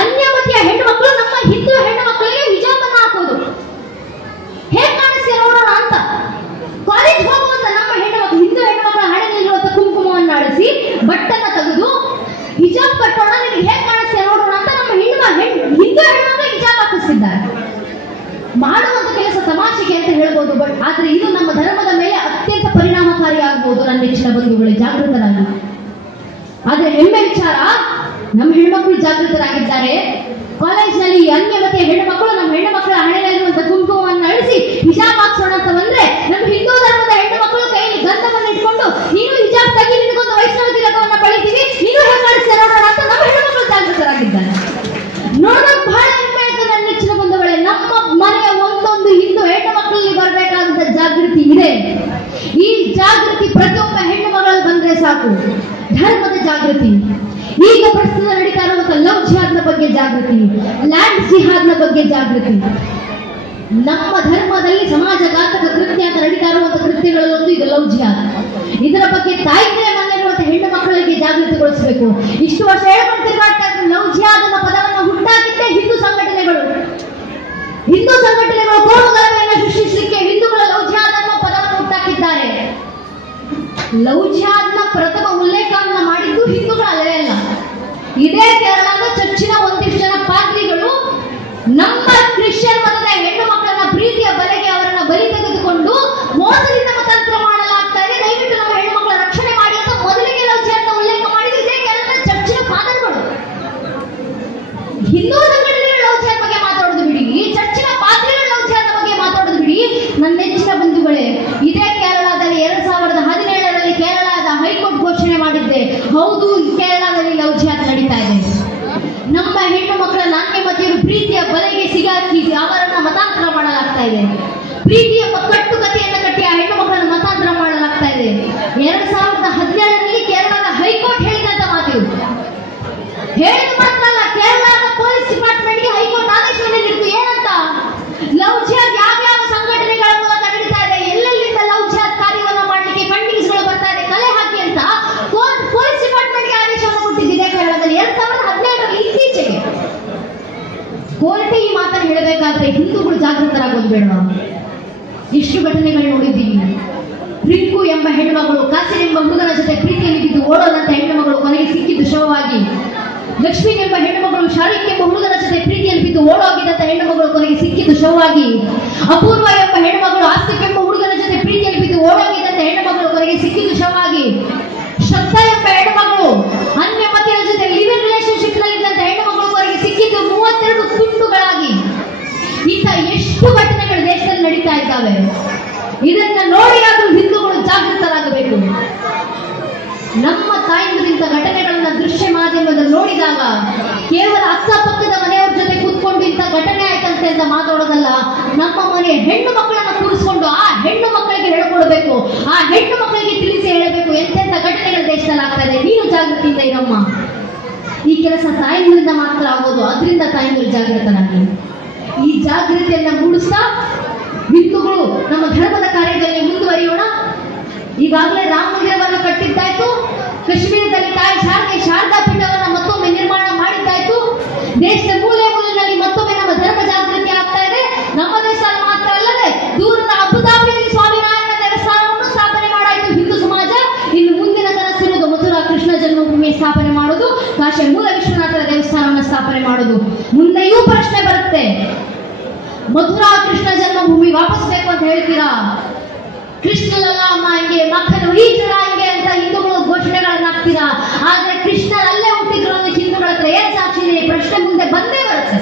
ಅನ್ಯಮತಿಯ ಹೆಣ್ಣು ಮಕ್ಕಳು ನಮ್ಮ ಹಿಂದೂ ಹೆಣ್ಣು ಮಕ್ಕಳಿಗೆ ಹಿಜಾಬನ್ನು ಹಾಕೋದು. ಹೇಗೆ ಕಾಣಿಸ್ತೀಯ ನೋಡೋಣ ಅಂತ ಕಾಲೇಜ್ ಹೋಗುವಂತ ನಮ್ಮ ಹೆಣ್ಣು ಮಕ್ಕಳು, ಹಿಂದೂ ಹೆಣ್ಣು ಮಕ್ಕಳ ಹಣೆಯಲ್ಲಿರುವಂತ ಕುಂಕುಮವನ್ನು ಅಳಿಸಿ ಬಟ್ಟನ್ನ ತೆಗೆದು ಹಿಜಾಬ್ ಕಟ್ಟೋಣ, ನಿನಗೆ ಹೇಗೆ ಕಾಣಿಸ್ತೀಯ ನೋಡೋಣ ಅಂತ ನಮ್ಮ ಹಿಂದೂ ಹೆಣ್ಣು ಮಕ್ಕಳು ಹಿಜಾಬ್ ಹಾಕಿಸ್ತಿದ್ದಾರೆ. ಮಾಡುವಂತ ಕೆಲಸ ತಮಾಷೆಗೆ ಅಂತ ಹೇಳ್ಬೋದು, ಬಟ್ ಆದ್ರೆ ಇದು ನಮ್ಮ ಧರ್ಮದ ಮೇಲೆ ಅತ್ಯಂತ ಪರಿಣಾಮಕಾರಿ ಆಗಬಹುದು. ನನ್ನ ನೆಚ್ಚಿನ ಬಂಧುಗಳೇ, ಜಾಗೃತರಾಗಿ. ಆದ್ರೆ ಹೆಮ್ಮೆ ವಿಚಾರ, ನಮ್ಮ ಹೆಣ್ಮಕ್ಳು ಜಾಗೃತರಾಗಿದ್ದಾರೆ. ಕಾಲೇಜ್ನಲ್ಲಿ ಅನ್ಯಮತೆಯ ಹೆಣ್ಣು ಮಕ್ಕಳು ನಮ್ಮ ಹೆಣ್ಣು ಮಕ್ಕಳ ಹಣೆಯಲ್ಲಿರುವಂತಹ ಕುಂಕುಮವನ್ನು ಅಳಿಸಿ ಹಿಜಾಬ್ ಹಾಕ್ಸೋಣ ಅಂತ ಬಂದ್ರೆ, ನಮ್ಮ ಹಿಂದೂ ಧರ್ಮದ ಹೆಣ್ಣು ಮಕ್ಕಳು ಕೈಯಲ್ಲಿ ಗಂಧವನ್ನು ಇಟ್ಕೊಂಡು ನೀನು ಹಿಜಾಬ್ ತೆಗಿ, ನಿನಗೊಂದು ವೈಷ್ಣವ ತಿಲಕವನ್ನು ಪಡಿತೀವಿ, ನೀನು ಹೇಗೆ ಕಾಣಿಸ್ತೀಯ ನೋಡೋಣ ಅಂತ ನಮ್ಮ ಹೆಣ್ಣು ಮಕ್ಕಳು ಜಾಗೃತರಾಗಿದ್ದಾರೆ. ನೋಡೋಣ, ಬಹಳ ಹೆಮ್ಮೆ ಆಯ್ತು ನನ್ನ ನೆಚ್ಚಿನ ಬಂಧುಗಳೇ. ನಮ್ಮ ಮನೆಯ ಒಂದೊಂದು ಹಿಂದೂ ಹೆಣ್ಣು ಮಕ್ಕಳಲ್ಲಿ ಬರಬೇಕಾದಂತ ಜಾಗೃತಿ ಇದೆ. ಈ ಜಾಗೃತಿ ಪ್ರತಿಯೊಬ್ಬ ಹೆಣ್ಣು ಮಗಳಲ್ಲಿ ಬಂದ್ರೆ ಸಾಕು. ಧರ್ಮದ ಜಾಗೃತಿ, ಈಗ ಪ್ರಸ್ತುತ ನಡೀತಾ ಇರುವಂತಹ ಲವ್ ಜಿಹಾದ್ನ ಬಗ್ಗೆ ಜಾಗೃತಿ, ಲ್ಯಾಂಡ್ ಜಿಹಾದ್ನ ಬಗ್ಗೆ ಜಾಗೃತಿ. ನಮ್ಮ ಧರ್ಮದಲ್ಲಿ ಸಮಾಜಘಾತಕ ಕೃತ್ಯ ಅಂತ ನಡೀತಾ ಇರುವಂತಹ ಕೃತ್ಯಗಳಲ್ಲೊಂದು ಇದು ಲವ್ ಜಿಹಾದ್. ಇದರ ಬಗ್ಗೆ ತಾಯಿಗೆ ಮನೆಯಿರುವಂತಹ ಹೆಣ್ಣು ಮಕ್ಕಳಿಗೆ ಜಾಗೃತಿಗೊಳಿಸಬೇಕು. ಇಷ್ಟು ವರ್ಷ ಹೇಳ್ಕೊಂಡು ತಿರುಗಾಡ್ತಾ ಇದ್ರು ಲವ್ ಜಿಹಾದ್ ಅನ್ನೋ ಪದವನ್ನು ಹುಟ್ಟಾಕಿದ್ದೇ ಹಿಂದೂ ಸಂಘಟನೆಗಳು ಕೋಮುಗಲಭೆಯನ್ನು ಸೃಷ್ಟಿಸಲಿಕ್ಕೆ ಹಿಂದೂಗಳ ಲವ್ ಜಿಹಾದ್ ಅನ್ನೋ ಪದವನ್ನು ಹುಟ್ಟಾಕಿದ್ದಾರೆ. ಲವ್ ಜಿಹಾದ್ನ ಪ್ರಥಮ ಉಲ್ಲೇಖವನ್ನ ಮಾಡಿದ್ದು ಹಿಂದೂಗಳಲ್ಲೇ ಅಲ್ಲ. ಇದೇ ಕೇರಳದ ಚರ್ಚಿನ ಒಂದಿಷ್ಟು ಜನ ಪಾದ್ರಿಗಳು ನಮ್ಮ ಕ್ರಿಶ್ಚಿಯನ್ ಮತದ ಹೆಣ್ಣು ಮಕ್ಕಳನ್ನ ಪ್ರೀತಿಯ ಬಲೆಗೆ ಅವರನ್ನ ಬಲಿ ತೆಗೆದುಕೊಂಡು ಮೋಸದಿಂದ ಮತಾಂತರ ಮಾಡಲಾಗ್ತಾ ಇದೆ, ದಯವಿಟ್ಟು ನಮ್ಮ ಹೆಣ್ಣು ಮಕ್ಕಳ ರಕ್ಷಣೆ ಮಾಡಿ ಅಂತ ಮೊದಲಿಗೆ ಲವ್ ಜಿಹಾದ್ನ ಉಲ್ಲೇಖ ಮಾಡಿದ್ದು ಇದೇ ಕೇರಳದ ಚರ್ಚಿನ ಪಾದ್ರಿಗಳು. ಹಿಂದೂ ಸಂಘಟನೆಗಳ ಲವ್ ಜಿಹಾದ್ ಬಗ್ಗೆ ಮಾತಾಡೋದು ಬಿಡಿ, ಚರ್ಚಿನ ಪಾದ್ರಿಗಳ ಲವ್ ಜಿಹಾದ್ ಬಗ್ಗೆ ಮಾತಾಡೋದು ಬಿಡಿ. ನನ್ನ ನೆಚ್ಚಿನ ಬಂಧುಗಳೇ, ಇದೇ ಕೇರಳದಲ್ಲಿ 2017ರಲ್ಲಿ ಕೇರಳದ ಹೈಕೋರ್ಟ್ ಘೋಷಣೆ ಮಾಡಿದ್ದೆ, ಹೌದು ಕೇರಳದಲ್ಲಿ ಲವ್ ಜಿಹಾದ್ ನಡೀತಾ ಇದೆ. ನಮ್ಮ ಹೆಣ್ಣು ಮಕ್ಕಳ ನಾಣ್ಯಮತಿಯರು ಪ್ರೀತಿಯ ಬಲೆಗೆ ಸಿಗಾಕಿ ಅವರನ್ನ ಮತಾಂತರ ಮಾಡಲಾಗ್ತಾ ಇದೆ. ಪ್ರೀತಿಯ ಕಟ್ಟುಕತೆಯನ್ನು ಕಟ್ಟಿ ಆ ಹೆಣ್ಣು ಮಕ್ಕಳನ್ನು ಮತಾಂತರ ಮಾಡಲಾಗ್ತಾ ಇದೆ. 2017ರಲ್ಲಿ ಕೇರಳದ ಹೈಕೋರ್ಟ್ ಹೇಳಿದಂತ ಮಾತು. ಹೇಳಿದ ಮಾತ್ರ ಅಲ್ಲ, ಕೇರಳದ ಪೊಲೀಸ್ ಡಿಪಾರ್ಟ್ಮೆಂಟ್ಗೆ ಹೈಕೋರ್ಟ್ ಆದೇಶವನ್ನು ನೀಡಿತು. ಏನಂತ? ಲವ್ ಜಿಹಾದ್ ಯಾವ್ಯಾವ ಸಂಘಟನೆಗಳ ಮೂಲಕ ನಡೀತಾ ಇದೆ, ಎಲ್ಲೆಲ್ಲಿಂದ ಲವ್ ಜಿಹಾದ್ ಕಾರ್ಯವನ್ನು ಮಾಡಲಿಕ್ಕೆ ಫಂಡಿಂಗ್ಸ್ಗಳು ಬರ್ತಾ ಇದೆ, ಕಲೆ ಹಾಕಿ ಅಂತ ಪೊಲೀಸ್ ಡಿಪಾರ್ಟ್ಮೆಂಟ್ಗೆ ಆದೇಶವನ್ನು ಕೊಟ್ಟಿದ್ದಿದೆ ಕೇರಳದಲ್ಲಿ 2017ರಲ್ಲಿ. ಇತ್ತೀಚೆಗೆ ಕೋರ್ಟ್ ಈ ಮಾತನ್ನು ಹೇಳಬೇಕಾದ್ರೆ ಹಿಂದೂಗಳು ಜಾಗೃತರಾಗೋದು ಬೇಡ. ಎಷ್ಟು ಘಟನೆಗಳು ನೋಡಿದ್ದೀವಿ. ರಿಂಕು ಎಂಬ ಹೆಣ್ಣುಮಗಳು ಕಾಸಿರ್ ಎಂಬ ಹುಡುಗನ ಜೊತೆ ಪ್ರೀತಿಯಲ್ಲಿ ಬಿದ್ದು ಓಡೋದಂತ ಹೆಣ್ಣುಮಗಳು ಕೊನೆಗೆ ಸಿಕ್ಕಿದ್ದು ಶವವಾಗಿ. ಲಕ್ಷ್ಮಿ ಎಂಬ ಹೆಣ್ಣುಮಗಳು ಶಾರಿಕ್ ಎಂಬ ಹುಡುಗನ ಜೊತೆ ಪ್ರೀತಿಯಲ್ಲಿ ಬಿದ್ದು ಓಡೋಗಿದ್ದಂತ ಹೆಣ್ಣುಮಗಳು ಕೊನೆಗೆ ಸಿಕ್ಕಿದ್ದು ಶವವಾಗಿ. ಅಪೂರ್ವ ಎಂಬ ಹೆಣ್ಣುಮಗಳು ಆಸ್ತಿಕ್ ಎಂಬ ಹುಡುಗನ ಜೊತೆ ಪ್ರೀತಿಯಲ್ಲಿ ಬಿದ್ದು ಓಡೋಗಿದ್ದಂತ ಹೆಣ್ಣುಮಗಳು ಕೊನೆಗೆ ಸಿಕ್ಕಿದ್ದು ಶವವಾಗಿ. ಶ್ರದ್ಧಾ ಎಂಬ ಹೆಣ್ಣುಮಗಳು ಅನ್ಯಮತಿಯ ಜೊತೆ ಲಿವ್ ಇನ್ ರಿಲೇಶನ್ಶಿಪ್ ನಲ್ಲಿದ್ದಂತ ಹೆಣ್ಣುಮಗಳು ಕೊನೆಗೆ ಸಿಕ್ಕಿದ್ದು 32 ತುಂಡುಗಳಾಗಿ. ಇಂಥ ಎಷ್ಟು ಘಟನೆಗಳು ದೇಶದಲ್ಲಿ ನಡೀತಾ ಇದ್ದಾವೆ. ಇದನ್ನ ನೋಡಿಯಾದರೂ ಹಿಂದೂಗಳು ಜಾಗೃತರಾಗಬೇಕು. ನಮ್ಮ ತಾಯಂದಿರಿಂದ ಘಟನೆಗಳನ್ನ ದೃಶ್ಯ ಮಾಧ್ಯಮದಲ್ಲಿ ನೋಡಿದಾಗ ಕೇವಲ ಅಕ್ಕಪಕ್ಕದ ಮನೆಯವರ ಜೊತೆ ಕೂತ್ಕೊಂಡು ಇಂಥ ಘಟನೆ ಆಯ್ತಂತೆ ಅಂತ ಮಾತಾಡೋದಲ್ಲ, ನಮ್ಮ ಮನೆಯ ಹೆಣ್ಣು ಮಕ್ಕಳನ್ನ ಕೂರಿಸ್ಕೊಂಡು ಆ ಹೆಣ್ಣು ಮಕ್ಕಳಿಗೆ ಹೇಳ್ಕೊಡ್ಬೇಕು, ಆ ಹೆಣ್ಣು ಮಕ್ಕಳಿಗೆ ತಿಳಿಸಿ ಹೇಳಬೇಕು ಎಂತೆಂಥ ಘಟನೆಗಳು ದೇಶದಲ್ಲಿ ಆಗ್ತಾ ಇದೆ. ನೀನು ಜಾಗೃತಿಯಿಂದ ಇರಮ್ಮ. ಈ ಕೆಲಸ ತಾಯಂದಿರಿಂದ ಮಾತ್ರ ಆಗೋದು, ಅದರಿಂದ ತಾಯಂದಿರು ಜಾಗೃತರಾಗಿ. ಈ ಜಾಗೃತಿಯನ್ನ ಮೂಡಿಸ್ತಾ ಹಿಂದೂಗಳು ನಮ್ಮ ಧರ್ಮದ ಕಾರ್ಯದಲ್ಲಿ ಮುಂದುವರಿಯೋಣ. ಈಗಾಗಲೇ ರಾಮ ಮಂದಿರವನ್ನು ಕಟ್ಟಿದ್ದಾಯ್ತು, ಕಾಶ್ಮೀರದಲ್ಲಿ ತಾಯಿ ಶಾರದಾ ಪೀಠವನ್ನು ಮತ್ತೊಮ್ಮೆ ನಿರ್ಮಾಣ ಮಾಡಿದ್ದಾಯ್ತು. ದೇಶದ ಮೂಲೆ ಮೂಲೆಯಲ್ಲಿ ಮತ್ತೊಮ್ಮೆ ನಮ್ಮ ಧರ್ಮ ಜಾಗೃತಿ ಆಗ್ತಾ ಇದೆ. ನಮ್ಮ ದೇಶ ಮಾತ್ರ ಅಲ್ಲದೆ ದೂರದ ಅಬುದಾಬಿಯಲ್ಲಿ ಸ್ವಾಮಿನಾರಾಯಣ ದೇವಸ್ಥಾನವನ್ನು ಸ್ಥಾಪನೆ ಮಾಡಾಯಿತು ಹಿಂದೂ ಸಮಾಜ. ಇನ್ನು ಮುಂದಿನ ಕನಸಿರುವುದು ಮಥುರಾ ಕೃಷ್ಣ ಜನ್ಮಭೂಮಿ ಸ್ಥಾಪನೆ ಮಾಡೋದು, ಕಾಶಿ ಮೂಲ ವಿಶ್ವನಾಥರ ದೇವಸ್ಥಾನವನ್ನು ಸ್ಥಾಪನೆ ಮಾಡೋದು. ಮುಂದೆಯೂ ಪ್ರಶ್ನೆ ಬರುತ್ತೆ, ಮಥುರಾ ಕೃಷ್ಣ ಜನ್ಮಭೂಮಿ ವಾಪಸ್ ಬೇಕು ಅಂತ ಹೇಳ್ತೀರಾ? ಕೃಷ್ಣ ಲಲಾಮ ಹಿಂಗೆ ಮಕ್ಕಳು ಈ ಚುರಾಯಿಗೆ ಅಂತ ಹಿಂದೂಗಳು ಘೋಷಣೆಗಳನ್ನ ಹಾಕ್ತೀರಾ? ಆದ್ರೆ ಕೃಷ್ಣರಲ್ಲೇ ಹುಟ್ಟಿದ್ರು ಅನ್ನೋ ಹಿಂದೂಗಳ ಹತ್ರ ಏನ್ ಸಾಕ್ಷಿ ಇದೆ? ಪ್ರಶ್ನೆ ಮುಂದೆ ಬಂದೇ ಬರುತ್ತೆ.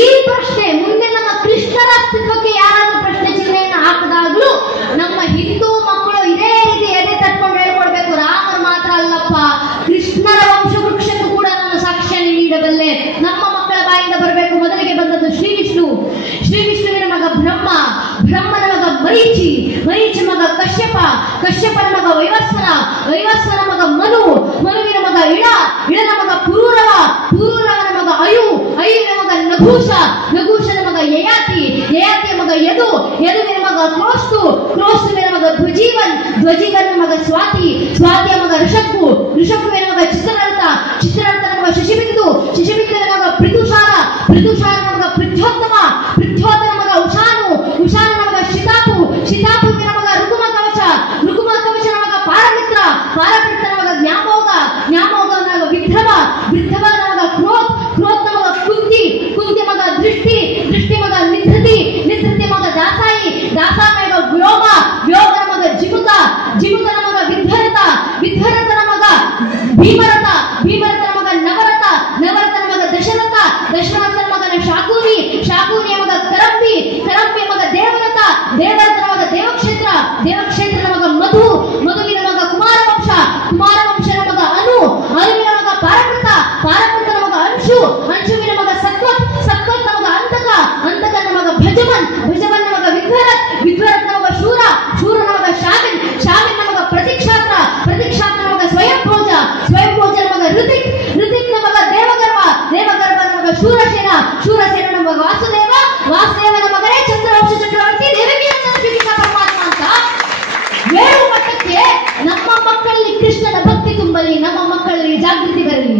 ಈ ಪ್ರಶ್ನೆ ಮುಂದೆ ನಮ್ಮ ಕೃಷ್ಣರ ಅಸ್ತಿತ್ವಕ್ಕೆ ಯಾರಾದ್ರೂ ಪ್ರಶ್ನೆ ಚಿಹ್ನೆಯನ್ನು ಹಾಕಿದಾಗ್ಲೂ ನಮ್ಮ ಹಿಂದೂ ಮಕ್ಕಳು ಇದೇ ರೀತಿ ಎದೆ ತಟ್ಕೊಂಡು ಹೇಳ್ಕೊಡ್ಬೇಕು, ರಾಮರು ಮಾತ್ರ ಅಲ್ಲಪ್ಪ, ಕೃಷ್ಣರ ವಂಶವೃಕ್ಷಕ್ಕೂ ಕೂಡ ನಾನು ಸಾಕ್ಷ್ಯವನ್ನು ನೀಡಬಲ್ಲೆ. ನಮ್ಮ ಮಕ್ಕಳ ಬಾಯಿಂದ ಬರಬೇಕು. ಮೊದಲಿಗೆ ಬಂದದ್ದು ಶ್ರೀ ವಿಷ್ಣುವಿನ ಮಗ ಬ್ರಹ್ಮನ ಮಗ ಮರೀಚಿ ಮಗ ಕಶ್ಯಪನ ಮಗ ವೈವಸ್ವನ ನಘೂಷ, ನಘೂಷನ ಮಗ ಯಯಾತಿ, ಯಯಾತಿಯ ಮಗ ಯದು, ಯದುವಿನ ಮಗ ಕ್ರೋಸ್ತು, ಕ್ರೋಸ್ತುವಿನ ಮಗ ಧ್ವಜೀವನ್, ಧ್ವಜೀವನ ಮಗ ಸ್ವಾತಿ, ಸ್ವಾತಿಯ ಮಗ ಋಷಭು, ಋಷಭುವಿನ ಮಗ ಚಿತ್ರರಥ, ಚಿತ್ರರಥನ ಮಗ ಶಶಿಬಿಂದು, ಶಶಿಬಿಂದುವಿನ ಮಗ ಪೃಥುಷಾರ, ಪೃಥುಷಾರನ ಮಗ ಪೃಥ್ವೋತ್ತಮ, ಪೃಥ್ವೋತ್ತನ ಮಗ ಉಷಾನು, ಉಷಾನನ ಮಗ ಶಿತಾಪು, ಶಿತಾಪುವಿನ ಮಗ ಋಕುಮ ಕವಚ, ಋಕುಮ ಕವಚನ ಮಗ ಪಾರಮಿತ್ರ, ಪಾರಮಿತ್ರನ ಮಗ ಜ್ಞಾಮೋಗ, ಜ್ಞಾಮೋಗನ ಮಗ ವಿದ್ಧವ, ವಿದ್ಧವನ ಮಗ ಕ್ರೋತ್, ಕ್ರೋತ್ನ ಮಗ ಕುಂತಿ, ಕುಂತಿ ಮಗ ದೃಷ್ಟಿ, ದೃಷ್ಟಿ ಮಗ ನಿಧೃತಿ, ನಿಧೃತಿ ಮಗ ದಾಸಾಯಿ, ದಾಸಾಯ ಮಗ ವ್ಯೋಮ, ವ್ಯೋಮನ ಮಗ ಜಿಮುತ, ಜಿಮುತನ ಮಗ ವಿಧ್ವರತ, ವಿಧ್ವರತನ ಮಗ ಭೀಮರಥ, ಭೀಮರಥನ ಮಗ ನವರಥ, ನವರಥನ ಮಗ ದಶರಥ, ದಶರಥನ ಮಗನ ಶಾಕೂನಿ, ಶಾಕೂನಿಯ ಮಗ ಕರಂಬಿ, ಕರಂಬಿಯ ಮಗ ದೇವರಥ, ದೇವರಥನ ಮಗ ದೇವಕ್ಷೇತ್ರ, ದೇವಕ್ಷೇತ್ರನ ಮಗ ಮಧು, ಮಧುವಿನ ಮಗ ಕುಮಾರವಂಶ, ಕುಮಾರವಂಶನ ಮಗ ಅನು, ಅನುವಿನ ಮಗ ಪಾರಕೃತ, ಪಾರಕೃತನ ಮಗ ಅಂಶು, ಅಂಶುವಿನ ಮಗ ಸತ್ವತ್, ಸತ್ವತ್ನ ಮಗ ಅಂತಕ, ಅಂತಕನ ಮಗ ಭಜಮನ್, ಭಜಮನ್ನ ಮಗ ವಿಧ್ವರತ್, ವಿಧ್ವರತ್ನ ಮಗ ಶೂರ, ಶೂರನ ಮಗ ಶಾಮಿನ್, ಶಾಮಿನ್ನ ಮಗ ಪ್ರತಿಕ್ಷಾತ್ರ, ಪ್ರತಿಕ್ಷಾತ್ರನ ಮಗ ಸ್ವಯಂಭೋಜ, ಸ್ವಯಂಭೋಜನ ಮಗ ಋತಿಕ್, ಋತಿಕ್ನ ಮಗ ದೇವಗರ್ವ, ದೇವಗರ್ವನ ಮಗ ಶೂರಸೇನ, ಶೂರಸೇನನ ಮಗ ವಾಸುದೇವ, ವಾಸುದೇವನ ಮಗನೇ ಚಂದ್ರವಂಶ ಚಕ್ರವರ್ತಿ ದೇವಕೀನಂದನ ಶ್ರೀಕೃಷ್ಣ ಪರಮಾತ್ಮ ಅಂತ ಏಳು ಮಟ್ಟಕ್ಕೆ ನಮ್ಮ ಮಕ್ಕಳಲ್ಲಿ ಕೃಷ್ಣನ ಭಕ್ತಿ ತುಂಬಲಿ, ನಮ್ಮ ಮಕ್ಕಳಲ್ಲಿ ಜಾಗೃತಿ ಬರಲಿ.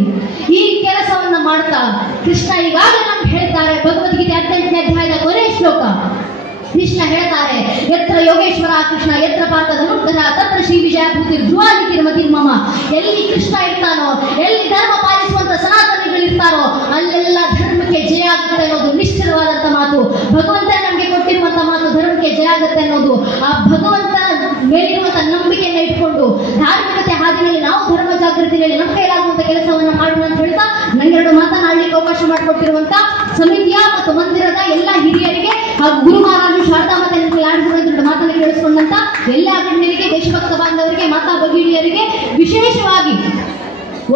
ಈ ಕೆಲಸವನ್ನ ಮಾಡ್ತಾ ಕೃಷ್ಣ ಈಗಾಗಲೇ ನಮ್ಗೆ ಹೇಳ್ತಾರೆ, ಭಗವದ್ಗೀತೆ 18ನೇ ಅಧ್ಯಾಯದ ಕೊನೆಯ ಶ್ಲೋಕ. ಕೃಷ್ಣ ಹೇಳ್ತಾರೆ, ಯತ್ರ ಯೋಗೇಶ್ವರ ಕೃಷ್ಣ ಯತ್ರ ಪಾರ್ಥ ಧನುರ್ಧರ ತತ್ರ ಶ್ರೀ ವಿಜಯಭೂತಿ ಧ್ರುವಾದಿತಿರ್ಮತಿರ್ಮಮ. ಎಲ್ಲಿ ಕೃಷ್ಣ ಇರ್ತಾನೋ, ಎಲ್ಲಿ ಧರ್ಮ ಪಾಲಿಸುವಂತ ಸನಾತನಿಗಳಿರ್ತಾರೋ ಅಲ್ಲೆಲ್ಲ ಧರ್ಮಕ್ಕೆ ಜಯ ಆಗುತ್ತೆ ಅನ್ನೋದು ನಿಶ್ಚಲವಾದಂತ ಮಾತು. ಭಗವಂತ ನಮ್ಗೆ ಕೊಟ್ಟಿರುವಂತ ಮಾತು, ಧರ್ಮಕ್ಕೆ ಜಯ ಆಗುತ್ತೆ ಅನ್ನೋದು. ಆ ಭಗವಂತ ಮೇಲಿರುವಂತ ನಂಬಿಕೆಯನ್ನ ಇಟ್ಕೊಂಡು ಧಾರ್ಮಿಕತೆ ಹಾದಿನಲ್ಲಿ ನಾವು ಧರ್ಮ ಜಾಗೃತಿಯಲ್ಲಿ ನಮ್ಮ ಕೈಲಾಗುವಂತ ಕೆಲಸವನ್ನ ಮಾಡೋಣ ಅಂತ ಹೇಳ್ತಾ ನಂಗೆರಡು ಮಾತನಾಡಲಿಕ್ಕೆ ಅವಕಾಶ ಮಾಡಿಕೊಟ್ಟಿರುವಂತ ಸಮಿತಿಯ ಮತ್ತು ಮಂದಿರದ ಎಲ್ಲ ಹಿರಿಯರಿಗೆ ಹಾಗೂ ಗುರು ಮಹಾರಾಜು ಶಾರದಾ ಮಾತೆ ಆಡಿಸುವಂತ ಮಾತನ್ನು ಕೇಳಿಸಿಕೊಂಡಂತ ಎಲ್ಲ ಗಣ್ಯರಿಗೆ, ದೇಶಭಕ್ತ ಬಾಂಧವರಿಗೆ, ಮಾತಾ ಭಗಿನಿಯರಿಗೆ ವಿಶೇಷವಾಗಿ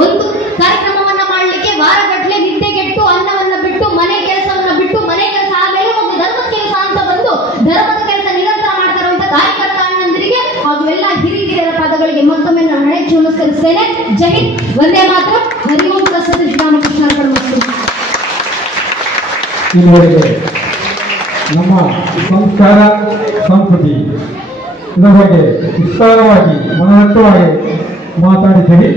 ಒಂದು ಕಾರ್ಯಕ್ರಮವನ್ನ ಮಾಡಲಿಕ್ಕೆ ವಾರಗಟ್ಟಲೆ ನಿದ್ದೆಗೆಟ್ಟು ಅನ್ನವನ್ನ ಬಿಟ್ಟು ಮನೆ ಕೆಲಸವನ್ನ ಬಿಟ್ಟು ಮನೆ ಕೆಲಸ ಆಮೇಲೆ ಒಂದು ಧರ್ಮದ ಕೆಲಸ ಅಂತ ಬಂದು ಧರ್ಮದ ಕೆಲಸ ನಿರಂತರ ಮಾಡ್ತಾ ಇರುವಂತ ಕಾರ್ಯಕರ್ತ ಅಣ್ಣಂದಿರಿಗೆ ಹಾಗೂ ಎಲ್ಲ ಹಿರಿಯರ ಪಾದಗಳಿಗೆ ಮತ್ತೊಮ್ಮೆ ನಾನು ಹಣೆಚ್ಚು ನಮಸ್ಕರಿಸ್ತೇನೆ. ಜೈ ಹಿಂದ್, ವಂದೇ ಮಾತರಂ, ಹರಿ ಓಂ ತತ್ಸತ್, ಶ್ರೀರಾಮಕೃಷ್ಣ ಅರ್ಪಣಮಸ್ತು. ನಮ್ಮ ಸಂಸ್ಕಾರ ಸಂಸ್ಕೃತಿ ಇದರ ಬಗ್ಗೆ ವಿಸ್ತಾರವಾಗಿ ಮನವಟ್ಟವಾಗಿ ಮಾತಾಡಿದ್ದೀರಿ.